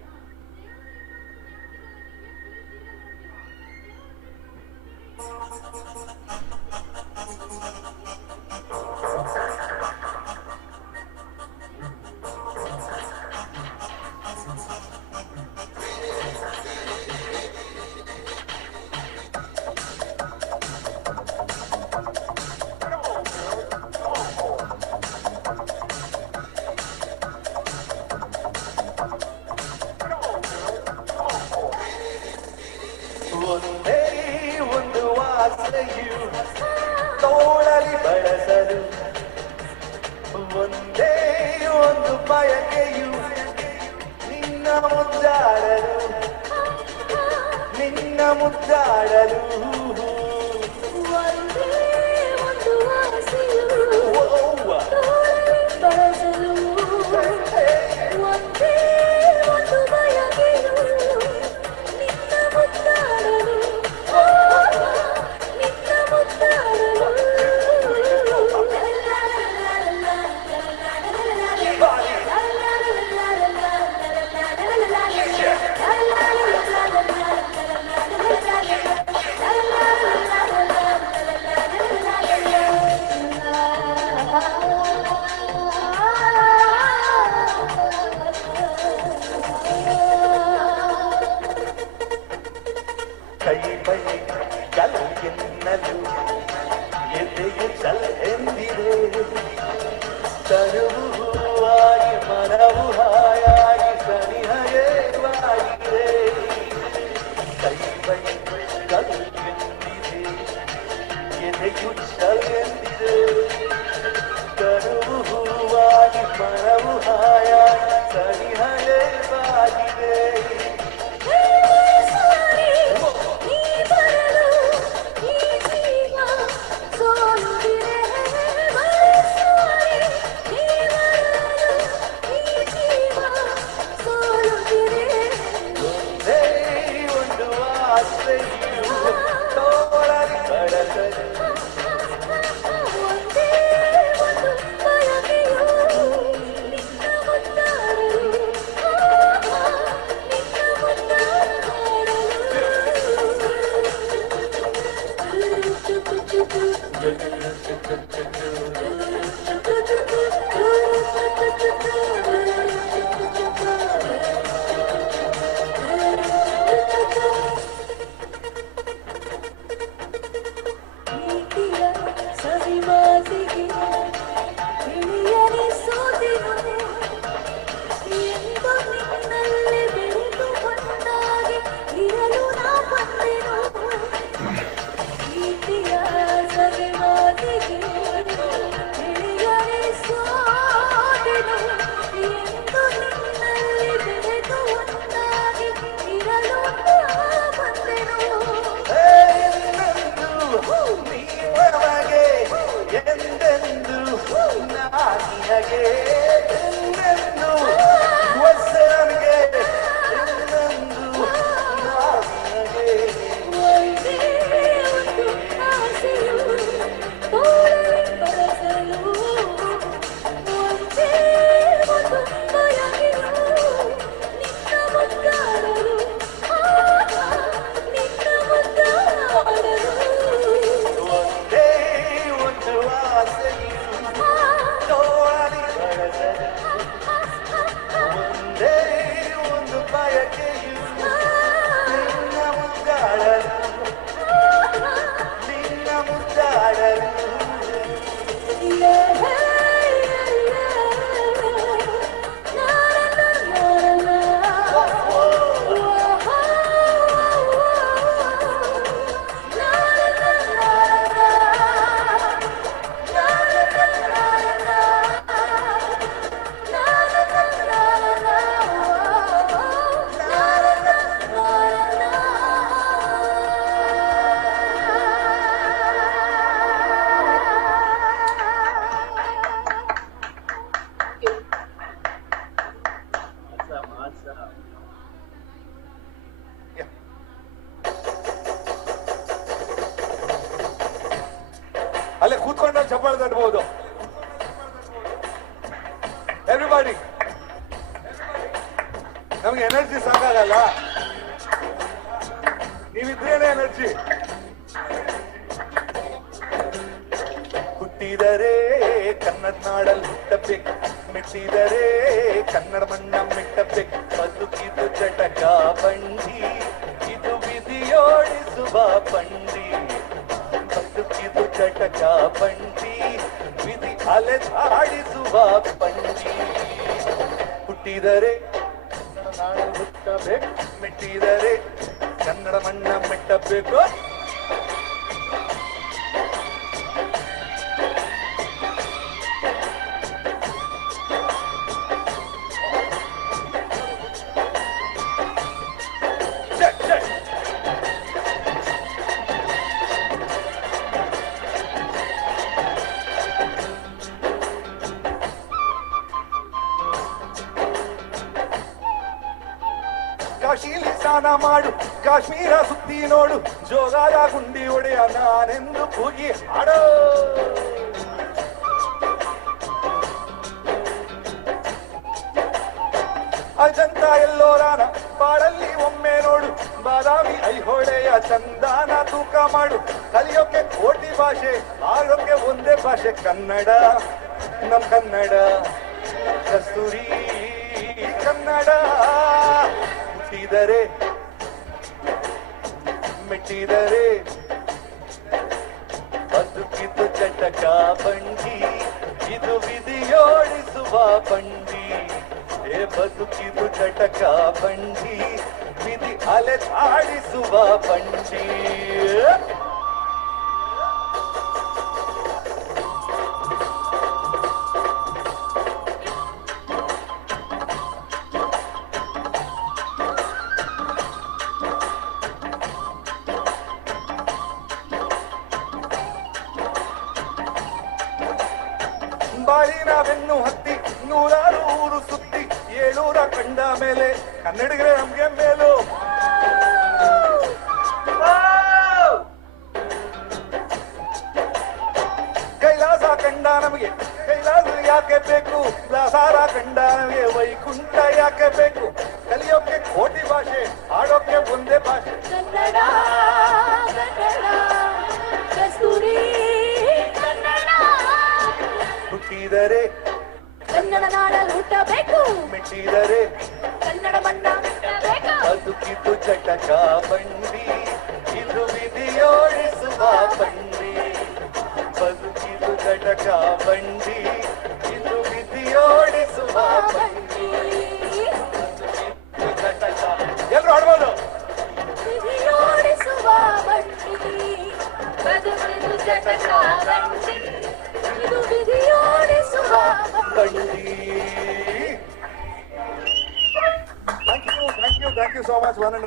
ಒಂದೇ ಒಂದು ಆಸೆಯು ತೋಳಲಿ ಬಳಸಲು, ಒಂದೇ ಒಂದು ಬಯಕೆಯು ನಿನ್ನ ಮುದ್ದಾಡಲು, ನಿನ್ನ ಮುದ್ದಾಡಲು. ಒಂದೇ ಒಂದು ಆಸೆಯು ತೋಳಲಿ ಬಳಸಲು, ಒಂದೇ ಒಂದು ಬಯಕೆಯು ನಿನ್ನ ಮುದ್ದಾಡಲು, ನಿನ್ನ ಮುದ್ದಾಡಲು. ಕೈ ಬೈ ಚಲ್ ಎನ್ನಲು ಎದೆಯು ಚಲ್ ಎಂದಿದೆ, ತನುವು ಹೂವಾಗಿ ಮನವು ಹಾಯಾಗಿ ಸನಿಹಯವಾಗಿದೆ. ಕೈ ಬೈ ಚಲ್ ಎಂದಿದೆ, ಎದೆಯು ಚಲ್ ಎಂದಿದೆ, ತನುವು ಹೂವಾಗಿ ಮನವು ಹಾಯಾಗಿ ಸನಿಹಯವಾಗಿದೆ. ಒಂದು ಆಸೆಯು ತೋಳಲಿ ಬಳಸಲು, ಒಂದೇ ಒಂದು ಬಯಕೆಯು ನಿನ್ನ ಮುದ್ದಾಡಲು, ನಿನ್ನ ಮುದ್ದಾಡಲು. ತಡ್ಬೋದು. ಎವ್ರಿಬಡಿ, ನಮ್ಗೆ ಎನರ್ಜಿ ಸಾಕಾಗಲ್ಲ, ನೀವಿದ್ರೇನೆ ಎನರ್ಜಿ. ಹುಟ್ಟಿದರೆ ಕನ್ನಡ ನಾಡಲ್ಲಿ ಹುಟ್ಟಬೇಕು, ಮೆಟ್ಟಿದರೆ ಕನ್ನಡ ಮಣ್ಣ ಮೆಟ್ಟಬೇಕು. ಬದುಕಿದು ಚಟಕ ಬಂಡಿ, ಇದು ವಿಧಿಯೋಡಿಸುವ ಬಂಡಿ. ಬದುಕಿದು ಚಟಕ ಬಂಡಿ, ವಿಧಿ ಅಲೆದಾಡಿಸುವ ಬಂಡಿ. ಹುಟ್ಟಿದರೆ ಕನ್ನಡ ನಾಡಲ್ಲಿ ಹುಟ್ಟಬೇಕು, ಮೆಟ್ಟಿದರೆ ಕನ್ನಡ ಮಣ್ಣ ಮೆಟ್ಟಬೇಕು. ಕಾಶೀಲಿ ಸ್ನಾನ ಮಾಡು, ಕಾಶ್ಮೀರ ಸುತ್ತಿ ನೋಡು, ಜೋಗಾದ ಗುಂಡಿ ಒಡೆಯ ನಾನೆಂದು ಕೂಗಿ ಹಾಡೋ. ಅಜಂತ ಎಲ್ಲೋರಾನ ಬಾಳಲ್ಲಿ ಒಮ್ಮೆ ನೋಡು, ಬಾದಾಮಿ ಐಹೊಳೆಯ ಚಂದಾನ ತೂಕ ಮಾಡು. ಕಲಿಯೋಕೆ ಕೋಟಿ ಭಾಷೆ, ಆರೋಗ್ಯ ಒಂದೇ ಭಾಷೆ ಕನ್ನಡ, ನಮ್ ಕನ್ನಡ ಕಸ್ತೂರಿ ಕನ್ನಡ. ಹುಟ್ಟಿದರೆ ಮೆಟ್ಟಿದರೆ ಬದುಕಿದು ಚಟಕ ಬಂಡಿ, ಇದು ವಿಧಿಯೋಡಿಸುವ ಬಂಡಿ. ಬದುಕಿದು ಚಟಕ ಬಂಡಿ, ವಿಧಿ ಅಲೆದಾಡಿಸುವ ಬಂಡಿ. ಬಾಳಿನ ಬೆನ್ನು ಹತ್ತಿ ನೂರಾರು ಊರು ಸುತ್ತಿ, 700 ಕಂಡ ಮೇಲೆ ಕನ್ನಡಿಗರೇ ನಮ್ಗೆ ಮೇಲು. ಕೈಲಾಸ ಕಂಡ ನಮಗೆ ಕೈಲಾಸ ಯಾಕೆ ಬೇಕು, ದಾಸಾರ ಕಂಡ ನಮಗೆ ವೈಕುಂಠ ಯಾಕೆ ಬೇಕು. ಕಲಿಯೋಕೆ ಕೋಟಿ ಭಾಷೆ, ಆಡೋಕೆ ಒಂದೇ ಭಾಷೆ ಕನ್ನಡ ಕನ್ನಡ ಕಸ್ತೂರಿ ಕನ್ನಡ. ಹುಟ್ಟಿದರೆ ಕನ್ನಡ ನಾಡಲ್ಲಿ ಹುಟ್ಟಬೇಕು, ಮೆಟ್ಟಿದರೆ ಕನ್ನಡ ಮಣ್ಣ ಮೆಟ್ಟಬೇಕು. ಬದುಕಿದು ಚಟಕ ಬಂಡಿ, ಇದು ವಿಧಿಯೋಡಿಸುವ ಬಂಡಿ. ಬದುಕಿದು ಚಟಕ ಬಂಡಿ, ಇದು ವಿಧಿಯೋಡಿಸುವ ಬಂಡಿ. ಚಟಕ ಎಲ್ರು ಆಡ್ಬೋದು. ವಿಧಿಯೋಡಿಸುವ ಬಂಡಿ, ಬದುಕಿದು ಚಟಕ ಬಂಡಿ, ಇದು ವಿಧಿಯೋಡಿಸುವ ಬಂಡಿ. Thank you so much, one and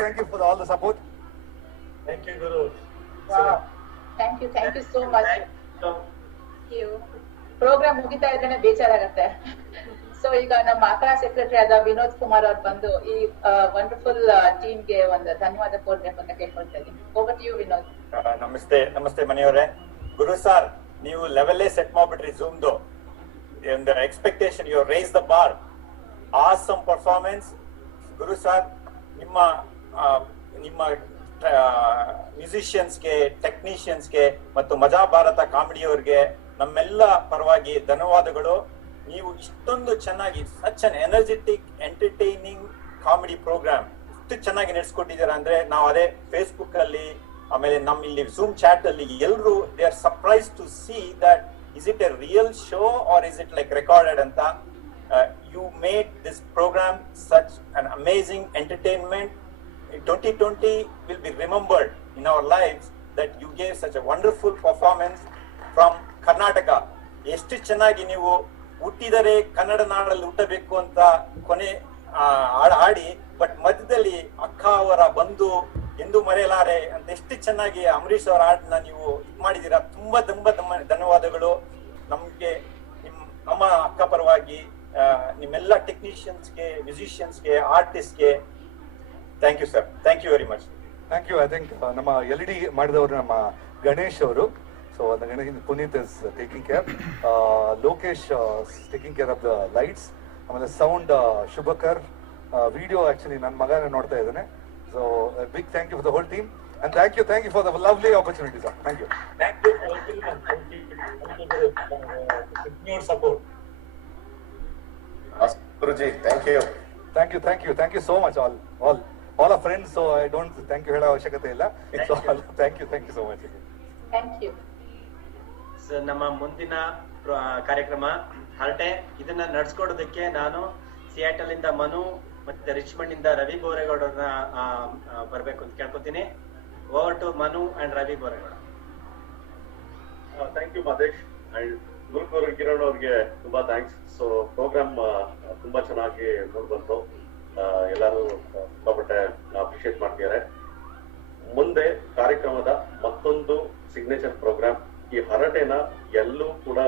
thank you for all the support. Thank you, Guru. Wow. Thank you so much. Program ಮುಗಿತಾ ಇದ್ರೆ ಬೇಜಾರಾಗತ್ತೆ. ಸೊ ಈಗ ನಮ್ಮ ಅಖರಾ ಸೆಕ್ರೆಟರಿ ಆದ ವಿನೋದ್ ಕುಮಾರ್ ಅವ್ರು ಬಂದು ಈ ವಂಡರ್ಫುಲ್ ಟೀಮ್ಗೆ ಒಂದು ಧನ್ಯವಾದ ಕೋರ್ಬೇಕು ಅಂತ ಕೇಳ್ಕೊಳ್ತಾ ಇದ್ದೀನಿ. Over to you Vinod. ನಮಸ್ತೆ ಮನೆಯವರೇ. ಗುರು ಸರ್, ನೀವು ಲೆವೆಲ್ಲೇ ಸೆಟ್ ಮಾಡ್ಬಿಟ್ರಿ ಝೂಮ್ದು. ಒಂದು expectation, you raise the bar. Awesome performance ಗುರು ಸರ್. ನಿಮ್ಮ ಮ್ಯೂಸಿಷಿಯನ್ಸ್ಗೆ, ಟೆಕ್ನಿಷಿಯನ್ಸ್ಗೆ ಮತ್ತು ಮಜಾ ಭಾರತ ಕಾಮಿಡಿಯವ್ರಿಗೆ ನಮ್ಮೆಲ್ಲ ಪರವಾಗಿ ಧನ್ಯವಾದಗಳು. ನೀವು ಇಷ್ಟೊಂದು ಚೆನ್ನಾಗಿ such an energetic entertaining comedy program ಇಷ್ಟು ಚೆನ್ನಾಗಿ ನಡೆಸ್ಕೊಟ್ಟಿದ್ದೀರಾ ಅಂದ್ರೆ ನಾವು ಅದೇ ಫೇಸ್ಬುಕ್ ಅಲ್ಲಿ, ಆಮೇಲೆ ನಮ್ಮ ಇಲ್ಲಿ ಝೂಮ್ ಚಾಟ್ ಅಲ್ಲಿ ಎಲ್ಲರೂ they are surprise to see that is it a real show or is it like recorded ಅಂತ. You made this program such an amazing entertainment. 2020 will be remembered in our lives that you gave such a wonderful performance from Karnataka. ಎಷ್ಟು ಚೆನ್ನಾಗಿ ನೀವು ಹುಟ್ಟಿದರೆ ಕನ್ನಡ ನಾಡಲ್ಲಿ ಹುಟ್ಟಬೇಕು ಅಂತ ಕೊನೆ ಹಾಡಿ, ಬಟ್ ಮಧ್ಯದಲ್ಲಿ ಅಕ್ಕ ಅವರ ಬಂದು ಎಂದು ಮರೆಯಲಾರೆ ಅಂತ ಎಷ್ಟು ಚೆನ್ನಾಗಿ ಅಂಬರೀಶ್ ಅವರ ಹಾಡನ್ನ ನೀವು ಮಾಡಿದೀರಾ. ತುಂಬಾ ಧನ್ಯವಾದಗಳು. ನಮ್ಗೆ ನಮ್ಮ ಅಕ್ಕ ಪರವಾಗಿ ನಿಮ್ಮೆಲ್ಲ ಟೆಕ್ನಿಷಿಯನ್ಸ್ಗೆ, ಮ್ಯೂಸಿಷಿಯನ್ಸ್ಗೆ, ಆರ್ಟಿಸ್ಟ್ಗೆ thank you sir. Thank you very much. Thank you. I think ನಮ್ಮ LED ಮಾಡಿದವರು ನಮ್ಮ ಗಣೇಶ್ ಅವರು. So Puneet is taking care. Lokesh is taking care of the lights. ಆಮೇಲೆ ಸೌಂಡ್ ಶುಭಕರ್, ವಿಡಿಯೋ ಆಕ್ಚುಲಿ ನನ್ನ ಮಗನೇ ನೋಡ್ತಾ ಇದ್ದಾನೆ. So big thank you for the whole team and thank you for the lovely opportunity sir. Thank you. Support Guruji, thank you. Thank you so much all our friends. So I don't thank you ಹೇಳೋ ಅವಶ್ಯಕತೆ ಇಲ್ಲ. So thank you so much. Thank you. Sir, ನಮ್ಮ ಮುಂದಿನ ಕಾರ್ಯಕ್ರಮ ಹರಟೆ. ಇದನ್ನ ನಡ್ಸ್ಕೊಡೋದಕ್ಕೆ ನಾನು Seattle ಇಂದ ಮನು ಮತ್ತೆ ರಿಚ್ಮಂಡ್ ಇಂದ ರವಿ ಬೋರೇಗೌಡರನ್ನ ಬರ್ಬೇಕು ಅಂತ ಕೇಳ್ಕೊತೀನಿ. Over to Manu and Ravi Boregowda. Thank you Madesh and ಗುರುಕೂರು ಕಿರಣ್ ಅವ್ರಿಗೆ ತುಂಬಾ ಥ್ಯಾಂಕ್ಸ್. ಸೊ ಪ್ರೋಗ್ರಾಮ್ ತುಂಬಾ ಚೆನ್ನಾಗಿ ಬಂತು. ಎಲ್ಲರೂ ಸಿಕ್ಕಾಪಟ್ಟೆ ಅಪ್ರಿಶಿಯೇಟ್ ಮಾಡ್ತಿದ್ದಾರೆ. ಮುಂದೆ ಕಾರ್ಯಕ್ರಮದ ಮತ್ತೊಂದು ಸಿಗ್ನೇಚರ್ ಪ್ರೋಗ್ರಾಮ್. ಈ ಹರಟೆನ ಎಲ್ಲೂ ಕೂಡ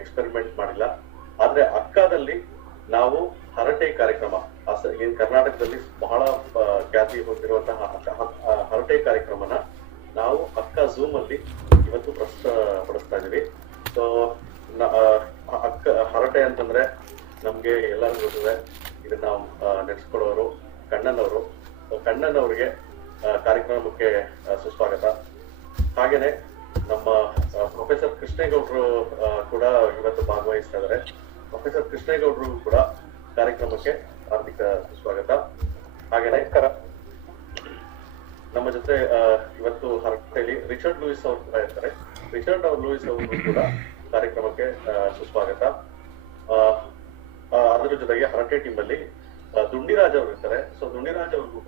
ಎಕ್ಸ್ಪೆರಿಮೆಂಟ್ ಮಾಡಿಲ್ಲ, ಆದ್ರೆ ಅಕ್ಕದಲ್ಲಿ ನಾವು ಹರಟೆ ಕಾರ್ಯಕ್ರಮ ಕರ್ನಾಟಕದಲ್ಲಿ ಬಹಳ ಖ್ಯಾತಿ ಹೊಂದಿರುವಂತಹ ಹರಟೆ ಕಾರ್ಯಕ್ರಮನ ನಾವು ಅಕ್ಕ ಝೂಮ್ ಅಲ್ಲಿ ಇವತ್ತು ಪಡಿಸ್ತಾ ಇದೀವಿ. ಸೊ ಅಕ್ಕ ಹರಟೆ ಅಂತಂದ್ರೆ ನಮ್ಗೆ ಎಲ್ಲರಿಗೂ ಗೊತ್ತಿದೆ, ಇದನ್ನ ನಡೆಸ್ಕೊಡೋರು ಕಣ್ಣನವರು. ಕಣ್ಣನವ್ರಿಗೆ ಕಾರ್ಯಕ್ರಮಕ್ಕೆ ಸುಸ್ವಾಗತ. ಹಾಗೇನೆ ನಮ್ಮ ಪ್ರೊಫೆಸರ್ ಕೃಷ್ಣೇಗೌಡರು ಕೂಡ ಇವತ್ತು ಭಾಗವಹಿಸ್ತಾ ಇದ್ದಾರೆ. ಪ್ರೊಫೆಸರ್ ಕೃಷ್ಣೇಗೌಡರು ಕೂಡ ಕಾರ್ಯಕ್ರಮಕ್ಕೆ ಹಾರ್ದಿಕ ಸುಸ್ವಾಗತ. ಹಾಗೇನೆ ನಮ್ಮ ಜೊತೆ ಇವತ್ತು ಹರಟೆಯಲ್ಲಿ ರಿಚರ್ಡ್ ಲೂಯಿಸ್ ಅವರು ಕೂಡ ಇರ್ತಾರೆ. ರಿಚರ್ಡ್ ಲೂಯಿಸ್ ಅವರು ಕೂಡ ಕಾರ್ಯಕ್ರಮಕ್ಕೆ ಸುಸ್ವಾಗತ. ಅದರ ಜೊತೆಗೆ ಹರಟೆ ಟೀಮ್ ಅಲ್ಲಿ ದುಂಡಿರಾಜ್ ಅವರು ಇರ್ತಾರೆ. ಸೊ ದುಂಡಿರಾಜ್ ಅವ್ರಿಗೂ